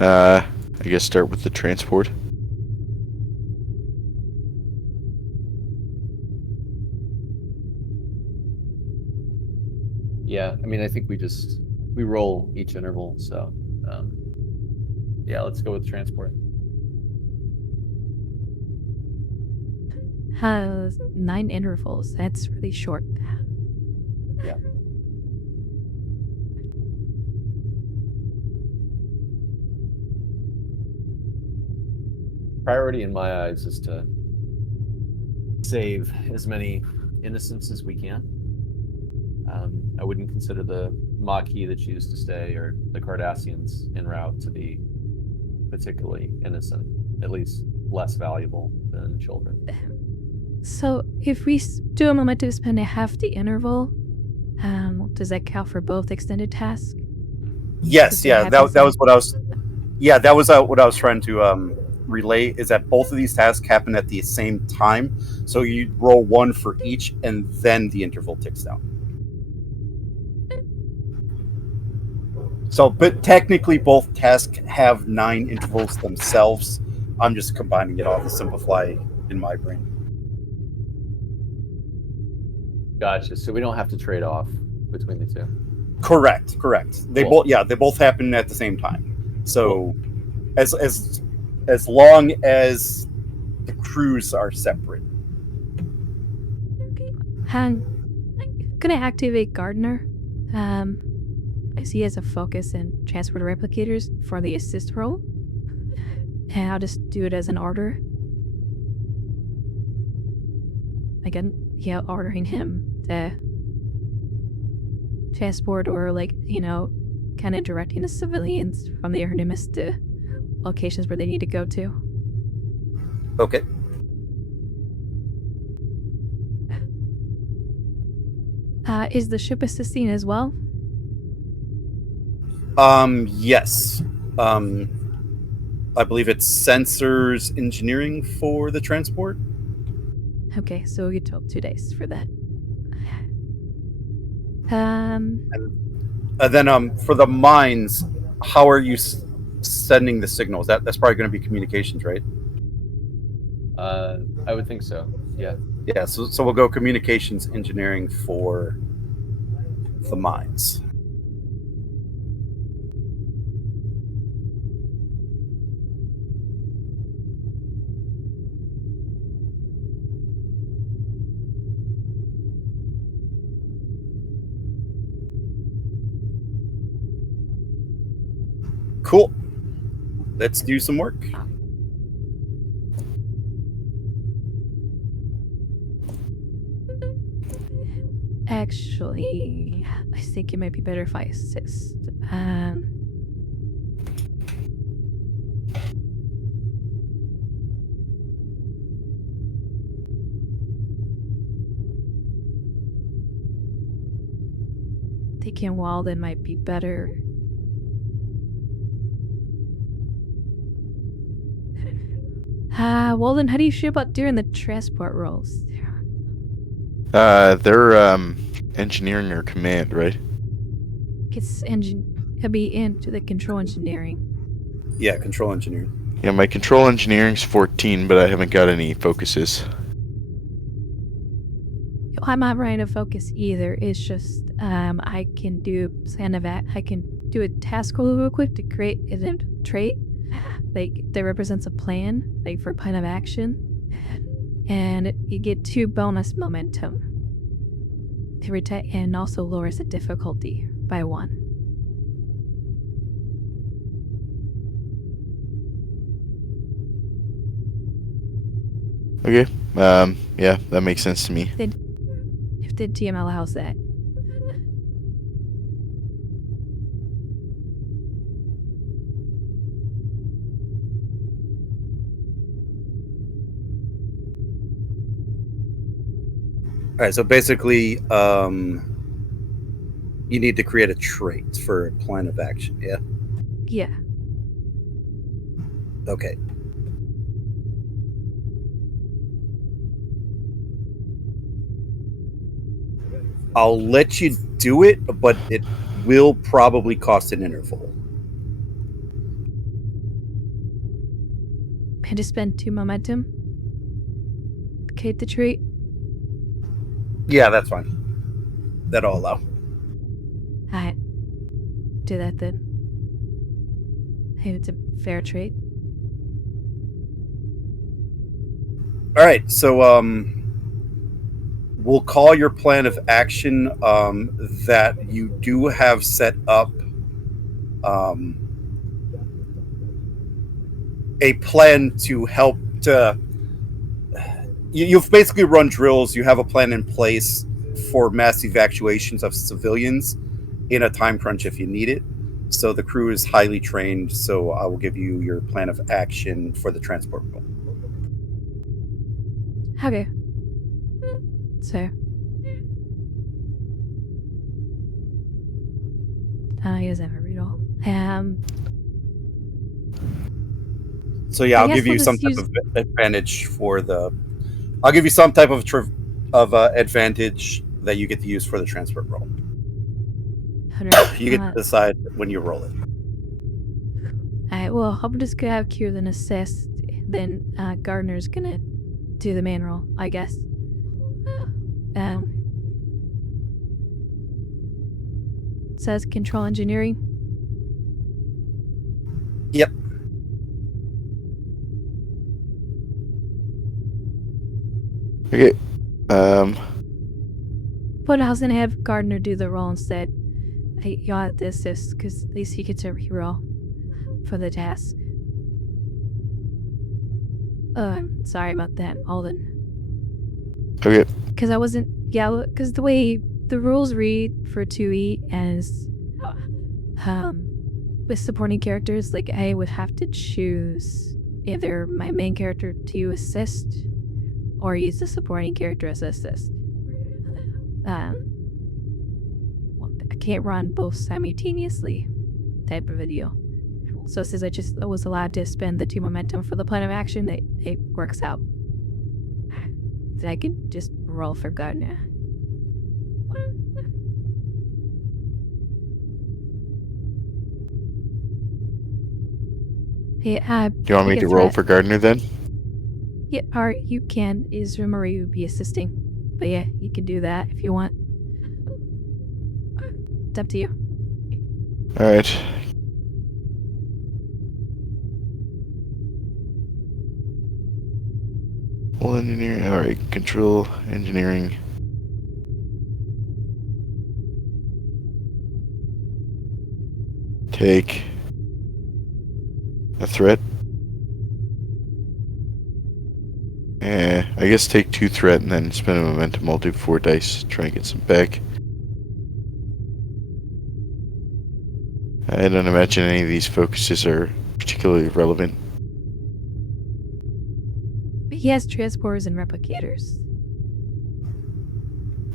I guess start with the transport. Yeah, I mean, I think we roll each interval, so yeah, let's go with transport. Has 9 intervals. That's really short. Yeah. Priority in my eyes is to save as many innocents as we can. I wouldn't consider the Maquis that choose to stay or the Cardassians en route to be particularly innocent, at least less valuable than children. So if we do a moment to spend a half the interval, does that count for both extended tasks? Yes, yeah, that was what I was. Yeah, that was what I was trying to relay. Is that both of these tasks happen at the same time? So you roll 1 for each, and then the interval ticks down. So, but technically, both tasks have 9 intervals themselves. I'm just combining it all to simplify in my brain. Gotcha. So we don't have to trade off between the two. Correct. They Cool. both they both happen at the same time. So as long as the crews are separate. I'm gonna activate Gardner. I see he has a focus and transport replicators for the assist role. And I'll just do it as an order. Again, yeah, ordering him to transport or kind of directing the civilians from the Artemis to locations where they need to go to. Okay. Is the ship assisting as well? Yes. I believe it's sensors engineering for the transport. Okay, so you told 2 days for that. Um, And then for the mines, how are you sending the signals? That's probably going to be communications, right? I would think so. Yeah. Yeah. So we'll go communications engineering for the mines. Cool. Let's do some work. actually, I think it might be better if I assist. Taking Walden might be better. Walden, how do you feel about doing the transport roles? They're engineering or command, right? He'll be into the control engineering. Yeah, control engineering. Yeah, my control engineering's 14, but I haven't got any focuses. I'm not running a focus either. It's just I can do I can do a task roll real quick to create a trait that represents a plan, for plan of action, and you get 2 bonus momentum. And also lowers the difficulty by 1. Okay. Yeah, that makes sense to me. If the DM allows that. All right. So basically, you need to create a trait for a plan of action. Yeah. Yeah. Okay. I'll let you do it, but it will probably cost an interval. And to spend 2 momentum. Create the trait. Yeah, that's fine. That'll allow. Alright. Do that then. Hey, it's a fair trait. All right. So we'll call your plan of action that you do have set up a plan to help to. You've basically run drills. You have a plan in place for mass evacuations of civilians in a time crunch if you need it. So the crew is highly trained. So I will give you your plan of action for the transport role. Okay. So. He doesn't have a read all. So yeah, I I'll guess give you we'll some just type use- of advantage for the. I'll give you some type of advantage that you get to use for the transport roll. You get to decide when you roll it. Alright, well, I'm just gonna have Q then assist. Then Gardner's gonna do the main roll, I guess. So says control engineering. Yep. Okay. But I was gonna have Gardner do the role instead. Y'all have to assist, because at least he gets a reroll for the task. Sorry about that, Alden. Okay. Because I wasn't, yeah, because the way the rules read for 2E as, with supporting characters, like, I would have to choose either my main character to assist or use the supporting character as assist. I can't run both simultaneously type of a deal. So since I was allowed to spend the 2 momentum for the plan of action, it works out. I can just roll for Gardner. Yeah, Do you want me to roll for Gardner then? Yeah, or you can. Marie would be assisting. But yeah, you can do that if you want. It's up to you. Alright. Well, engineering. Alright, control engineering. Take a threat. I guess take 2 threat and then spend a momentum. I'll do 4 dice, try and get some back. I don't imagine any of these focuses are particularly relevant. But he has transporters and replicators.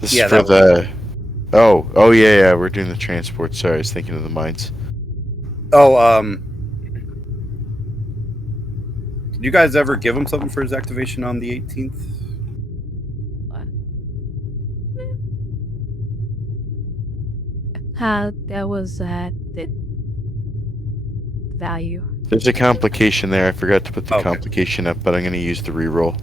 This Yeah, is for that the... Oh, yeah, we're doing the transport. Sorry, I was thinking of the mines. Oh, did you guys ever give him something for his activation on the 18th? That was the value. There's a complication there. I forgot to put the Okay. complication up, but I'm going to use the reroll.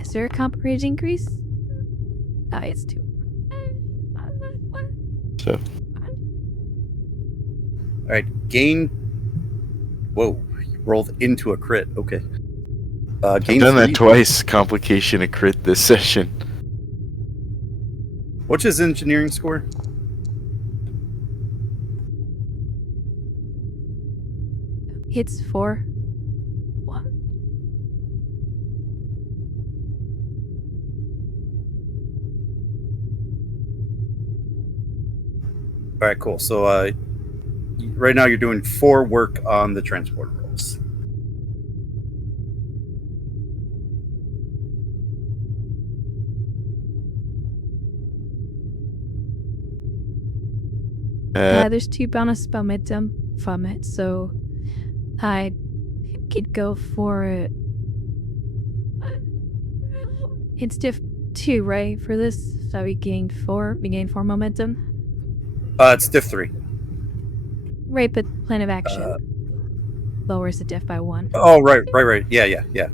Is there a comp rate increase? Oh, it's 2. So, Alright, gain. Whoa, you rolled into a crit. Okay. I've Gain done 3. that twice. Complication, a crit this session. What's his engineering score? Hits 4. Alright, cool. So, right now you're doing 4 work on the transport rolls. There's 2 bonus momentum from it, so I could go for it. It's diff 2, right? For this, so we gained 4 momentum. It's diff 3. Right, but plan of action lowers the diff by 1. Oh, right. Yeah. Yep.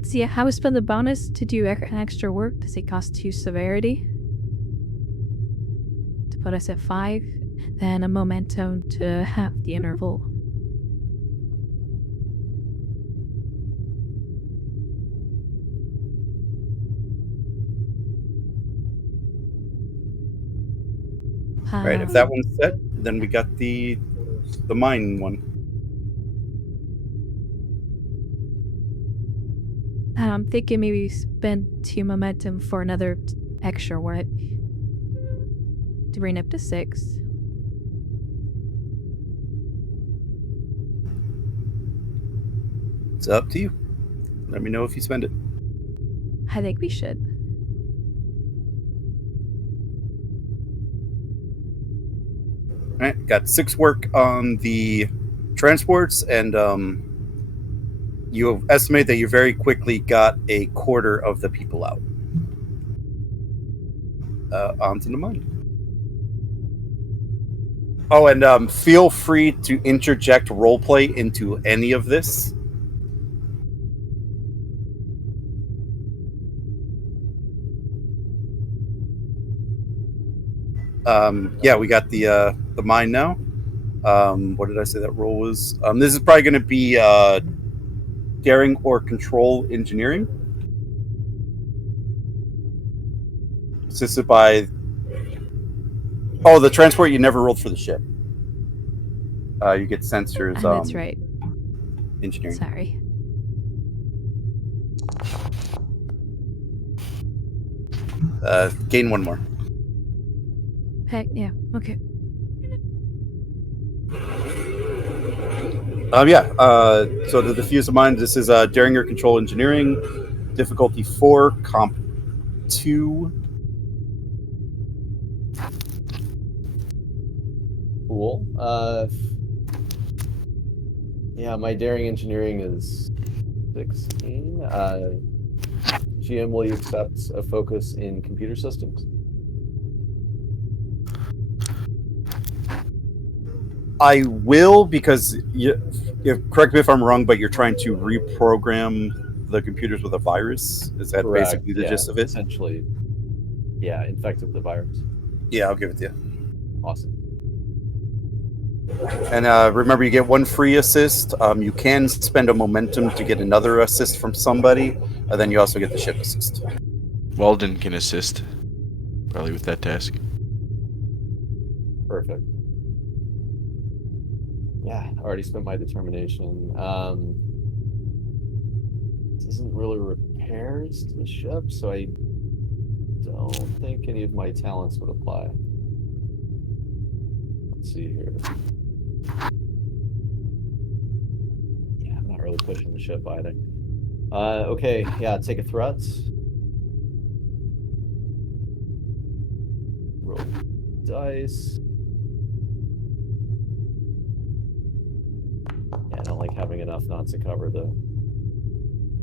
So yeah, how we spend the bonus to do extra work? Does it cost 2 severity? To put us at 5, then a momentum to half the interval. Right. If that one's set, then we got the mine one. I'm thinking maybe spend 2 momentum for another extra work to bring up to 6. It's up to you. Let me know if you spend it. I think we should. All right. Got 6 work on the transports, and you estimate that you very quickly got a quarter of the people out. Onto the mine. Oh, and feel free to interject roleplay into any of this. Yeah, we got the mine now. What did I say that roll was? This is probably going to be daring or control engineering. Assisted by... Oh, the transport you never rolled for the ship. You get sensors. That's right. Engineering. Sorry. Gain one more. Heck, yeah. Okay. Yeah. So to defuse the mine, this is daring or control engineering, difficulty 4, comp 2. Cool. Yeah, my daring engineering is 16. GM, will you accept a focus in computer systems? I will, because correct me if I'm wrong, but you're trying to reprogram the computers with a virus. Is that Correct, basically the yeah, gist of it? Essentially, yeah, infected with the virus. Yeah, I'll give it to you. Awesome. And remember, you get one free assist. You can spend a momentum to get another assist from somebody, and then you also get the ship assist. Walden can assist, probably with that task. Perfect. Yeah, I already spent my determination. This isn't really repairs to the ship, so I don't think any of my talents would apply. Let's see here. Yeah, I'm not really pushing the ship either. Okay, yeah, take a threat. Roll dice. Yeah, I don't like having enough not to cover the...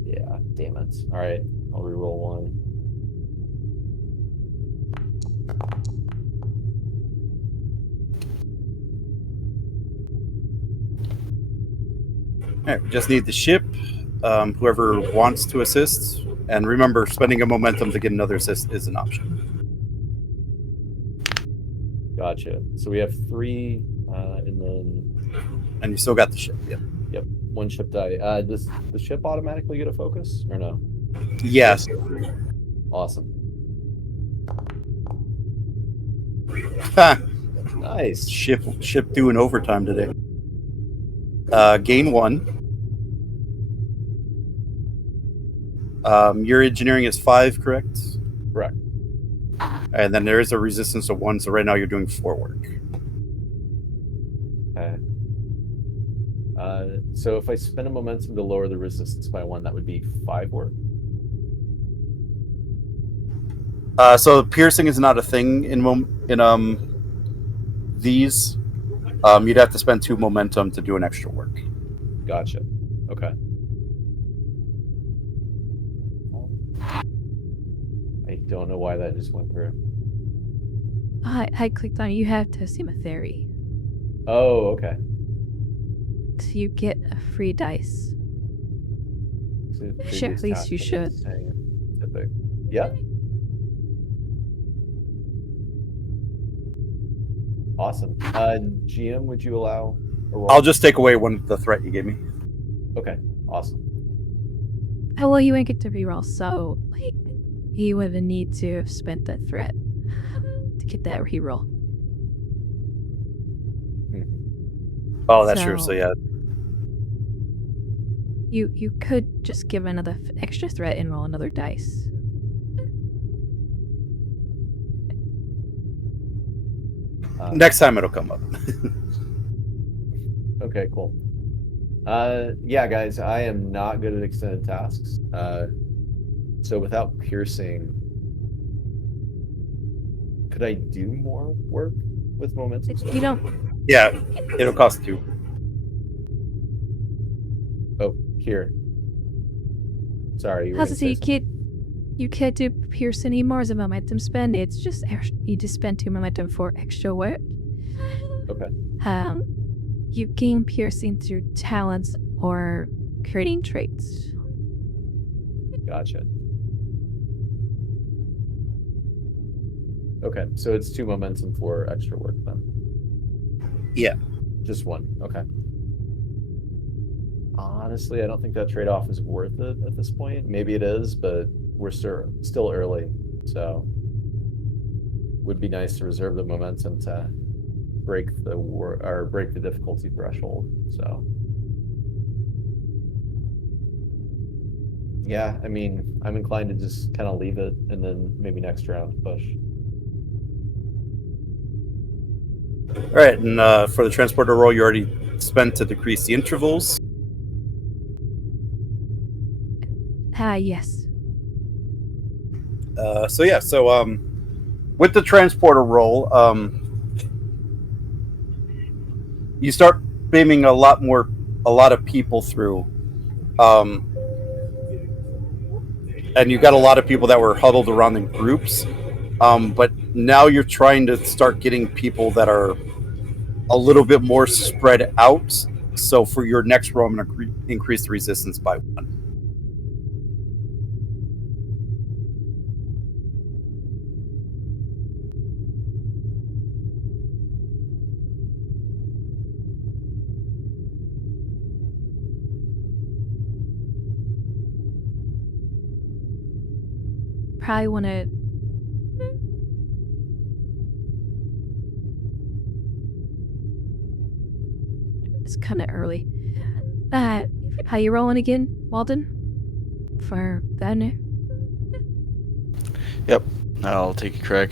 Yeah, damn it. Alright, I'll reroll one. All right, we just need the ship. Whoever wants to assist. And remember, spending a momentum to get another assist is an option. Gotcha. So we have 3, and then... And you still got the ship, yeah. Yep, 1 ship die. Does the ship automatically get a focus, or no? Yes. Awesome. Ha! Nice. Ship doing overtime today. Gain 1. Your engineering is 5, correct? Correct. And then there is a resistance of 1, so right now you're doing 4 work. Okay. So if I spend a momentum to lower the resistance by 1, that would be 5 work. So piercing is not a thing in these. You'd have to spend 2 momentum to do an extra work. Gotcha. Okay. I don't know why that just went through. I clicked on it. You have to assume a theory. Oh, okay. So you get a free dice. So Sure, at least you should. Scientific. Yeah. Awesome. GM, would you allow a roll? I'll just take away the threat you gave me. Okay. Awesome. Oh, well, you won't get to reroll, so like, he would need to have spent that threat to get that reroll. Oh, that's true. So yeah. You could just give another extra threat and roll another dice. Next time it'll come up. Okay, cool. Yeah, guys, I am not good at extended tasks. So without piercing, could I do more work with momentum? You don't. Yeah, it'll cost 2. Oh, here. Sorry, you were How's gonna it say you can't do pierce anymore as a momentum spend. It's just you just spend 2 momentum for extra work. Okay. You gain piercing through talents or creating traits. Gotcha. Okay, so it's 2 momentum for extra work then. Yeah. Just 1. Okay. Honestly, I don't think that trade-off is worth it at this point. Maybe it is, but we're still early, so would be nice to reserve the momentum to break the difficulty threshold. So yeah, I mean, I'm inclined to just kind of leave it and then maybe next round push. All right, and for the transporter roll, you already spent to decrease the intervals. Yes. So with the transporter roll, you start beaming a lot of people through, and you got a lot of people that were huddled around in groups. But now you're trying to start getting people that are a little bit more spread out. So for your next roll, I'm going to increase the resistance by 1. Probably want to. It's kind of early. How you rolling again, Walden? For that? Yep, I'll take a crack.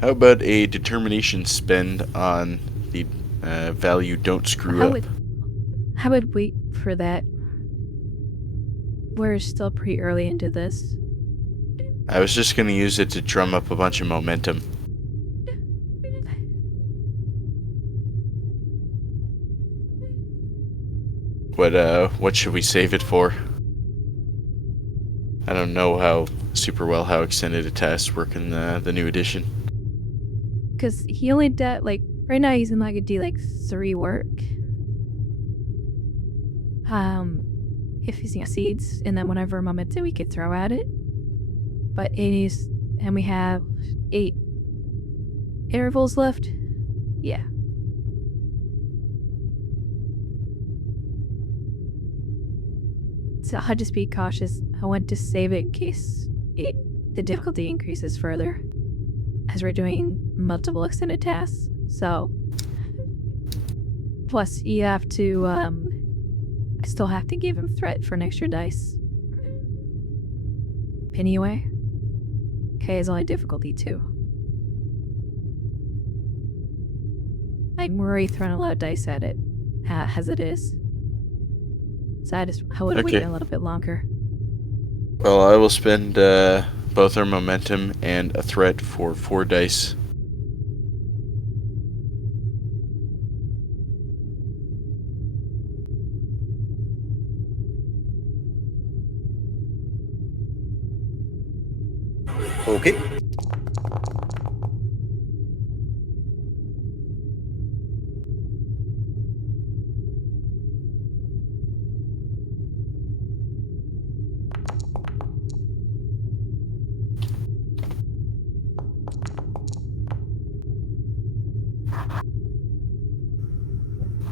How about a determination spend on the value don't screw up? I would wait for that. We're still pretty early into this. I was just going to use it to drum up a bunch of momentum. What should we save it for? I don't know how extended attacks work in the new edition. Because he only did, right now he's in a D 3 work. If he's seeds, and then whatever momentum we could throw at it. But and we have 8 intervals left. Yeah. So I'll just be cautious. I want to save it in case the difficulty increases further, as we're doing multiple extended tasks. So, plus you have to, I still have to give him threat for an extra dice. Penny away. Okay, is only difficulty 2. I'm already throwing a lot of dice at it, as it is. So I would wait a little bit longer. Well, I will spend both our momentum and a threat for 4 dice. Okay.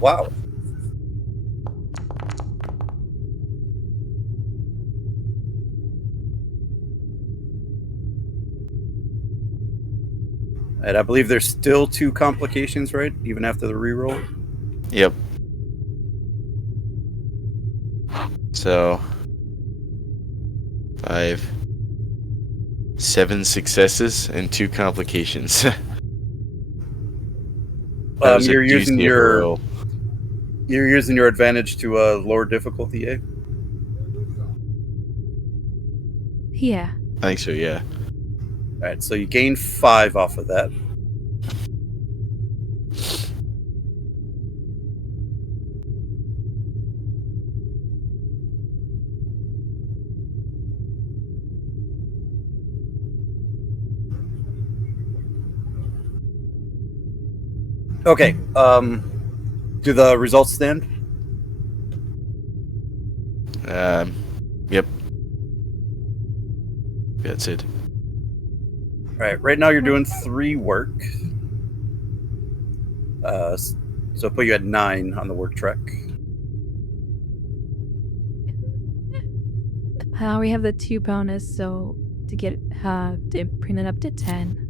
Wow. And I believe there's still 2 complications, right? Even after the reroll? Yep. So 5, 7 successes and 2 complications. You're using your advantage to lower difficulty, eh? Yeah. I think so, yeah. Alright, so you gain 5 off of that. Okay, Do the results stand? Yep. That's it. All right. Right now you're doing 3 work. So put you at 9 on the work track. We have the 2 bonus, so to get to bring it up to 10.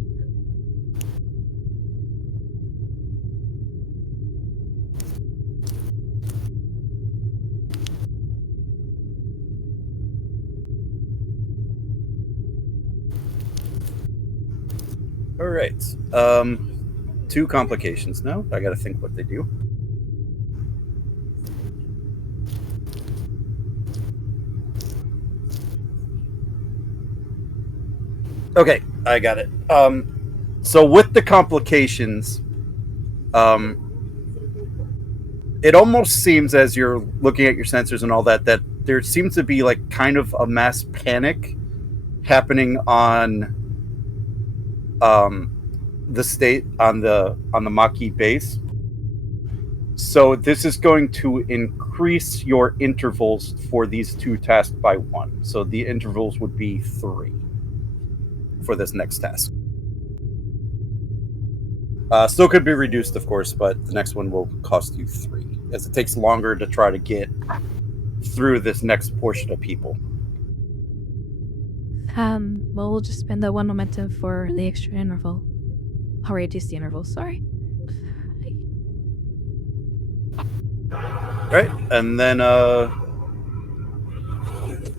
All right. 2 complications now. I got to think what they do. Okay, I got it. So with the complications, it almost seems as you're looking at your sensors and all that there seems to be like kind of a mass panic happening on the state on the Maquis base. So this is going to increase your intervals for these 2 tasks by 1. So the intervals would be 3 for this next task. Still could be reduced, of course, but the next one will cost you 3, as it takes longer to try to get through this next portion of people. Well, we'll just spend the 1 momentum for the extra interval. I'll reduce the interval, sorry. Right, and then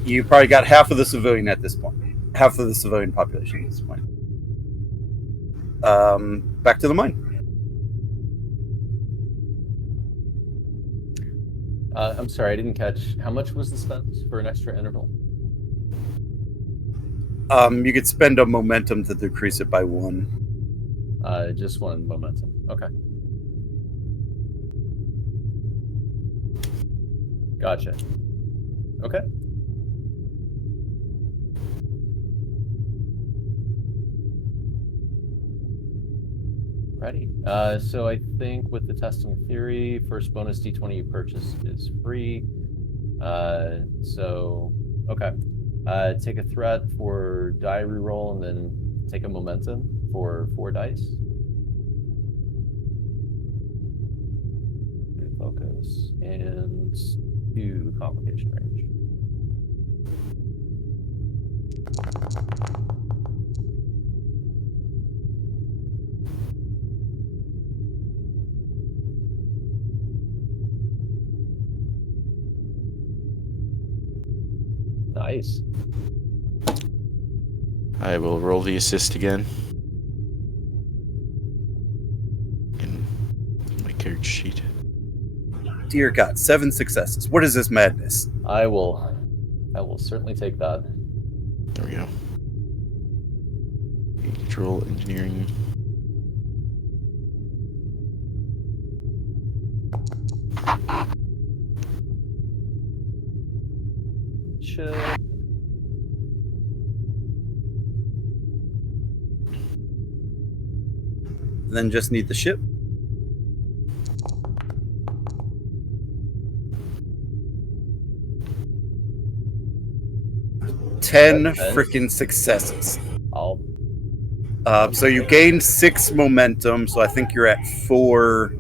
you probably got half of the civilian at this point. Half of the civilian population at this point. Back to the mine. I'm sorry, I didn't catch. How much was the spent for an extra interval? You could spend a momentum to decrease it by 1. Just 1 momentum. Okay. Gotcha. Okay. Ready. So I think with the testing theory, first bonus D20 you purchase is free. So, okay. Take a threat for die reroll and then take a momentum for 4 dice. Focus and 2 complication range. Nice. I will roll the assist again. In my character sheet. Dear God, 7 successes. What is this madness? I will certainly take that. There we go. Control engineering. Should. Then just need the ship. 10 freaking successes. So you gained 6 momentum, so I think you're at 4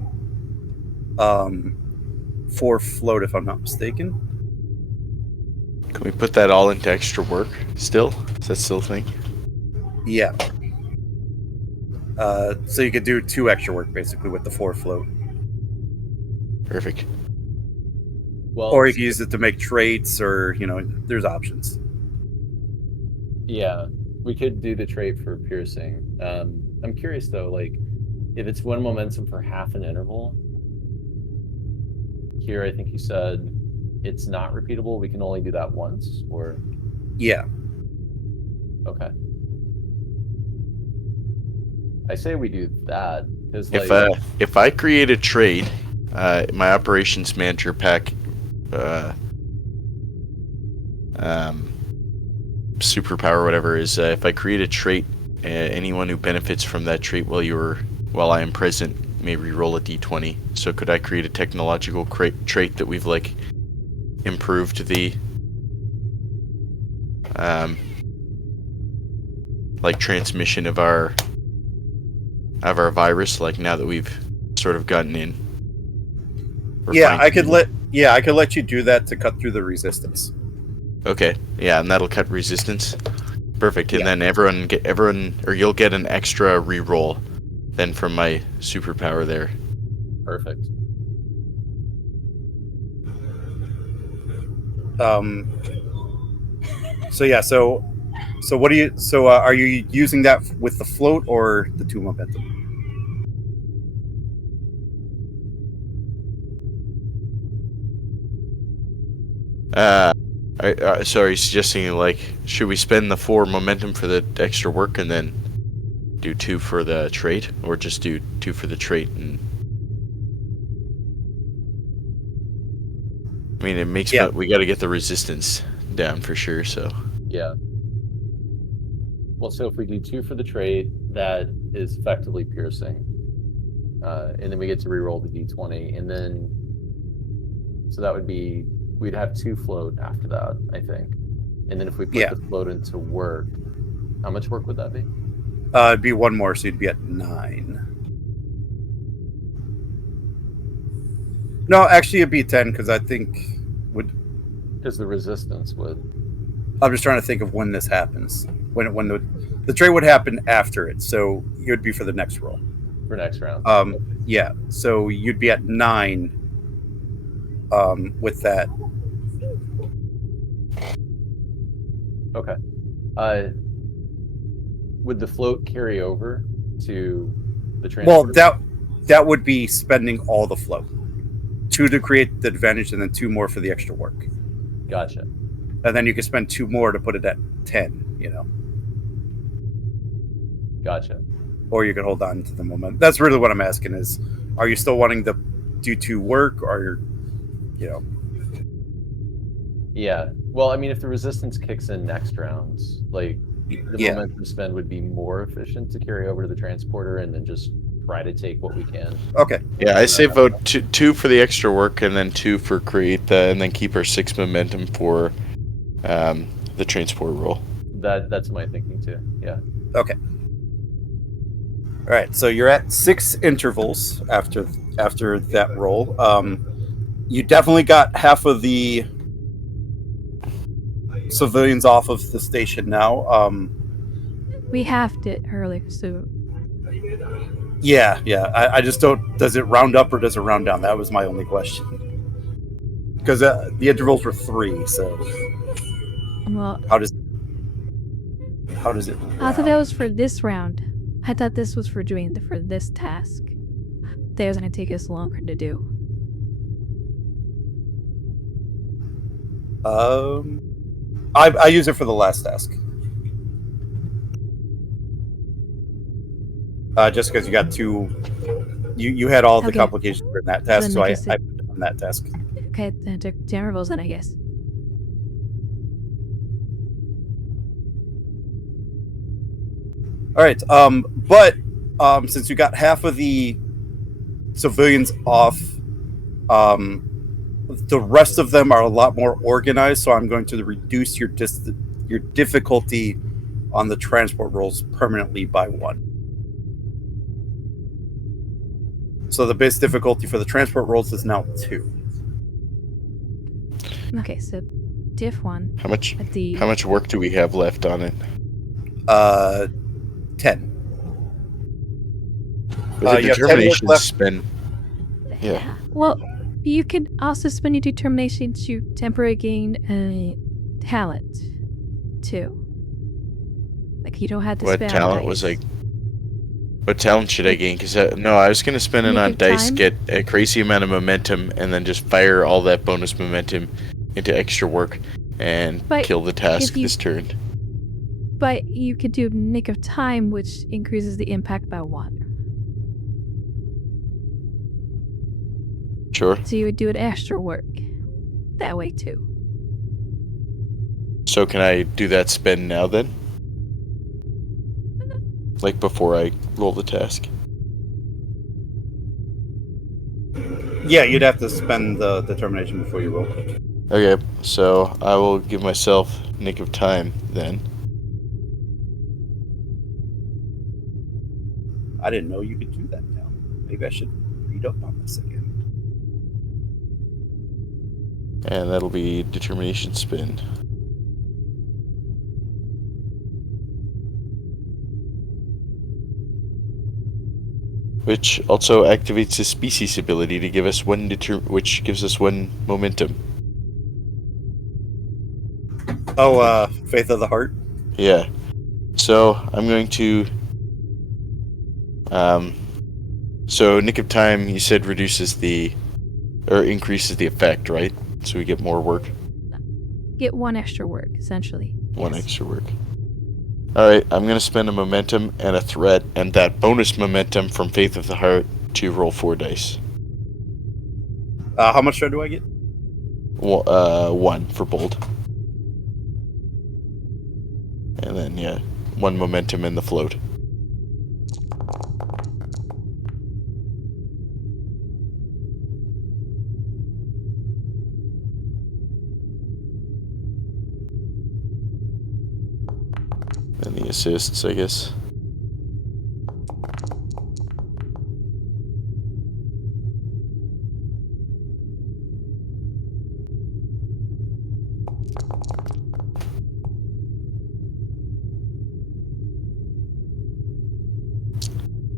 float, if I'm not mistaken. Can we put that all into extra work still? Is that still a thing? Yeah. So you could do 2 extra work, basically, with the 4 float. Perfect. Well, or you can use it to make traits, or, there's options. Yeah, we could do the trait for piercing. I'm curious though, like, if it's 1 momentum for half an interval. Here, I think you said it's not repeatable. We can only do that once, or Yeah. okay. I say we do that because, if I create a trait, my operations manager pack, superpower or whatever is, if I create a trait, anyone who benefits from that trait while I am present may re-roll a d20. So could I create a technological trait that we've like improved the like transmission of our virus, like now that we've sort of gotten in? Yeah, I could let you do that to cut through the resistance. Okay, yeah, and that'll cut resistance. Perfect, and then you'll get an extra re-roll then from my superpower there. Perfect. So what do you? So are you using that with the float or the 2 momentum? Sorry, suggesting like, should we spend the 4 momentum for the extra work and then do 2 for the trait, or just do 2 for the trait? And I mean, it makes we got to get the resistance down for sure. So yeah. Well, so if we do 2 for the trait, that is effectively piercing, and then we get to reroll the d20, and then so that would be we'd have 2 float after that, I think, and then if we put the float into work, how much work would that be? It'd be 1 more, so you'd be at 9. No, actually, it'd be 10 because I think because the resistance would. I'm just trying to think of when this happens. When the trade would happen after it, so it would be for the next roll. For next round. Yeah. So you'd be at 9. With that. Okay. Would the float carry over to the transport? Well, that would be spending all the float. 2 to create the advantage, and then 2 more for the extra work. Gotcha. And then you can spend 2 more to put it at 10. Gotcha. Or you can hold on to the moment. That's really what I'm asking: is, are you still wanting to do 2 work, or Yeah. Well, I mean, if the resistance kicks in next rounds, like the momentum spend would be more efficient to carry over to the transporter, and then just try to take what we can. Okay. Yeah, I say vote 2 for the extra work, and then 2 for create and then keep our 6 momentum for the transport roll. That's my thinking too. Yeah. Okay. All right. So you're at 6 intervals after that roll. You definitely got half of the civilians off of the station now. We halved it earlier, so Yeah. I just don't. Does it round up or does it round down? That was my only question. Because the intervals were 3, so well. How does it? I thought that was for this round. I thought this was for this task. That was gonna take us longer to do. I use it for the last task. Just because you got 2, you had all the complications for that task, so I put it on that task. Okay, then took 10 intervals then, I guess. All right, but since you got half of the civilians off, the rest of them are a lot more organized, so I'm going to reduce your difficulty on the transport rolls permanently by 1. So the base difficulty for the transport rolls is now 2. Okay, so diff 1. How much work do we have left on it? 10. With the determination to spend. Yeah. Well, you can also spend your determination to temporarily gain a talent, too. Like, you don't have to spend What talent was like? What talent should I gain? Because I was going to spend it on dice, get a crazy amount of momentum, and then just fire all that bonus momentum into extra work and kill the task this turn. But you could do Nick of Time, which increases the impact by 1. Sure. So you would do an extra work that way too. So can I do that spend now then? Like before I roll the task? Yeah, you'd have to spend the determination before you roll. Okay, so I will give myself nick of time then. I didn't know you could do that now. Maybe I should read up on this again. And that'll be determination spin. Which also activates the species ability to give us which gives us 1 momentum. Oh, Faith of the Heart? Yeah. So I'm going to so nick of time you said reduces or increases the effect, right? So we get more work. Get 1 extra work, essentially. 1 Yes. extra work. Alright, I'm going to spend a momentum and a threat, and that bonus momentum from Faith of the Heart to roll 4 dice. How much do I get? 1 for bold. And then, yeah, 1 momentum in the float. And the assists, I guess.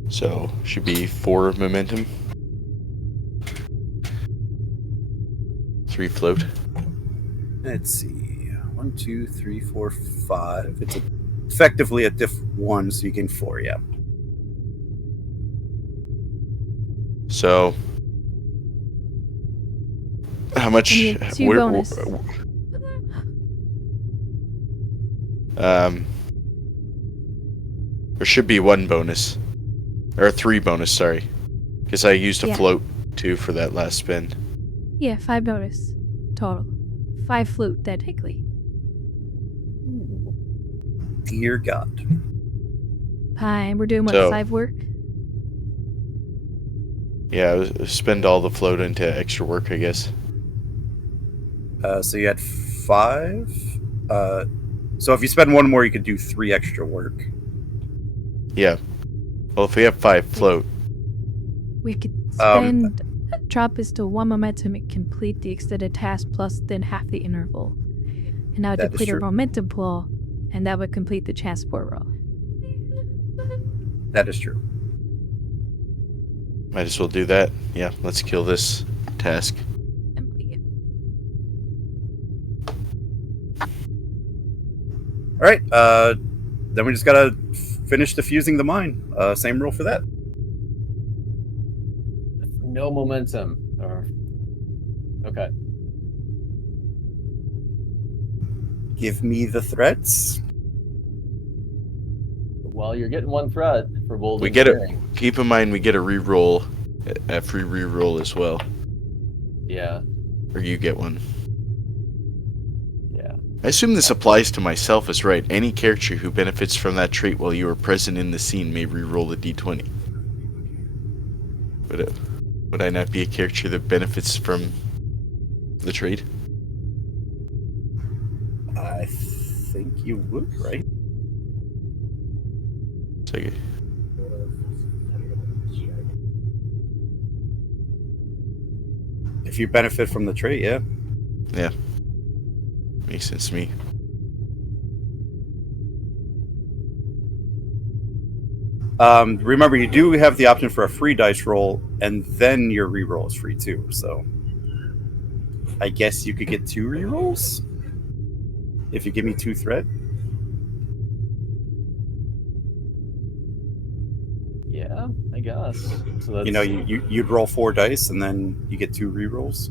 So, should be 4 momentum. 3 float. Let's see. 1, 2, 3, 4, 5. It's effectively a diff 1, so you gain 4, yeah. So, how much? And you get 2 bonus. There should be 1 bonus. Or 3 bonus, sorry. Because I used a Yeah. float, too, for that last spin. Yeah, 5 bonus total. 5 flute, technically. Dear God. Fine, we're doing what, So- 5 work? Yeah, spend all the float into extra work, I guess. So you had 5. So if you spend 1 more, you could do 3 extra work. Yeah. Well, if we have 5 float, We could spend drop is to 1 momentum and complete the extended task plus then half the interval. And now That is deplete our true. momentum pool, and that would complete the transport roll. That is true. might as well do that. Yeah, let's kill this task. All right. Then we just gotta finish defusing the mine. Same rule for that. No momentum. Okay. Give me the threats. Well, you're getting 1 threat for bold We get it. engineering. Keep in mind, we get a reroll, a free reroll as well. Yeah. Or you get 1. Yeah. I assume this applies to myself as right. Any character who benefits from that trait while you are present in the scene may reroll a d20. Would I not be a character that benefits from the trait? I think you would, right? Okay. If you benefit from the trait, yeah. Yeah. Makes sense to me. Remember, you do have the option for a free dice roll, and then your reroll is free too. So, I guess you could get 2 rerolls if you give me 2 threat. Yeah, I guess. So that's, You know, you'd roll 4 dice, and then you get 2 rerolls.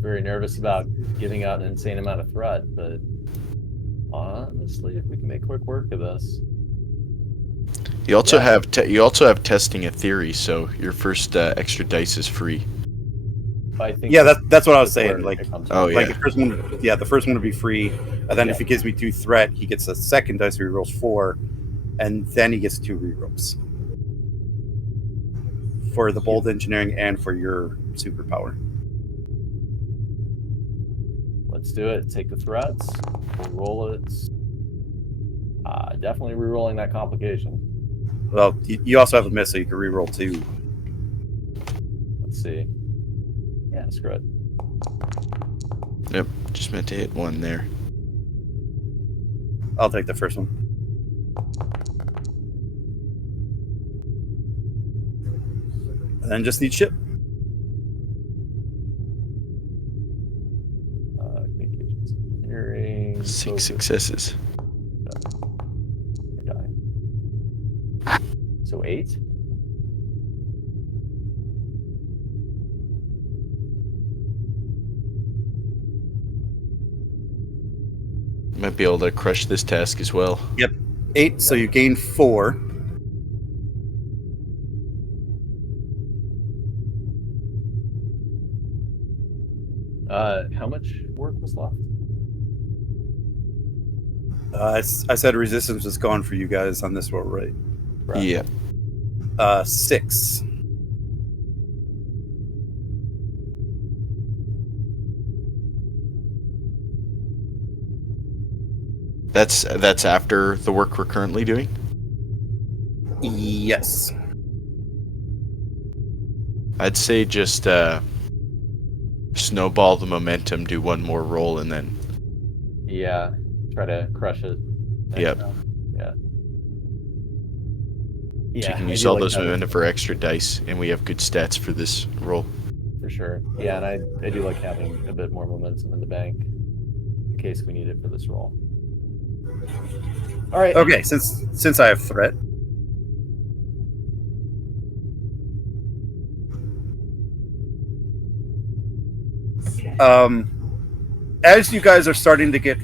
very nervous about giving out an insane amount of threat, but honestly, if we can make quick work of this. You also Yeah. have testing a theory, so your first extra dice is free. I think Yeah, that's what I was that's where saying. Like, it comes Oh, from. like yeah. the first one would be free, and then Yeah. if he gives me 2 threat, he gets a second dice, so he rolls 4, and then he gets 2 rerolls. for the bold engineering and for your superpower. Let's do it. Take the threats. We'll roll it. Definitely re-rolling that complication. Well, you also have a miss, so you can re-roll 2. Let's see. Yeah, screw it. Yep, just meant to hit 1 there. I'll take the first one. And then just need ship. Communications engineering. 6 successes. So 8. Might be able to crush this task as well. Yep. 8, so you gain 4. How much work was left? I said resistance was gone for you guys on this roll, right? Right. Yeah. 6. That's after the work we're currently doing? Yes. I'd say just snowball the momentum, do 1 more roll, and then... Yeah. Try to crush it. Yep. Yeah. So you can I use do all like those having- momentum for extra dice, and we have good stats for this roll. For sure. Yeah, and I do like having a bit more momentum in the bank in case we need it for this roll. All right. Okay, since I have threat. As you guys are starting to get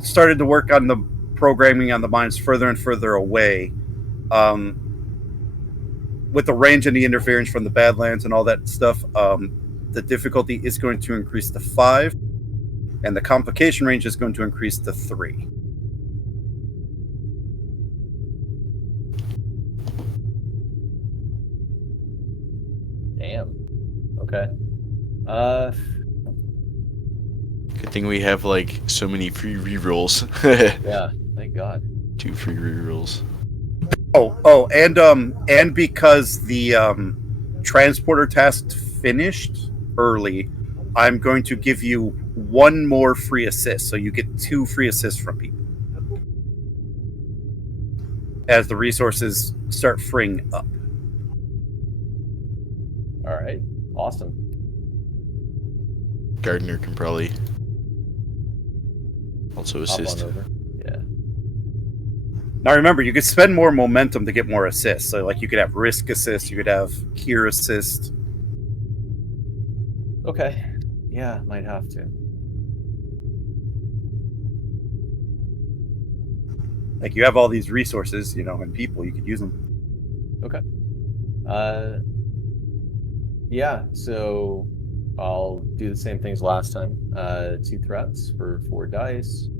started to work on the programming on the mines further and further away, with the range and the interference from the Badlands and all that stuff, the difficulty is going to increase to 5, and the complication range is going to increase to 3. Damn. Okay. Good thing we have, like, so many free rerolls. Yeah. Thank God. 2 free rerolls. And because the transporter task finished early, I'm going to give you 1 more free assist, so you get 2 free assists from people as the resources start freeing up. All right. Awesome. Gardner can probably also Hop assist. on over. Yeah. Now remember, you could spend more momentum to get more assists. So like you could have risk assist, you could have cure assist. Okay. Yeah, might have to. Like you have all these resources, and people, you could use them. Okay. Yeah, so I'll do the same things last time. 2 threats for 4 dice.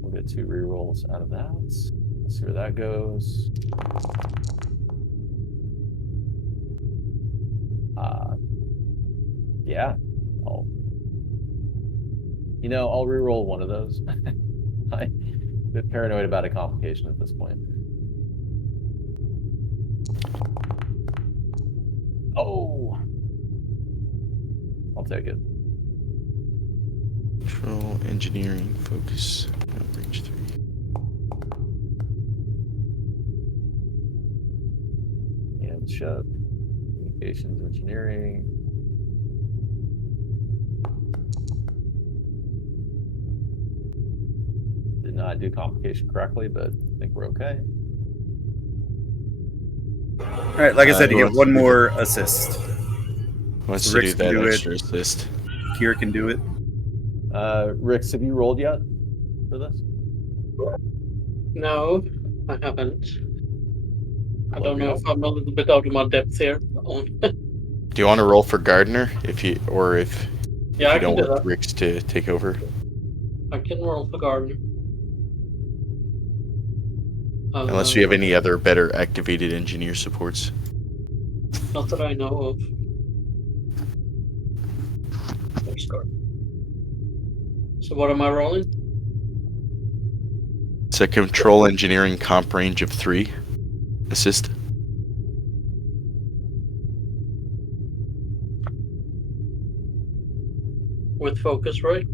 We'll get 2 rerolls out of that. Let's see where that goes. Yeah, I'll reroll 1 of those. I'm a bit paranoid about a complication at this point. Oh, I'll take it. Control, engineering, focus, range 3. And shut. Communications engineering. Did not do complication correctly, but I think we're okay. All right, like I said, you get 1 more assist. Wants So to Rick's do can that do it. extra assist. Kira can do it. Rix, have you rolled yet for this? No, I haven't. I don't know Well, if I'm a little bit out of my depth here. Do you want to roll for Gardner if Yeah, I you can don't do want that. Ricks to take over? I can roll for Gardner. Unless we have any other better activated engineer supports. Not that I know of. Thanks, Carl. So what am I rolling? It's a control engineering comp range of 3. Assist. With focus, right?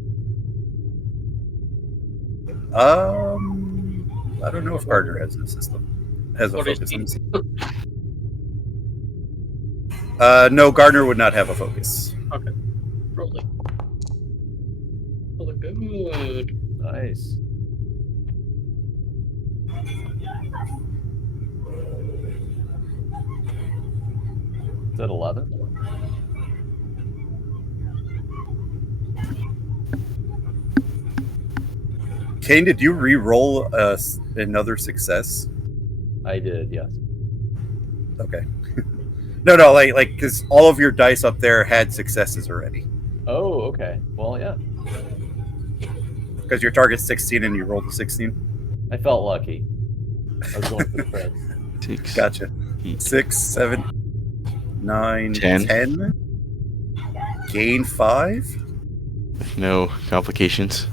I don't know if Gardner has a system. Has a What is focus. he? Let me see. No, Gardner would not have a focus. Okay. Rolling. Rolling good. Nice. Is that 11? Kane, did you re-roll another success? I did, yes. Okay. No, like because all of your dice up there had successes already. Oh, okay. Well, yeah. Because your target's 16 and you rolled a 16. I felt lucky. I was going for the credit. 6. Gotcha. 6, 7, 9, 10. 10. Gain 5. No complications.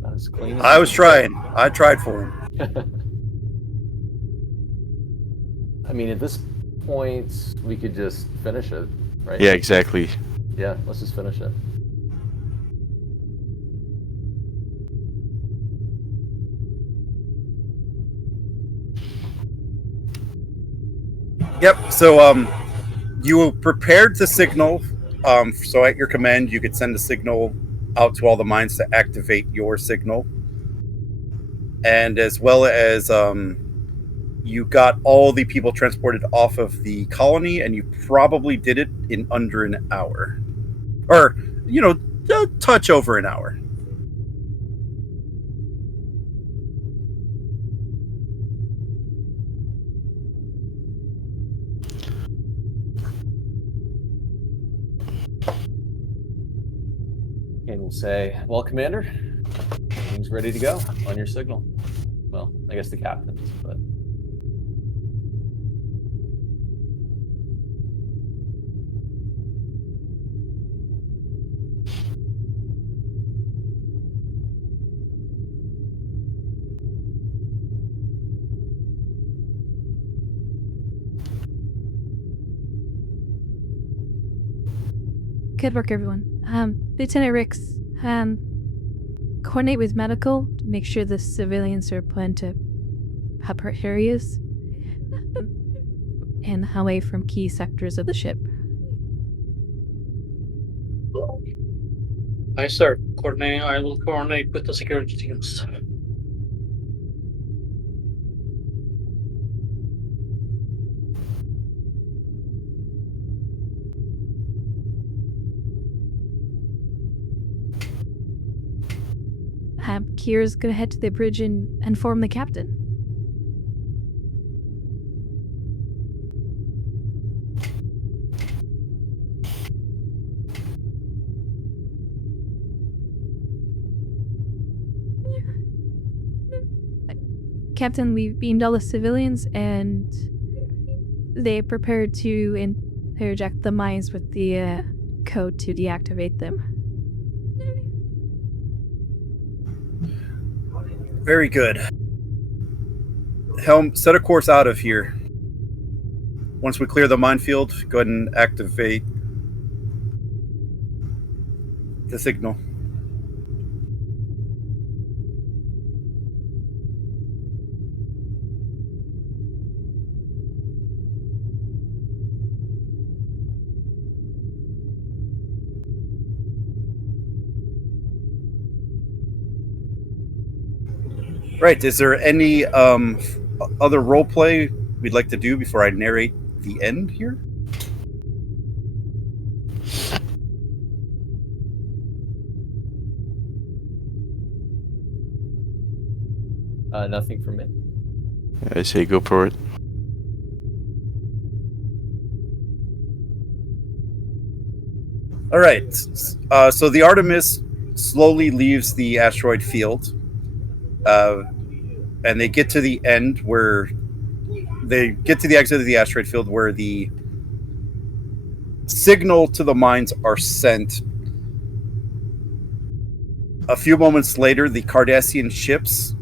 Not as clean as I was trying. I tried for him. I mean, at this point, we could just finish it, right? Yeah, exactly. Yeah, let's just finish it. Yep. So you prepared the signal. So at your command, you could send a signal out to all the mines to activate your signal, and as well as you got all the people transported off of the colony, and you probably did it in under an hour, or a touch over an hour. And we'll say, well, Commander, everything's ready to go on your signal. Well, I guess the captain's, but... Good work, everyone. Lieutenant Ricks, coordinate with medical to make sure the civilians are put into proper areas and away from key sectors of the ship. Aye, sir. I will coordinate with the security teams. Kira's gonna head to the bridge and inform the captain. Captain, we've beamed all the civilians and they prepared to interject the mines with the code to deactivate them. Very good. Helm, set a course out of here. Once we clear the minefield, go ahead and activate the signal. Right. Is there any other role play we'd like to do before I narrate the end here? Nothing from me. I say go for it. All right. So the Artemis slowly leaves the asteroid field. and they get to the end where they get to the exit of the asteroid field where the signal to the mines are sent. A few moments later, the Cardassian ships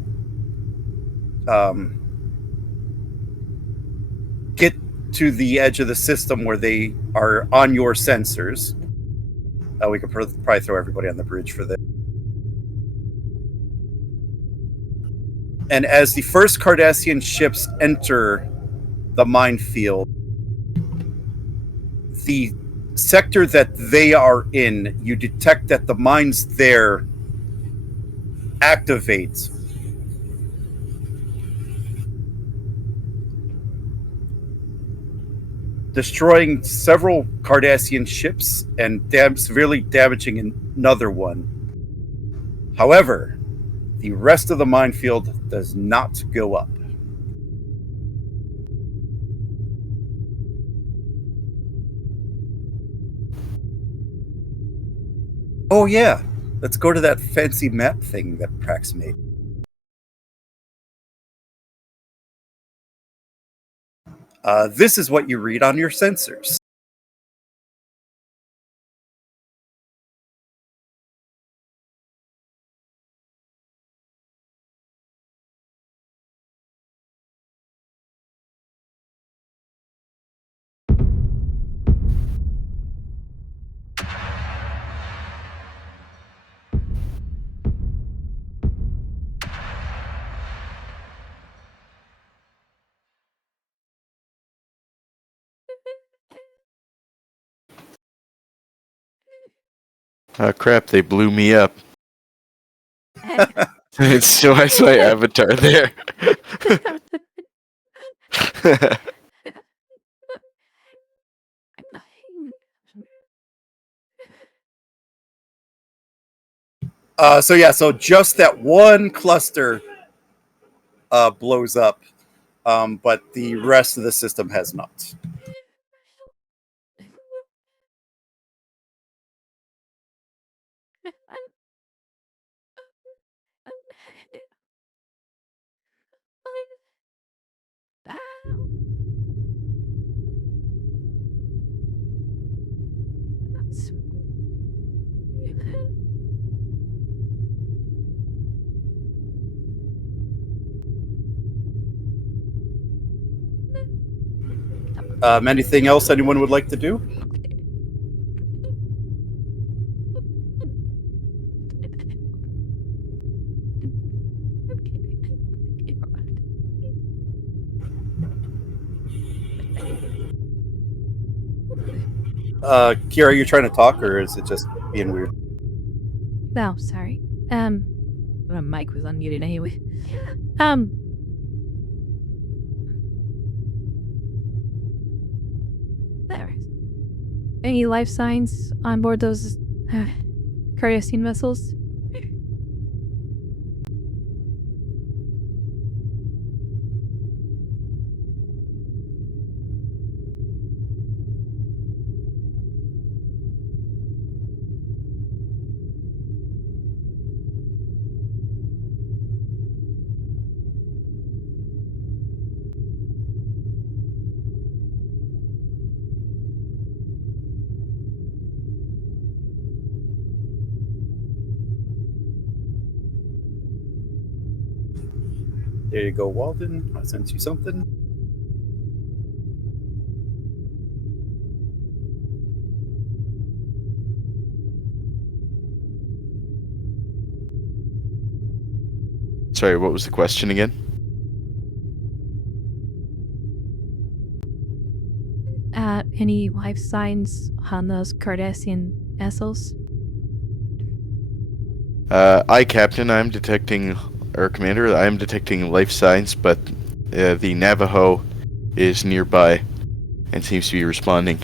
get to the edge of the system where they are on your sensors. We could probably throw everybody on the bridge for this. And as the first Cardassian ships enter the minefield, the sector that they are in, you detect that the mines there activate. Destroying several Cardassian ships and severely damaging another one. However, the rest of the minefield does not go up. Oh yeah, let's go to that fancy map thing that Prax made. This is what you read on your sensors. Oh crap, they blew me up. So I saw my avatar there. So just that one cluster blows up, but the rest of the system has not. Anything else anyone would like to do? Kira, you trying to talk, or is it just being weird? Oh, sorry. My mic was unmuted anyway. There. Any life signs on board those Cardassian vessels? There you go, Walden. I sent you something. Sorry, what was the question again? Any life signs on those Cardassian vessels? Captain, I'm detecting, or Commander, I'm detecting life signs, but the Navajo is nearby and seems to be responding.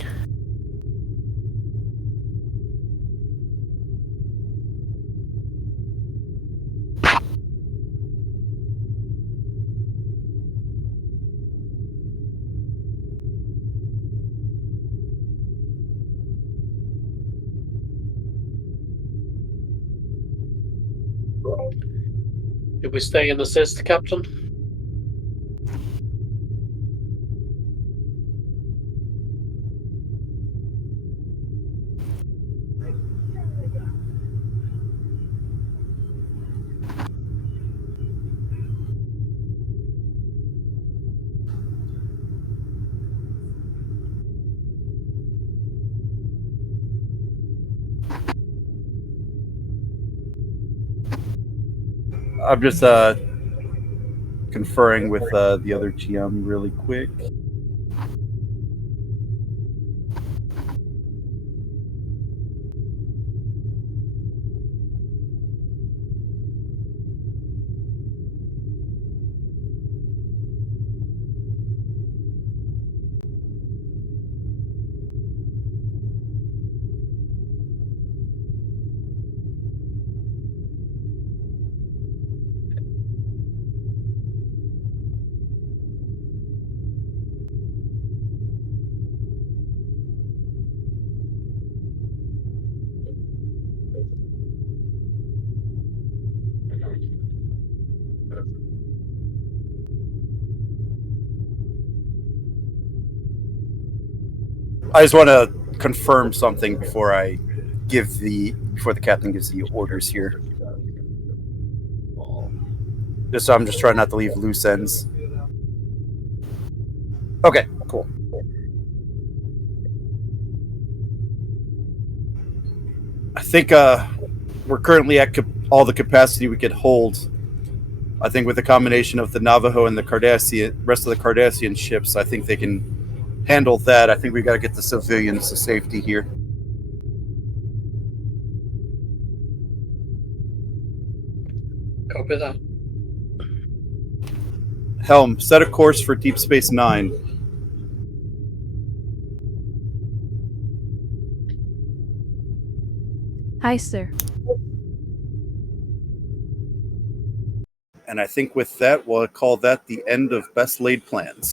Did we stay in assist, Captain? I'm just conferring with the other GM really quick. I just want to confirm something before the captain gives the orders here. I'm just trying not to leave loose ends. Okay, cool. I think we're currently at all the capacity we could hold. I think with the combination of the Navajo and the rest of the Cardassian ships, I think they can handle that. I think we got to get the civilians to safety here. Copy that. Helm, set a course for Deep Space Nine. Hi, sir. And I think with that, we'll call that the end of Best Laid Plans.